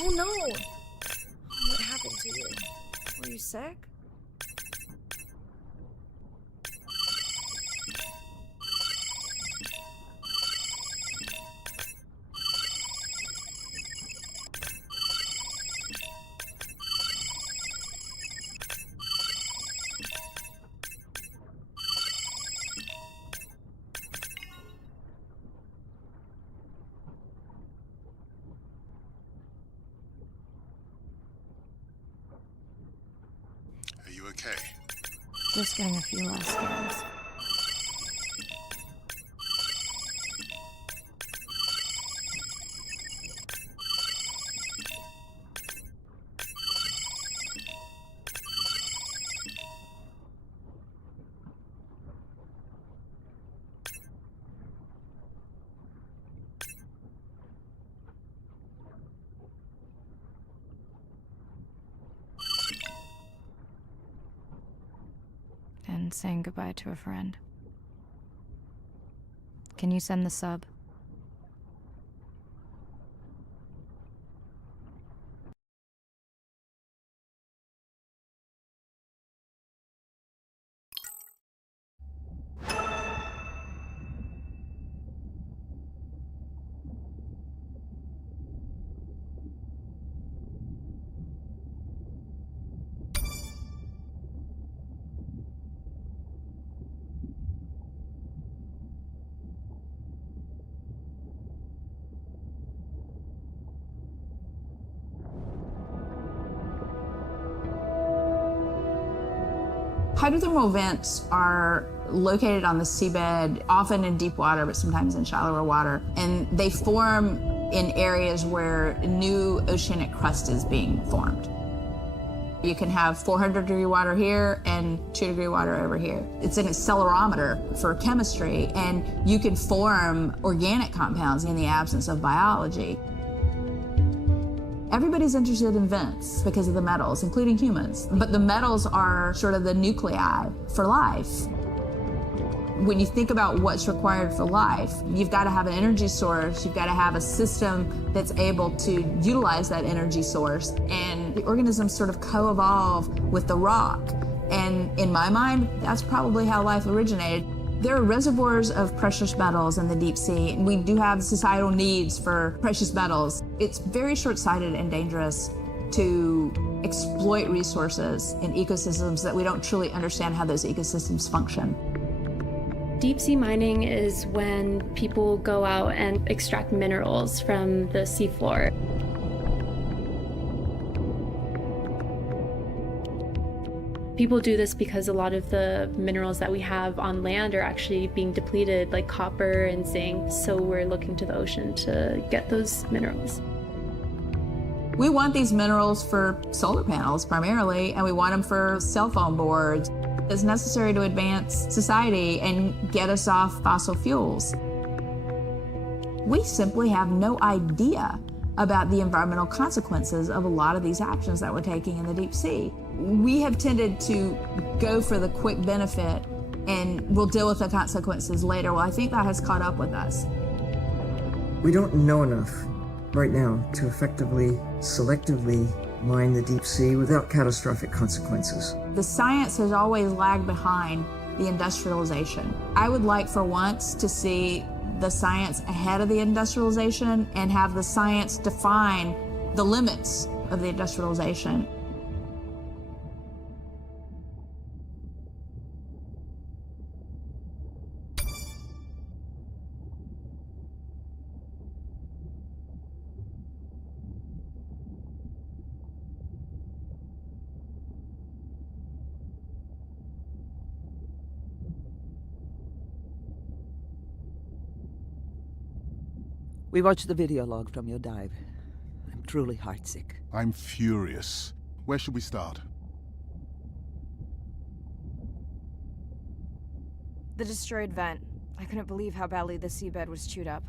Oh no! What happened to you? Were you sick? okay? Just getting a few last scans. And saying goodbye to a friend. Can you send the sub? Hydrothermal vents are located on the seabed, often in deep water, but sometimes in shallower water. And they form in areas where new oceanic crust is being formed. You can have 400-degree water here and 2-degree water over here. It's an accelerometer for chemistry, and you can form organic compounds in the absence of biology. Everybody's interested in vents because of the metals, including humans. But the metals are sort of the nuclei for life. When you think about what's required for life, you've got to have an energy source, you've got to have a system that's able to utilize that energy source, and the organisms sort of co-evolve with the rock. And in my mind, that's probably how life originated. There are reservoirs of precious metals in the deep sea, and we do have societal needs for precious metals. It's very short-sighted and dangerous to exploit resources in ecosystems that we don't truly understand how those ecosystems function. Deep sea mining is when people go out and extract minerals from the seafloor. People do this because a lot of the minerals that we have on land are actually being depleted, like copper and zinc, so we're looking to the ocean to get those minerals. We want these minerals for solar panels primarily, and we want them for cell phone boards. It's necessary to advance society and get us off fossil fuels. We simply have no idea about the environmental consequences of a lot of these actions that we're taking in the deep sea. We have tended to go for the quick benefit and we'll deal with the consequences later. Well, I think that has caught up with us. We don't know enough right now to effectively, selectively mine the deep sea without catastrophic consequences. The science has always lagged behind the industrialization. I would like for once to see the science ahead of the industrialization and have the science define the limits of the industrialization. We watched the video log from your dive. I'm truly heartsick. I'm furious. Where should we start? The destroyed vent. I couldn't believe how badly the seabed was chewed up.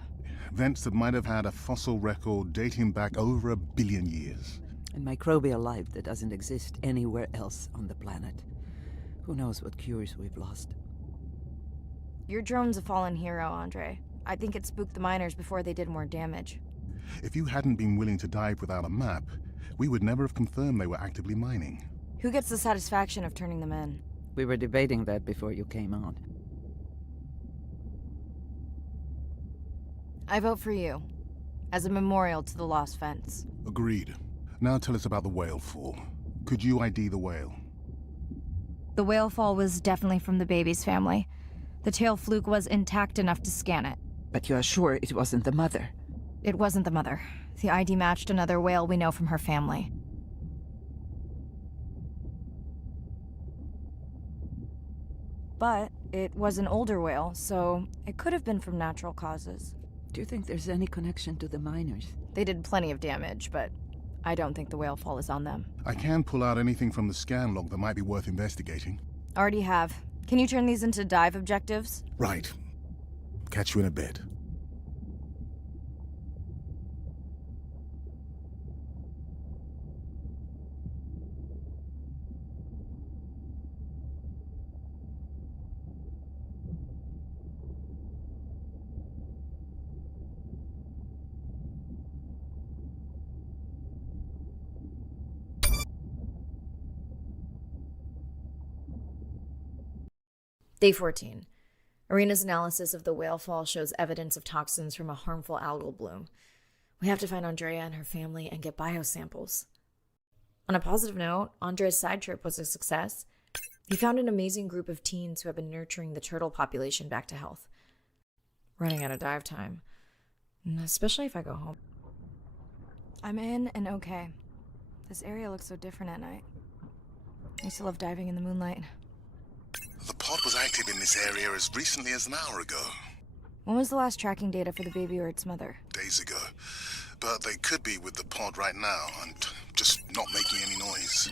Vents that might have had a fossil record dating back over 1 billion years. And microbial life that doesn't exist anywhere else on the planet. Who knows what cures we've lost. Your drone's a fallen hero, Andre. I think it spooked the miners before they did more damage. If you hadn't been willing to dive without a map, we would never have confirmed they were actively mining. Who gets the satisfaction of turning them in? We were debating that before you came on. I vote for you, as a memorial to the lost vents. Agreed. Now tell us about the whale fall. Could you ID the whale? The whale fall was definitely from the baby's family. The tail fluke was intact enough to scan it. But you are sure it wasn't the mother? It wasn't the mother. The ID matched another whale we know from her family. But it was an older whale, so it could have been from natural causes. Do you think there's any connection to the miners? They did plenty of damage, but I don't think the whale fall is on them. I can pull out anything from the scan log that might be worth investigating. Already have. Can you turn these into dive objectives? Right. Catch you in a bit. Day 14. Arena's analysis of the whale fall shows evidence of toxins from a harmful algal bloom. We have to find Andrea and her family and get biosamples. On a positive note, Andrea's side trip was a success. He found an amazing group of teens who have been nurturing the turtle population back to health. Running out of dive time, especially if I go home. I'm in and okay. This area looks so different at night. I used to love diving in the moonlight. The pod was active in this area as recently as an hour ago. When was the last tracking data for the baby or its mother? Days ago. But they could be with the pod right now and just not making any noise.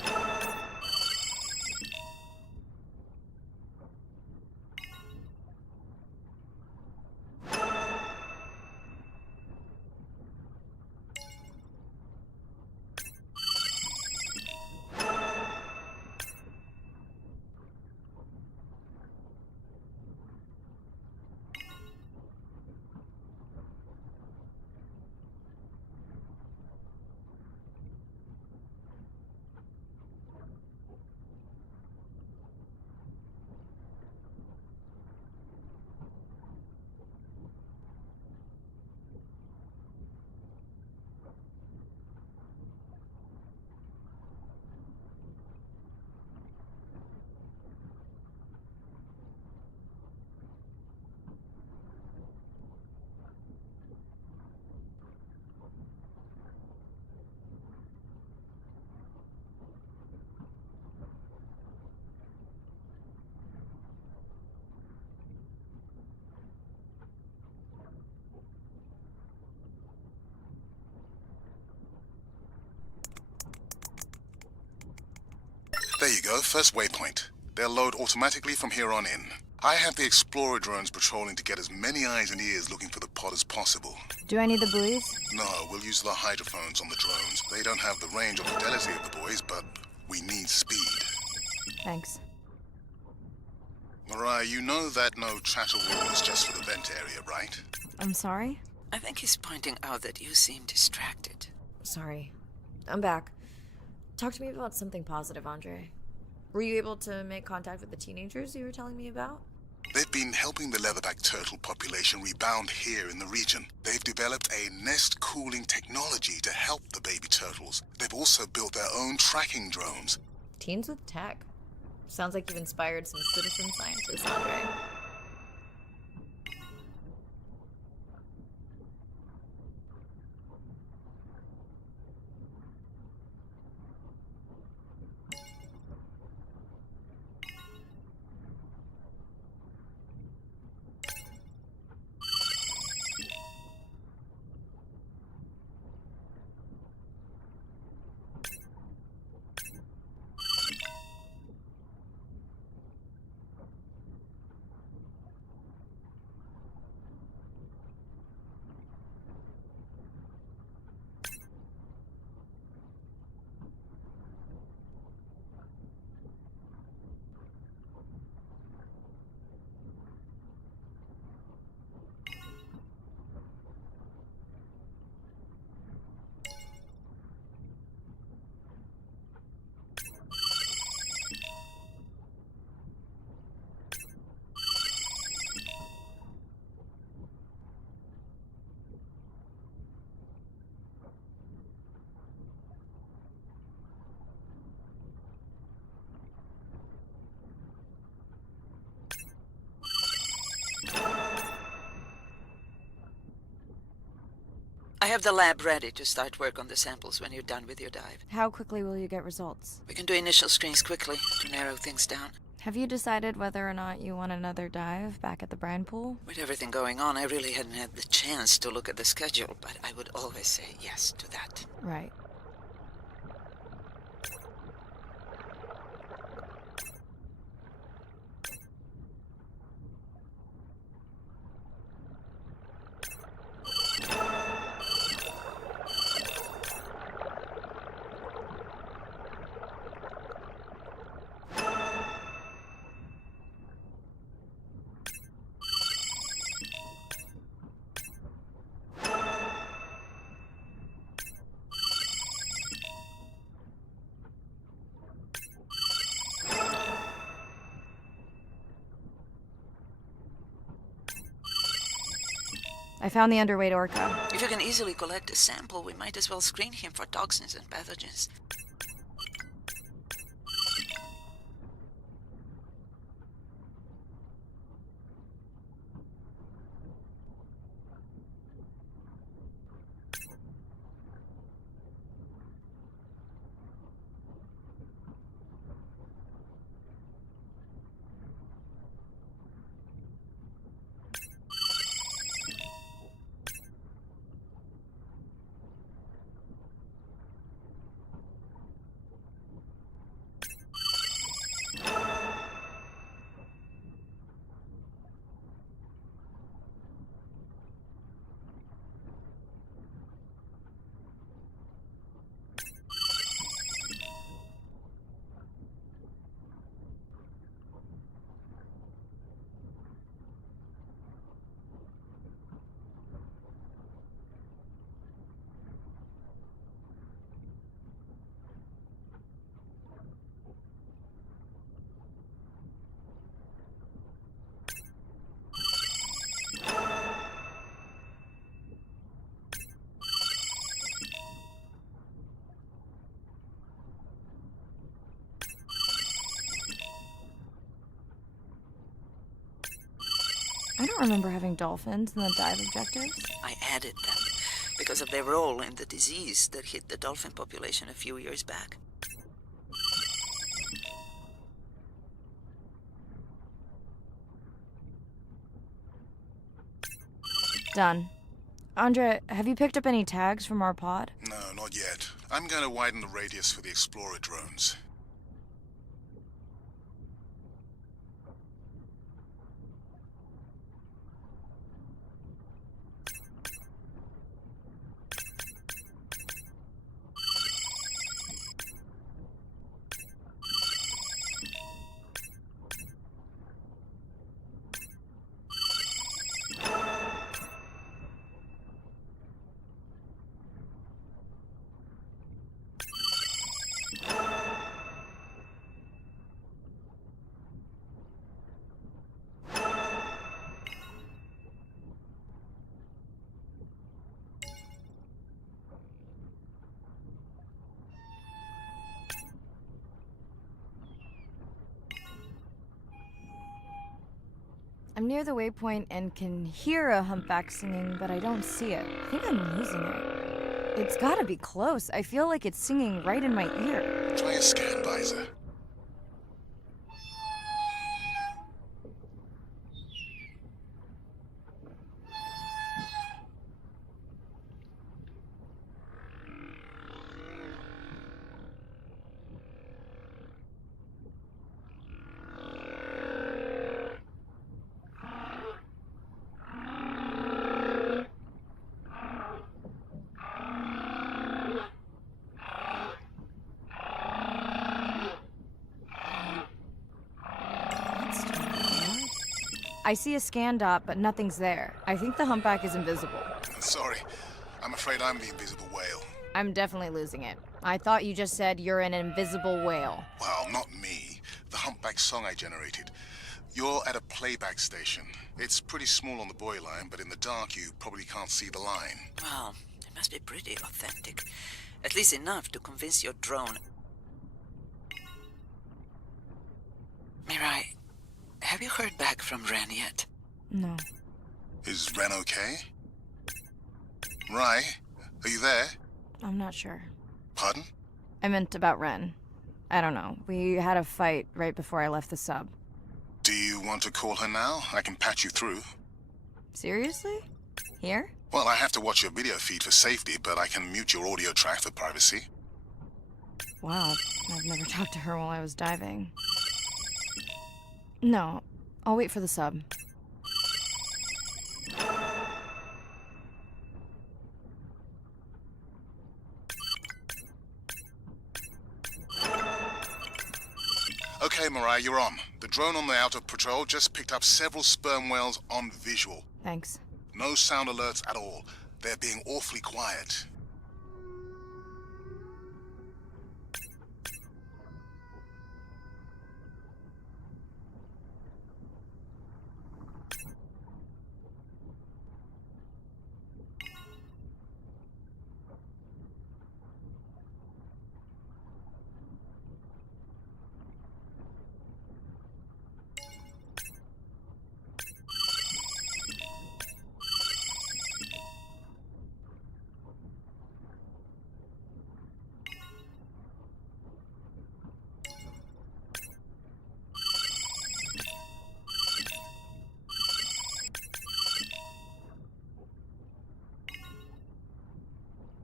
There you go, first waypoint. They'll load automatically from here on in. I have the Explorer drones patrolling to get as many eyes and ears looking for the pod as possible. Do I need the buoys? No, we'll use the hydrophones on the drones. They don't have the range or fidelity of the boys, but we need speed. Thanks. Mirai, you know that no chatter wall is just for the vent area, right? I'm sorry? I think he's pointing out that you seem distracted. Sorry. I'm back. Talk to me about something positive, Andre. Were you able to make contact with the teenagers you were telling me about? They've been helping the leatherback turtle population rebound here in the region. They've developed a nest cooling technology to help the baby turtles. They've also built their own tracking drones. Teens with tech. Sounds like you've inspired some citizen scientists, Andre. I have the lab ready to start work on the samples when you're done with your dive. How quickly will you get results? We can do initial screens quickly to narrow things down. Have you decided whether or not you want another dive back at the brine pool? With everything going on, I really hadn't had the chance to look at the schedule, but I would always say yes to that. Right. I found the underweight orca. If you can easily collect a sample, we might as well screen him for toxins and pathogens. I don't remember having dolphins in the dive objectives. I added them because of their role in the disease that hit the dolphin population a few years back. Done. Andre, have you picked up any tags from our pod? No, not yet. I'm going to widen the radius for the Explorer drones. I'm near the waypoint and can hear a humpback singing, but I don't see it. I think I'm losing it. It's gotta be close. I feel like it's singing right in my ear. Try a scan visor. I see a scan dot, but nothing's there. I think the humpback is invisible. Sorry, I'm afraid I'm the invisible whale. I'm definitely losing it. I thought you just said you're an invisible whale. Well, not me. The humpback song I generated. You're at a playback station. It's pretty small on the buoy line, but in the dark you probably can't see the line. Well, it must be pretty authentic. At least enough to convince your drone. Mirai, have you heard back from Ren yet? No. Is Ren okay? Rai, are you there? I'm not sure. Pardon? I meant about Ren. I don't know. We had a fight right before I left the sub. Do you want to call her now? I can patch you through. Seriously? Here? Well, I have to watch your video feed for safety, but I can mute your audio track for privacy. Wow, I've never talked to her while I was diving. No, I'll wait for the sub. Okay, Mirai, you're on. The drone on the outer patrol just picked up several sperm whales on visual. Thanks. No sound alerts at all. They're being awfully quiet.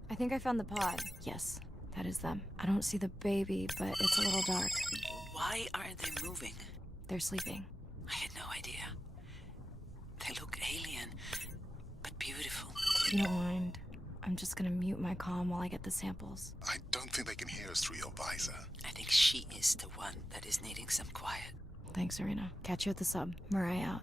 I think I found the pod. Yes, that is them. I don't see the baby, but it's a little dark. Why aren't they moving? They're sleeping. I had no idea. They look alien, but beautiful. If you don't mind, I'm just gonna mute my comm while I get the samples. I don't think they can hear us through your visor. I think she is the one that is needing some quiet. Thanks, Serena. Catch you at the sub. Mirai out.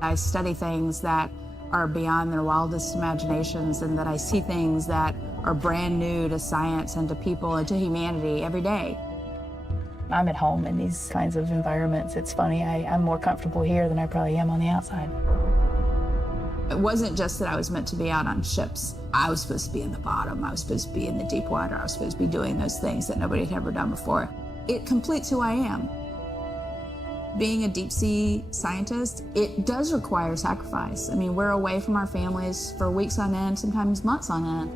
I study things that are beyond their wildest imaginations, and that I see things that are brand new to science and to people and to humanity every day. I'm at home in these kinds of environments. It's funny, I'm more comfortable here than I probably am on the outside. It wasn't just that I was meant to be out on ships. I was supposed to be in the bottom. I was supposed to be in the deep water. I was supposed to be doing those things that nobody had ever done before. It completes who I am. Being a deep sea scientist, it does require sacrifice. I mean, we're away from our families for weeks on end, sometimes months on end.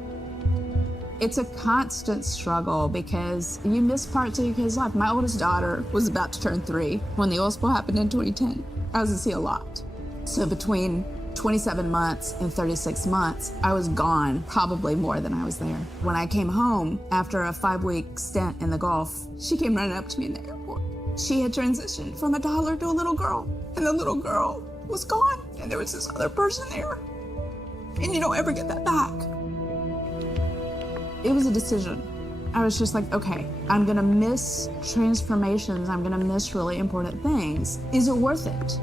It's a constant struggle because you miss parts of your kid's life. My oldest daughter was about to turn 3 when the oil spill happened in 2010. I was at sea a lot. So between 27 months and 36 months, I was gone probably more than I was there. When I came home after a 5-week stint in the Gulf, she came running up to me in the airport. She had transitioned from a toddler to a little girl, and the little girl was gone, and there was this other person there. And you don't ever get that back. It was a decision. I was just like, okay, I'm gonna miss transformations, I'm gonna miss really important things. Is it worth it?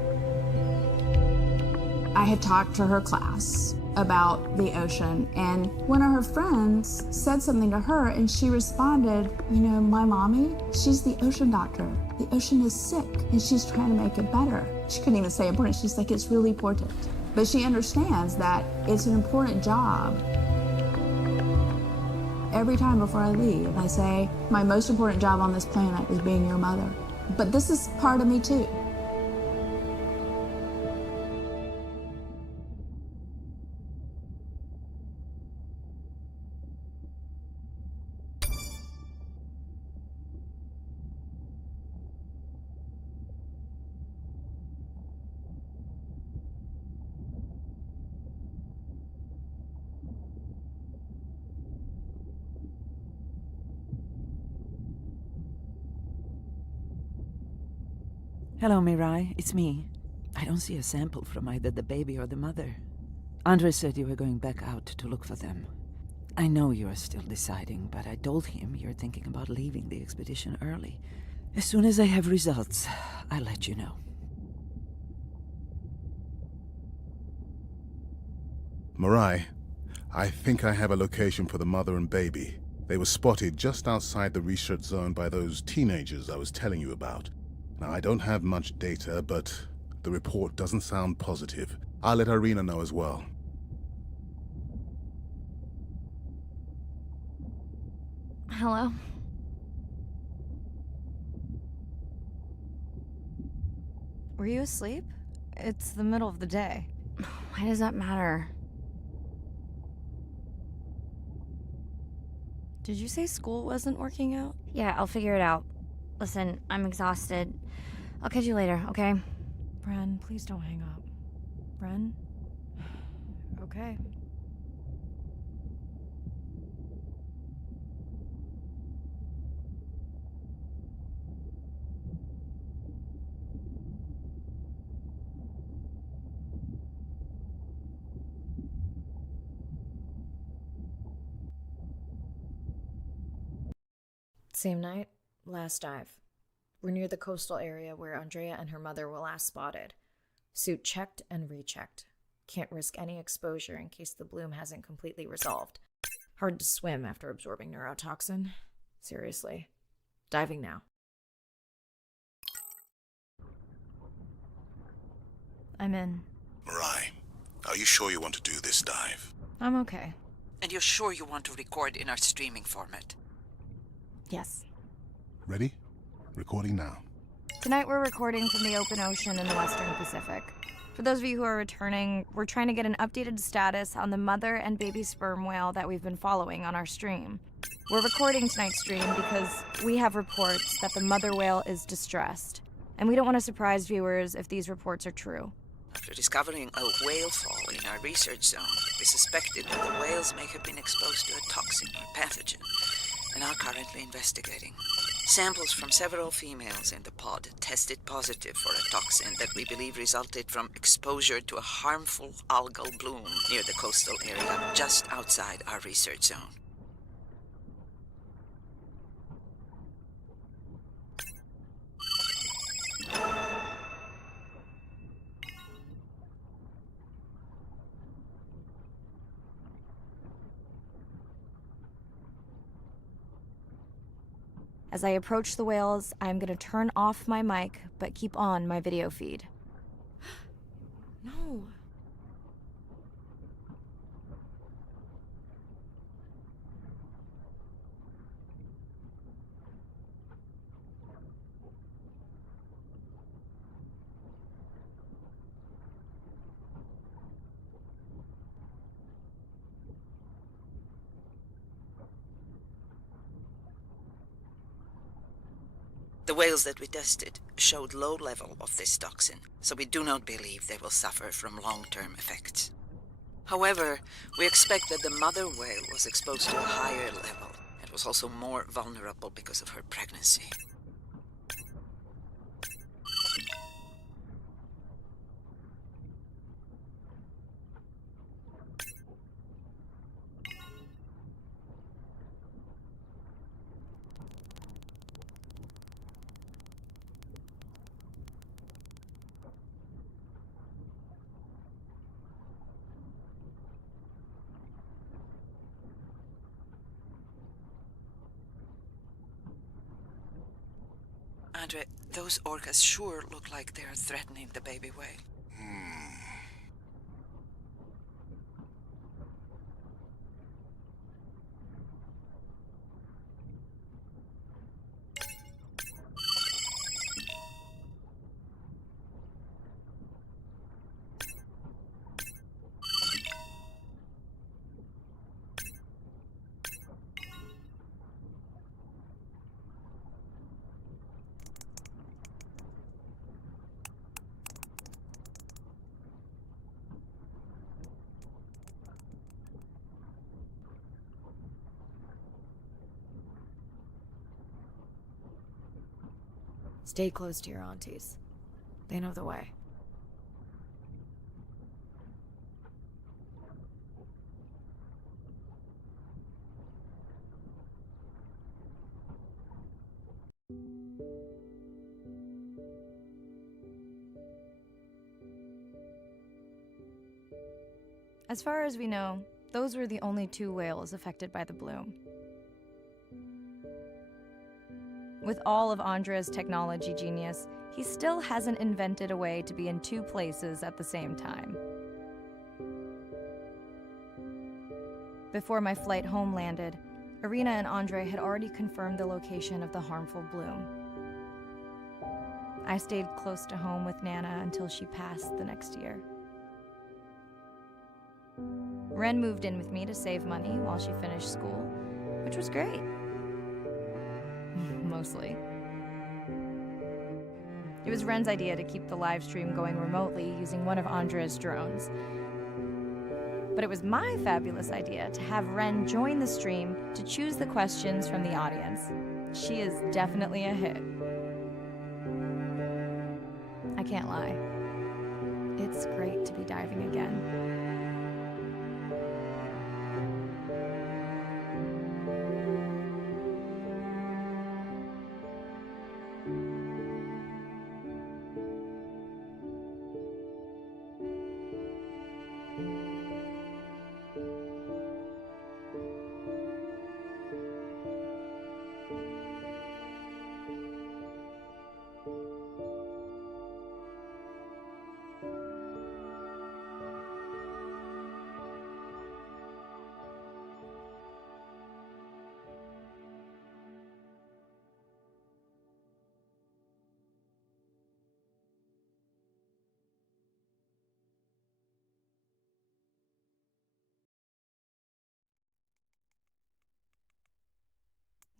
I had talked to her class about the ocean, and one of her friends said something to her, and she responded, you know, my mommy, she's the ocean doctor. The ocean is sick, and she's trying to make it better. She couldn't even say important. She's like, it's really important. But she understands that it's an important job. Every time before I leave, I say, my most important job on this planet is being your mother. But this is part of me too. Hello, Mirai. It's me. I don't see a sample from either the baby or the mother. Andre said you were going back out to look for them. I know you are still deciding, but I told him you're thinking about leaving the expedition early. As soon as I have results, I'll let you know. Mirai, I think I have a location for the mother and baby. They were spotted just outside the research zone by those teenagers I was telling you about. Now, I don't have much data, but the report doesn't sound positive. I'll let Irina know as well. Hello? Were you asleep? It's the middle of the day. Why does that matter? Did you say school wasn't working out? Yeah, I'll figure it out. Listen, I'm exhausted. I'll catch you later, okay? Bren, please don't hang up. Bren? Okay. Same night, last dive. We're near the coastal area where Andrea and her mother were last spotted. Suit checked and rechecked. Can't risk any exposure in case the bloom hasn't completely resolved. Hard to swim after absorbing neurotoxin. Seriously. Diving now. I'm in. Mirai, are you sure you want to do this dive? I'm okay. And you're sure you want to record in our streaming format? Yes. Ready? Recording now. Tonight we're recording from the open ocean in the Western Pacific. For those of you who are returning, we're trying to get an updated status on the mother and baby sperm whale that we've been following on our stream. We're recording tonight's stream because we have reports that the mother whale is distressed, and we don't want to surprise viewers if these reports are true. After discovering a whale fall in our research zone, we suspected that the whales may have been exposed to a toxin or pathogen, and are currently investigating. Samples from several females in the pod tested positive for a toxin that we believe resulted from exposure to a harmful algal bloom near the coastal area just outside our research zone. As I approach the whales, I'm gonna turn off my mic, but keep on my video feed. No. The whales that we tested showed low level of this toxin, so we do not believe they will suffer from long-term effects. However, we expect that the mother whale was exposed to a higher level and was also more vulnerable because of her pregnancy. Andre, those orcas sure look like they are threatening the baby whale. Stay close to your aunties. They know the way. As far as we know, those were the only 2 whales affected by the bloom. With all of Andre's technology genius, he still hasn't invented a way to be in 2 places at the same time. Before my flight home landed, Irina and Andre had already confirmed the location of the harmful bloom. I stayed close to home with Nana until she passed the next year. Ren moved in with me to save money while she finished school, which was great. Mostly. It was Ren's idea to keep the live stream going remotely using one of Andre's drones. But it was my fabulous idea to have Ren join the stream to choose the questions from the audience. She is definitely a hit. I can't lie. It's great to be diving again.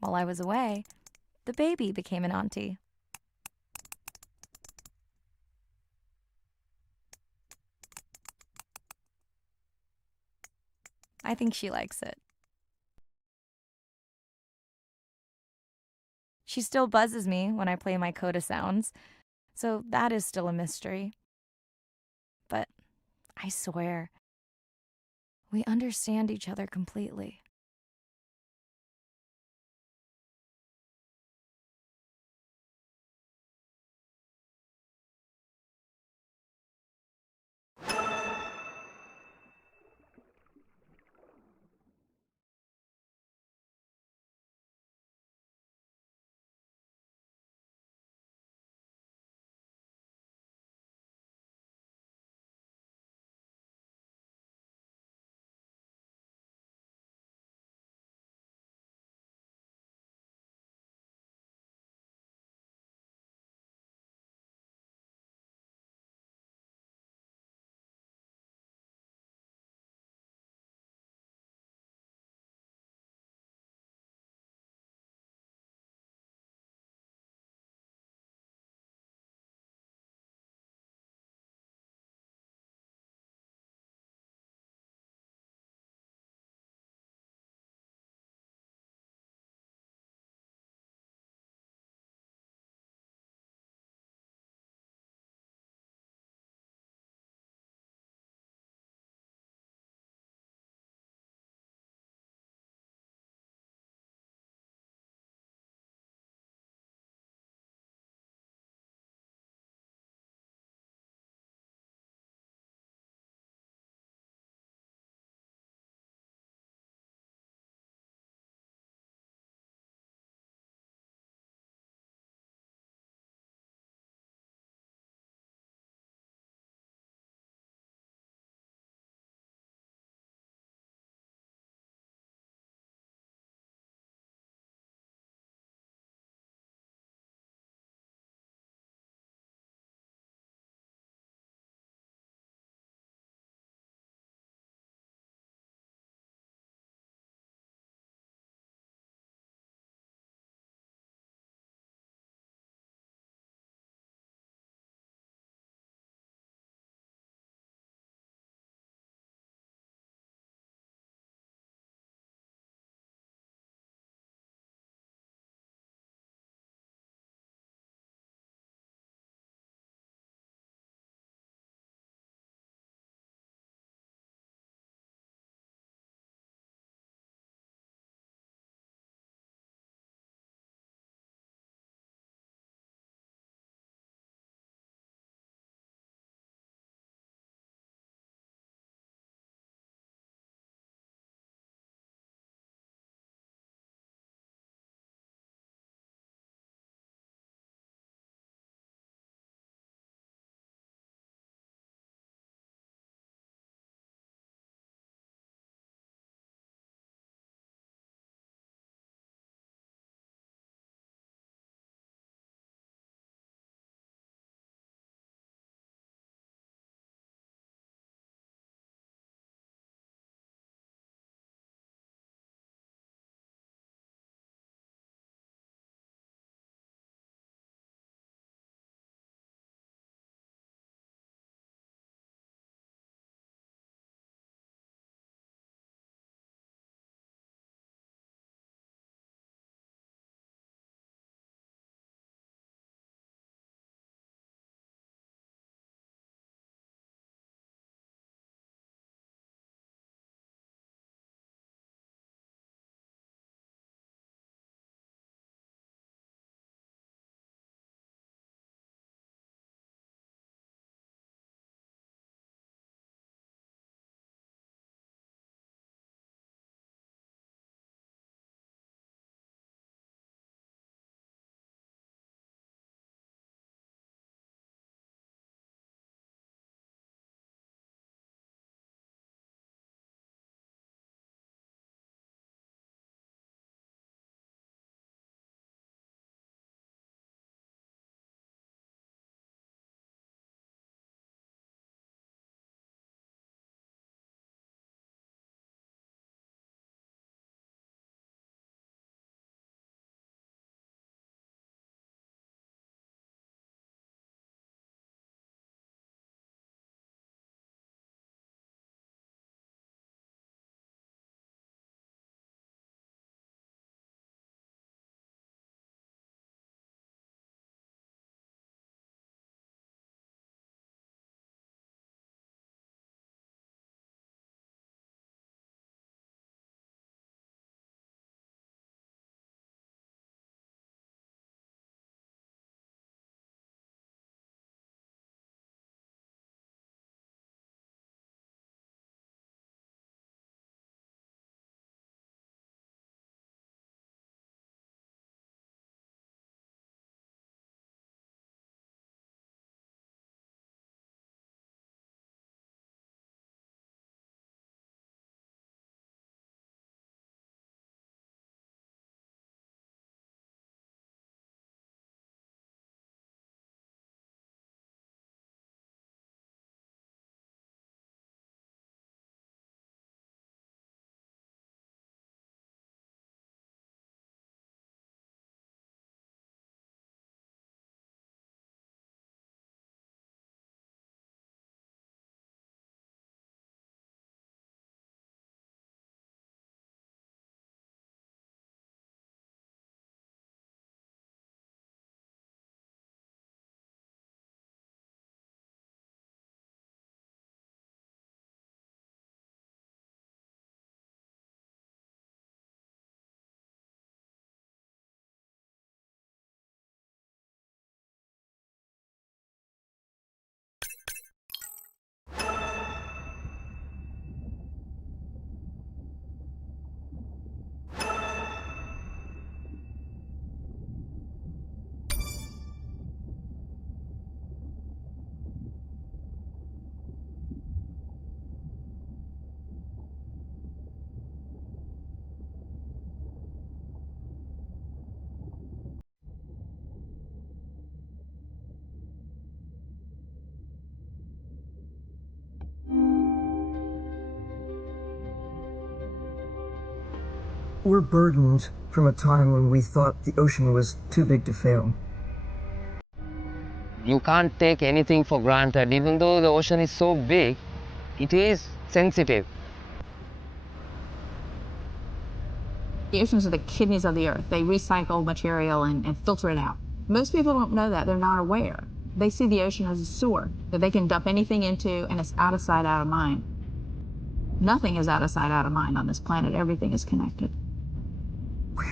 While I was away, the baby became an auntie. I think she likes it. She still buzzes me when I play my coda sounds, so that is still a mystery. But I swear, we understand each other completely. We're burdened from a time when we thought the ocean was too big to fail. You can't take anything for granted. Even though the ocean is so big, it is sensitive. The oceans are the kidneys of the earth. They recycle material and filter it out. Most people don't know that. They're not aware. They see the ocean as a sewer that they can dump anything into, and it's out of sight, out of mind. Nothing is out of sight, out of mind on this planet. Everything is connected.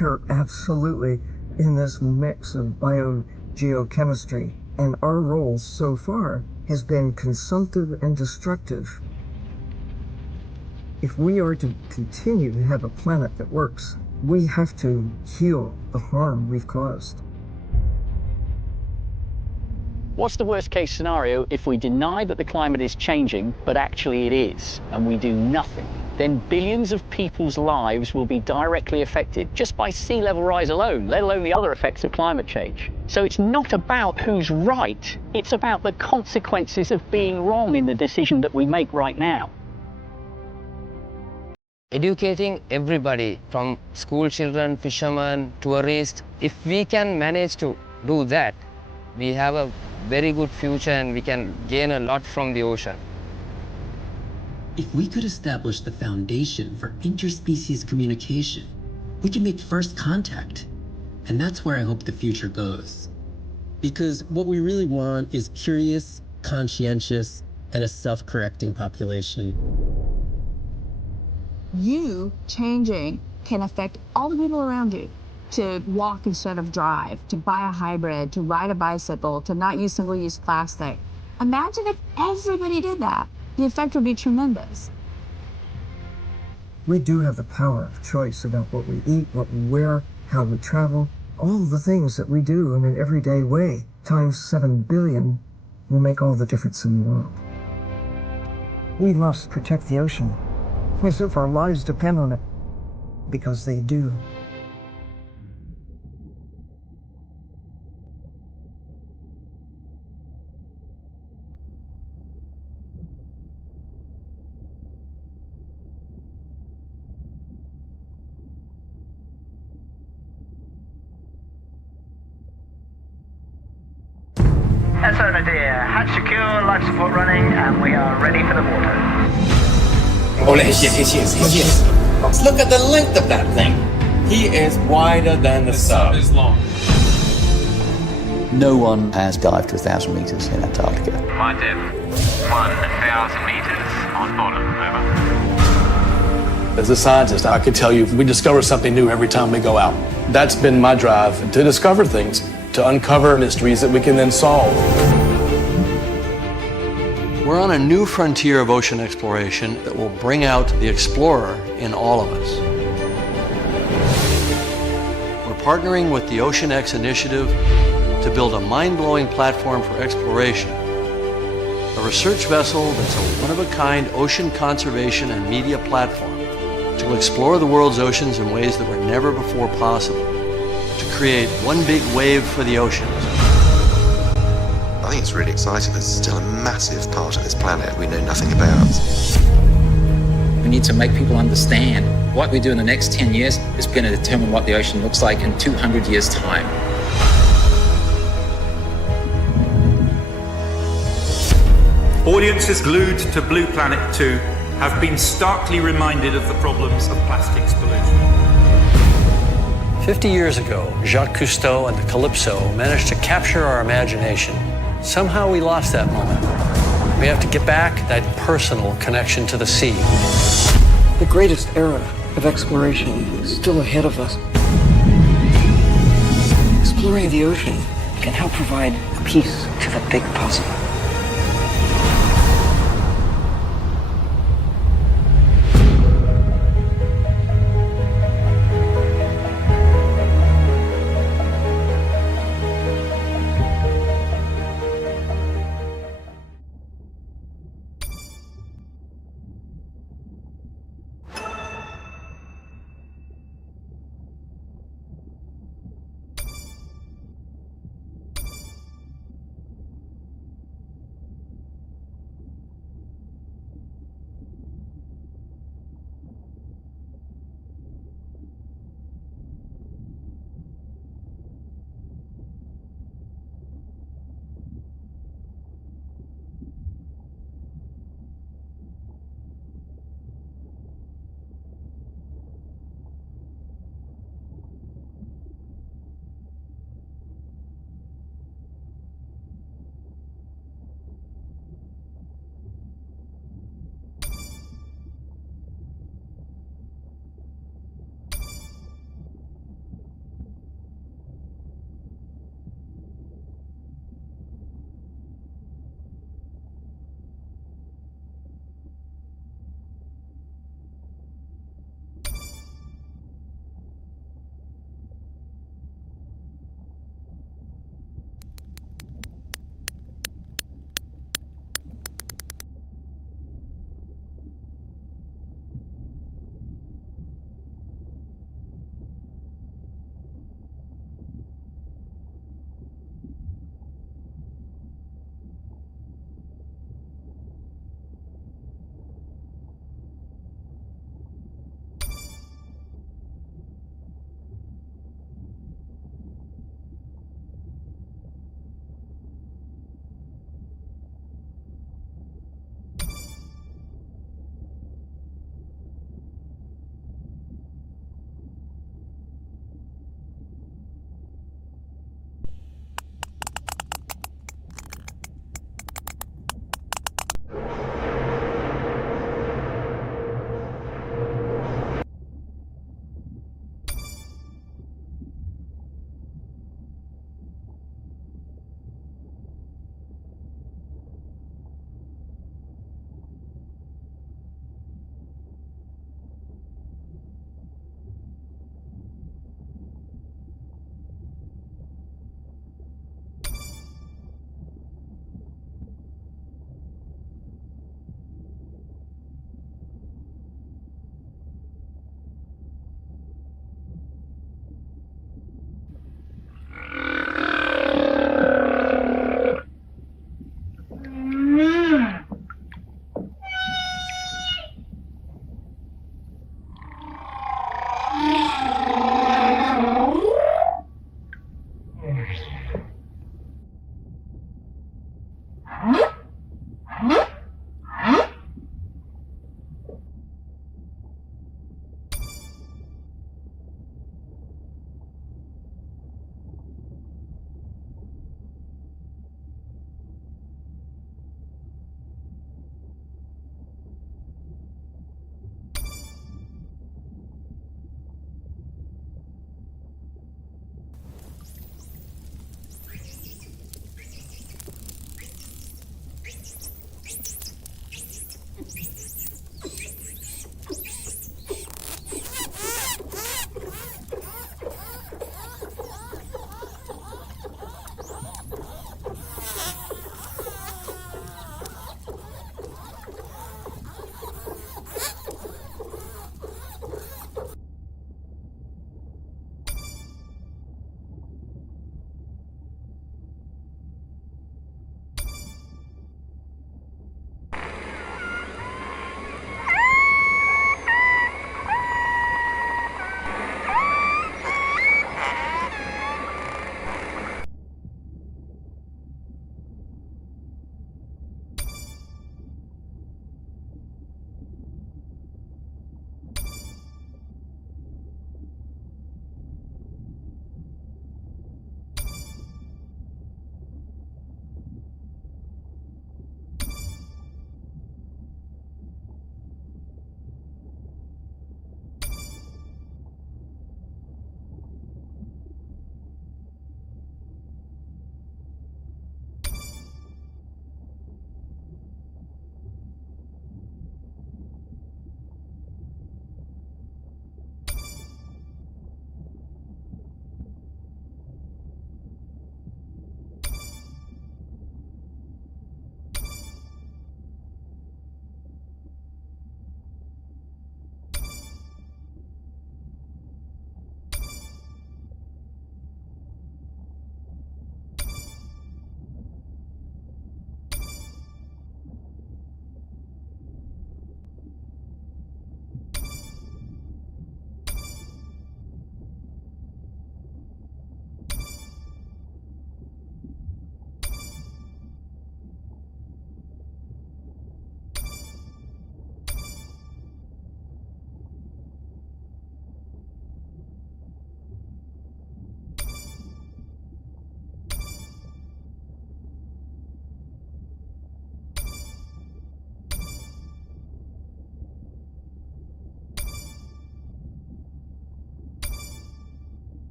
We're absolutely in this mix of biogeochemistry, and our role so far has been consumptive and destructive. If we are to continue to have a planet that works, we have to heal the harm we've caused. What's the worst case scenario if we deny that the climate is changing, but actually it is, and we do nothing? Then billions of people's lives will be directly affected just by sea level rise alone, let alone the other effects of climate change. So it's not about who's right, it's about the consequences of being wrong in the decision that we make right now. Educating everybody, from school children, fishermen, tourists, if we can manage to do that, we have a very good future and we can gain a lot from the ocean. If we could establish the foundation for interspecies communication, we can make first contact. And that's where I hope the future goes. Because what we really want is curious, conscientious, and a self-correcting population. You changing can affect all the people around you. To walk instead of drive, to buy a hybrid, to ride a bicycle, to not use single-use plastic. Imagine if everybody did that. The effect would be tremendous. We do have the power of choice about what we eat, what we wear, how we travel. All the things that we do in an everyday way, times 7 billion, will make all the difference in the world. We must protect the ocean, as if our lives depend on it, because they do. SO Nadir, hatch secure, life support running, and we are ready for the water. Oh, yes. Look at the length of that thing. He is wider than the sub. Is long. No one has dived to 1,000 meters in Antarctica. My depth, 1,000 meters on bottom, over. As a scientist, I could tell you we discover something new every time we go out. That's been my drive, to discover things, to uncover mysteries that we can then solve. We're on a new frontier of ocean exploration that will bring out the explorer in all of us. We're partnering with the Ocean X initiative to build a mind-blowing platform for exploration, a research vessel that's a one-of-a-kind ocean conservation and media platform to explore the world's oceans in ways that were never before possible, to create one big wave for the oceans. I think it's really exciting. There's still a massive part of this planet we know nothing about. We need to make people understand what we do in the next 10 years is going to determine what the ocean looks like in 200 years' time. Audiences glued to Blue Planet 2 have been starkly reminded of the problems of plastics pollution. 50 years ago, Jacques Cousteau and the Calypso managed to capture our imagination. Somehow we lost that moment. We have to get back that personal connection to the sea. The greatest era of exploration is still ahead of us. Exploring the ocean can help provide a piece to the big puzzle.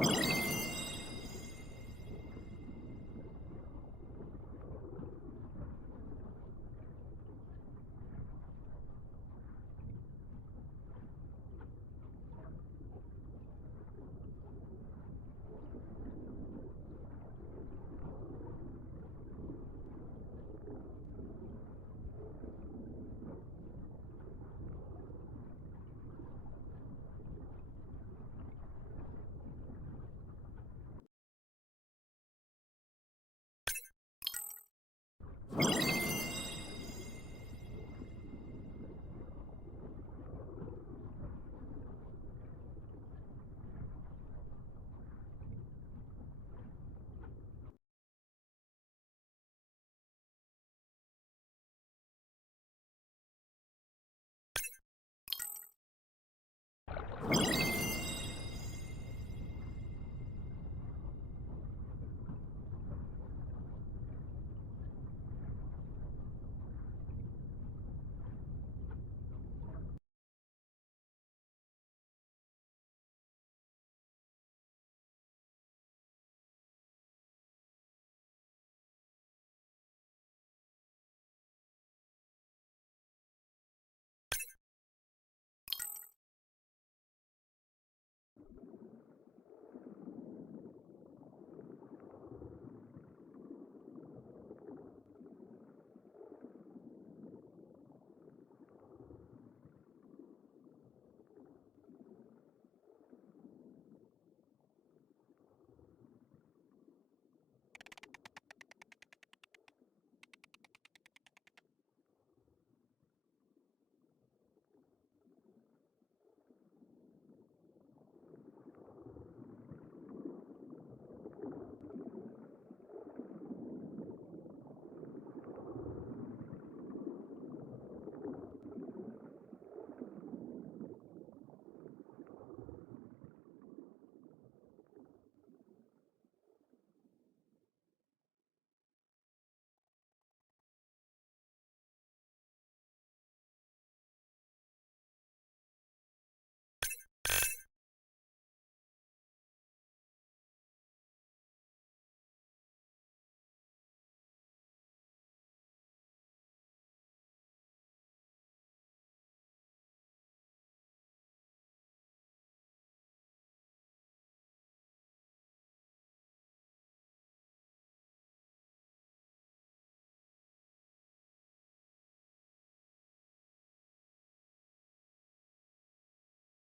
you